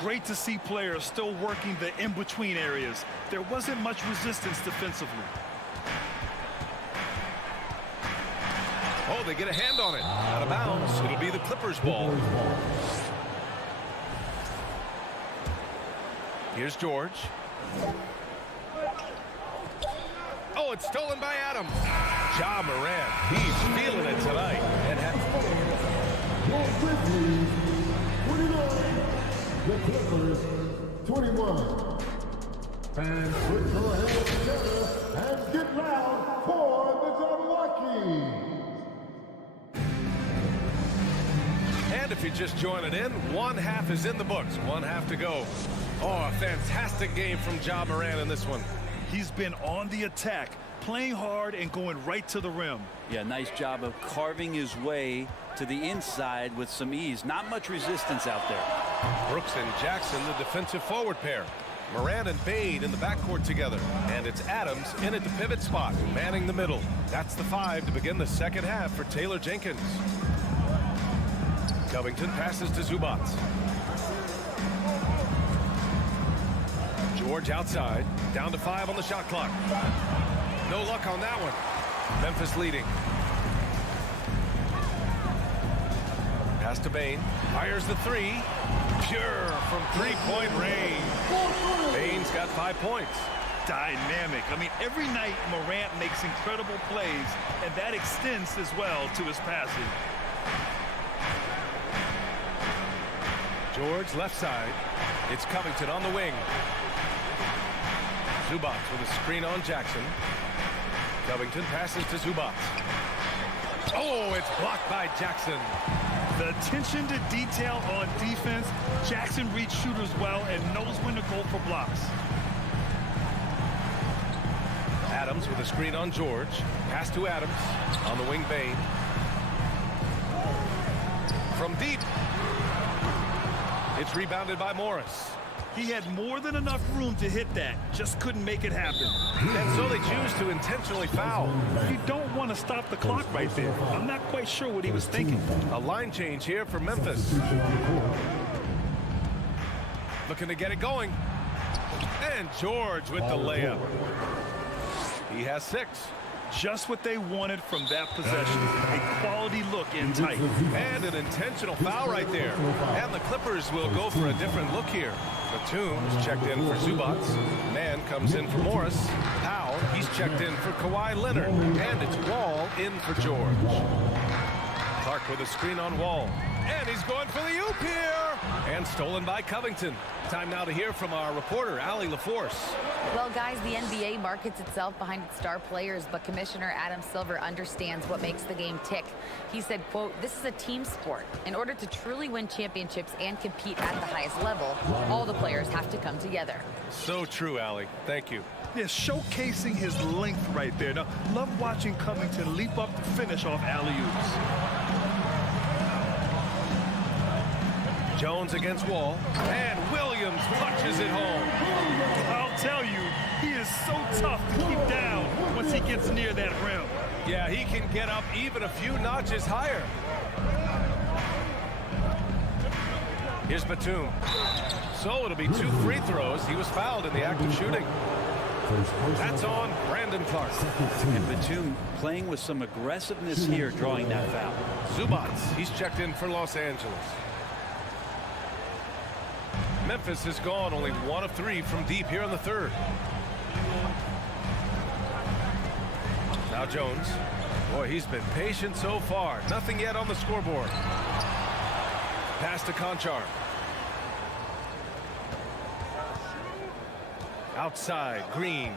Great to see players still working the in-between areas. There wasn't much resistance defensively. Oh, they get a hand on it. Out of bounds. It'll be the Clippers' ball. Here's George. Oh, it's stolen by Adams. Ja Morant. He's feeling it tonight. And Your Grizzlies, 29. The Clippers, 21. And put your hands together and get loud for the Jabberwockies. And if you're just joining in, one half is in the books. One half to go. Oh, a fantastic game from Ja Morant in this one. He's been on the attack, playing hard and going right to the rim. Yeah, nice job of carving his way to the inside with some ease. Not much resistance out there. Brooks and Jackson, the defensive forward pair. Morant and Bain in the backcourt together. And it's Adams in at the pivot spot, manning the middle. That's the 5 to begin the second half for Taylor Jenkins. Covington passes to Zubac. George outside, down to 5 on the shot clock. No luck on that one. Memphis leading. Pass to Bain. Fires the 3. Pure from three-point range. Bain's got 5 points. Dynamic. I mean, every night Morant makes incredible plays, and that extends as well to his passing. George left side. It's Covington on the wing. Zubac with a screen on Jackson. Covington passes to Zubac. Oh, it's blocked by Jackson. The attention to detail on defense. Jackson reads shooters well and knows when to go for blocks. Adams with a screen on George. Pass to Adams. On the wing, Bain. From deep. It's rebounded by Morris. He had more than enough room to hit that. Just couldn't make it happen. And so they choose to intentionally foul. You don't want to stop the clock right there. I'm not quite sure what he was thinking. A line change here for Memphis. Looking to get it going. And George with the layup. He has 6. Just what they wanted from that possession. A quality look in tight. And an intentional foul right there. And the Clippers will go for a different look here. Batum's checked in for Zubac. Man comes in for Morris. Powell, he's checked in for Kawhi Leonard. And it's Wall in for George. Clark with a screen on Wall. And he's going for the oop here. And stolen by Covington. Time now to hear from our reporter, Allie LaForce. Well, guys, the NBA markets itself behind its star players, but Commissioner Adam Silver understands what makes the game tick. He said, quote, "This is a team sport. In order to truly win championships and compete at the highest level, all the players have to come together." So true, Allie. Thank you. Yeah, showcasing his length right there. Now, love watching Covington leap up to finish off alley-oops. Jones against Wall. And Williams punches it home. I'll tell you, he is so tough to keep down once he gets near that rim. Yeah, he can get up even a few notches higher. Here's Batum. So it'll be 2 free throws. He was fouled in the act of shooting. That's on Brandon Clark. And Batum playing with some aggressiveness here, drawing that foul. Zubats, he's checked in for Los Angeles. Memphis has gone only 1 of 3 from deep here in the third. Now Jones. Boy, he's been patient so far. Nothing yet on the scoreboard. Pass to Conchar. Outside, Green.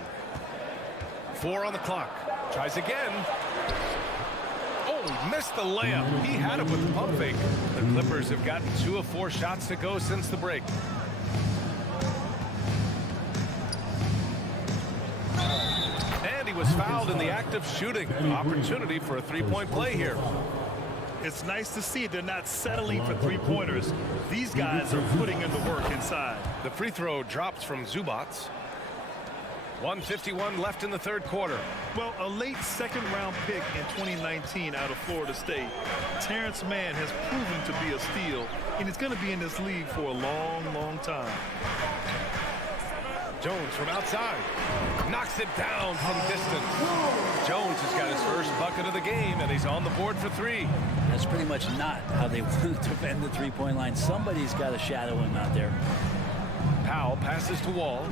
4 on the clock. Tries again. Oh, he missed the layup. He had it with the pump fake. The Clippers have gotten 2 of 4 shots to go since the break. And he was fouled in the act of shooting. Opportunity for a 3-point play here. It's nice to see they're not settling for 3-pointers. These guys are putting in the work inside. The free throw drops from Zubats. 1:51 left in the third quarter. Well, a late second-round pick in 2019 out of Florida State, Terrence Mann has proven to be a steal, and he's going to be in this league for a long, long time. Jones from outside. Knocks it down from distance. Jones has got his first bucket of the game, and he's on the board for 3. That's pretty much not how they want to defend the three-point line. Somebody's got to shadow him out there. Powell passes to Wall.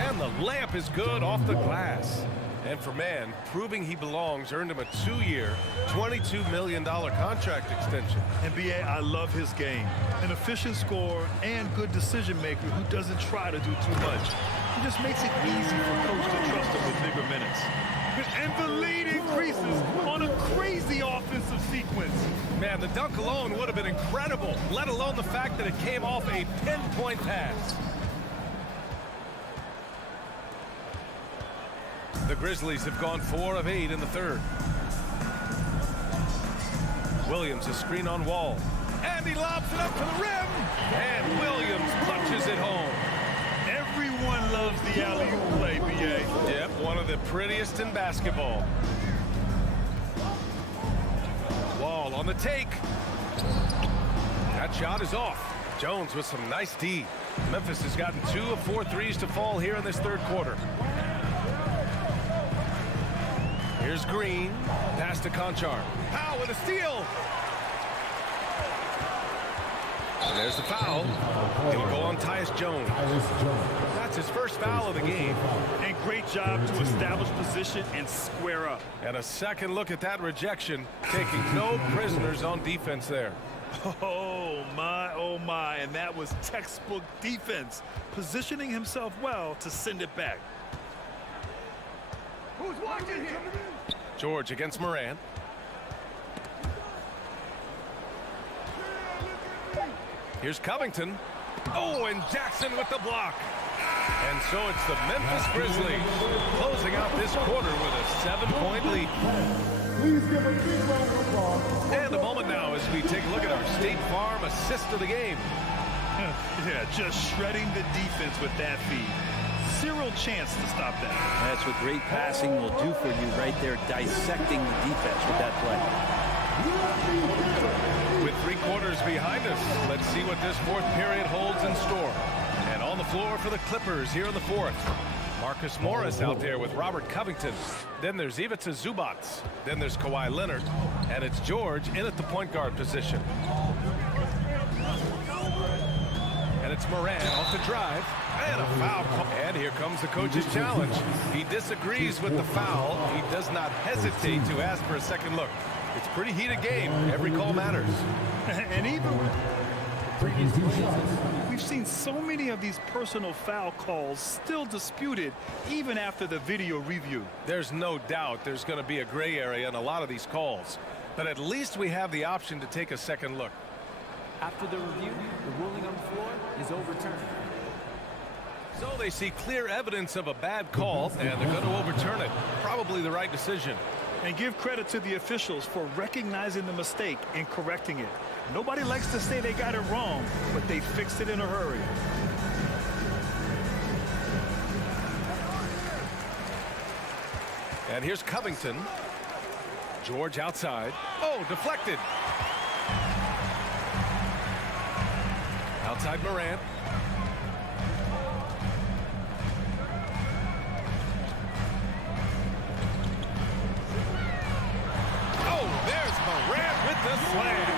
And the layup is good off the glass. And for Mann, proving he belongs earned him a 2-year, $22 million contract extension. And B.A., I love his game. An efficient scorer and good decision maker who doesn't try to do too much. He just makes it easy for coach to trust him with bigger minutes. And the lead increases on a crazy offensive sequence. Man, the dunk alone would have been incredible, let alone the fact that it came off a pinpoint pass. The Grizzlies have gone 4 of 8 in the third. Williams a screen on Wall. And he lobs it up to the rim. And Williams punches it home. Everyone loves the alley-oop play, B.A. Yep, one of the prettiest in basketball. Wall on the take. That shot is off. Jones with some nice D. Memphis has gotten 2 of 4 threes to fall here in this third quarter. Here's Green. Pass to Conchar. Powell with a steal. And there's the foul. It'll go on Tyus Jones. That's his first foul of the game. And great job to establish position and square up. And a second look at that rejection. Taking no prisoners on defense there. Oh my, and that was textbook defense. Positioning himself well to send it back. Who's watching here? George against Morant. Here's Covington. Oh, and Jackson with the block. And so it's the Memphis Grizzlies closing out this quarter with a 7-point lead. Please give a big round of applause. And a moment now as we take a look at our State Farm assist of the game. Yeah, just shredding the defense with that feed. Zero chance to stop that. That's what great passing will do for you right there, dissecting the defense with that play. With 3 quarters behind us, let's see what this fourth period holds in store. And on the floor for the Clippers here in the fourth. Marcus Morris out there with Robert Covington. Then there's Ivica Zubats. Then there's Kawhi Leonard. And it's George in at the point guard position. And it's Morant off the drive. And a foul call. And here comes the coach's challenge. He disagrees with the foul. He does not hesitate to ask for a second look. It's a pretty heated game. Every call matters. And even we've seen so many of these personal foul calls still disputed even after the video review. There's no doubt there's going to be a gray area in a lot of these calls. But at least we have the option to take a second look. After the review, the ruling on the floor is overturned. So they see clear evidence of a bad call, and they're going to overturn it. Probably the right decision. And give credit to the officials for recognizing the mistake and correcting it. Nobody likes to say they got it wrong, but they fixed it in a hurry. And here's Covington. George outside. Oh, deflected. Outside Morant. Oh, there's Morant with the slam.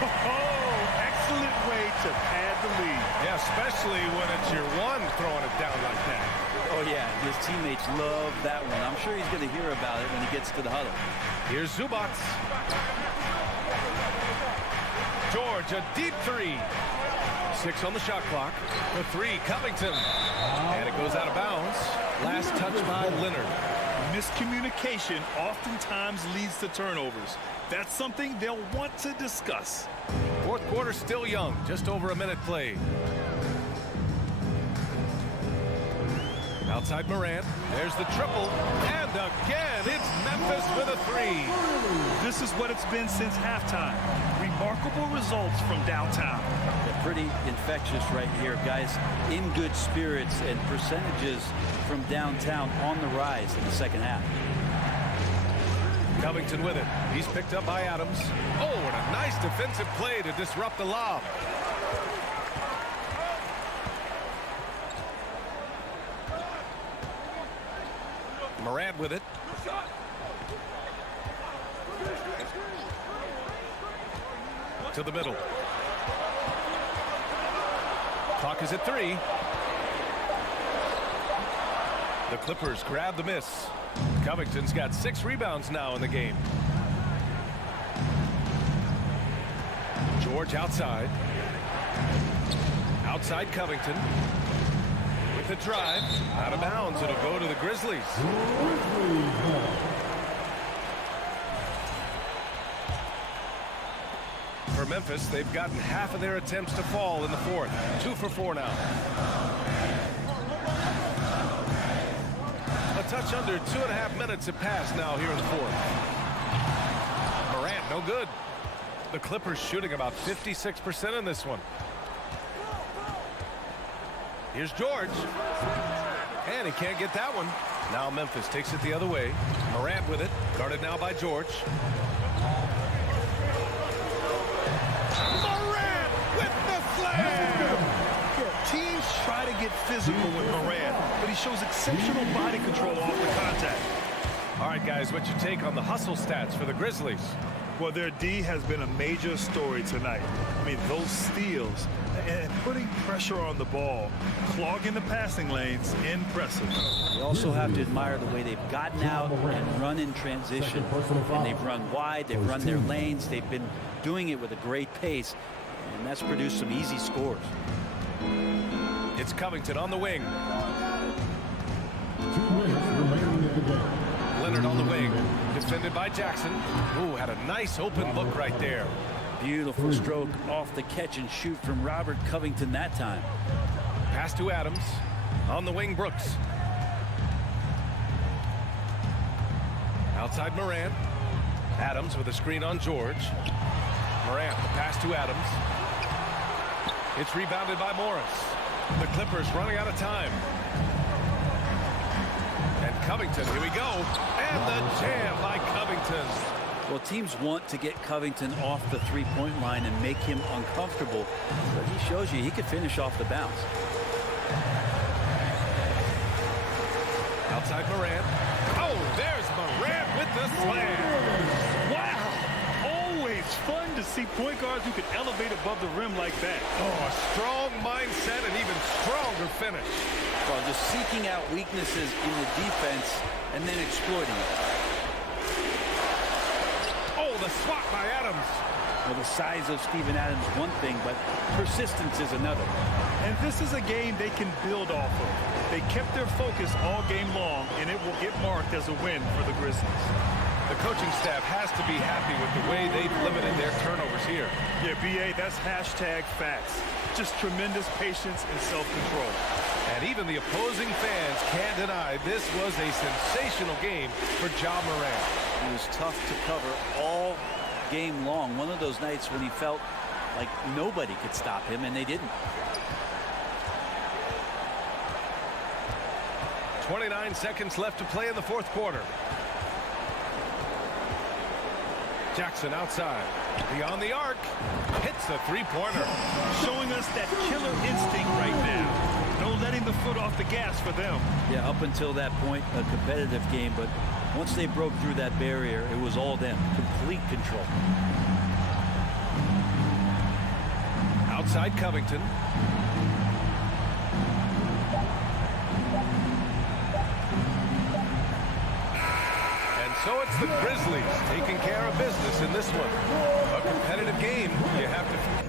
Oh, excellent way to pad the lead. Yeah, especially when it's your one throwing it down like that. Oh, yeah, his teammates love that one. I'm sure he's going to hear about it when he gets to the huddle. Here's Zubac. George, a deep three. 6 on the shot clock. The 3, Covington. And it goes out of bounds. Last touch by Leonard. Miscommunication oftentimes leads to turnovers. That's something they'll want to discuss. Fourth quarter still young. Just over a minute played. Outside Morant. There's the triple. And again, it's Memphis with a 3. This is what it's been since halftime. Remarkable results from downtown. They're pretty infectious right here, guys. In good spirits, and percentages from downtown on the rise in the second half. Covington with it. He's picked up by Adams. Oh, and a nice defensive play to disrupt the lob. Morant with it. To the middle. Clock is at 3. The Clippers grab the miss. Covington's got 6 rebounds now in the game. George outside. Outside Covington. With the drive. Out of bounds. It'll go to the Grizzlies. For Memphis, they've gotten half of their attempts to fall in the fourth. 2 for 4 now. A touch under 2.5 minutes have passed now here in the fourth. Morant, no good. The Clippers shooting about 56% in this one. Here's George. And he can't get that one. Now Memphis takes it the other way. Morant with it. Guarded now by George. Morant with the slam! Teams try to get physical with Morant, but he shows exceptional body control off the contact. All right, guys, what's your take on the hustle stats for the Grizzlies? Well, their D has been a major story tonight. I mean, those steals and putting pressure on the ball, clogging the passing lanes, impressive. You also have to admire the way they've gotten out and run in transition. And they've run wide, they've run their lanes, they've been doing it with a great pace, and that's produced some easy scores. It's Covington on the wing. 2 minutes remaining in the game. Leonard on the wing, defended by Jackson. Ooh, had a nice open look right there. Beautiful stroke off the catch and shoot from Robert Covington that time. Pass to Adams. On the wing, Brooks. Outside Morant. Adams with a screen on George. Morant, the pass to Adams. It's rebounded by Morris. The Clippers running out of time. And Covington, here we go. And the jam by Covington. Well, teams want to get Covington off the three-point line and make him uncomfortable, but he shows you he could finish off the bounce. Outside Morant. Oh, there's Morant with the slam. Wow! Always fun to see point guards who can elevate above the rim like that. Oh, a strong mindset and even stronger finish. Well, just seeking out weaknesses in the defense and then exploiting it. Oh, the swat by Adams. Well, the size of Steven Adams one thing, but persistence is another. And this is a game they can build off of. They kept their focus all game long, and it will get marked as a win for the Grizzlies. The coaching staff has to be happy with the way they've limited their turnovers here. Yeah, BA, that's hashtag facts. Just tremendous patience and self-control. And even the opposing fans can't deny this was a sensational game for Ja Morant. It was tough to cover all game long. One of those nights when he felt like nobody could stop him, and they didn't. 29 seconds left to play in the fourth quarter. Jackson outside. Beyond the arc. Hits the three-pointer. Showing us that gas for them. Yeah, up until that point, a competitive game, but once they broke through that barrier, it was all them. Complete control. Outside Covington. And so it's the Grizzlies taking care of business in this one. A competitive game. You have to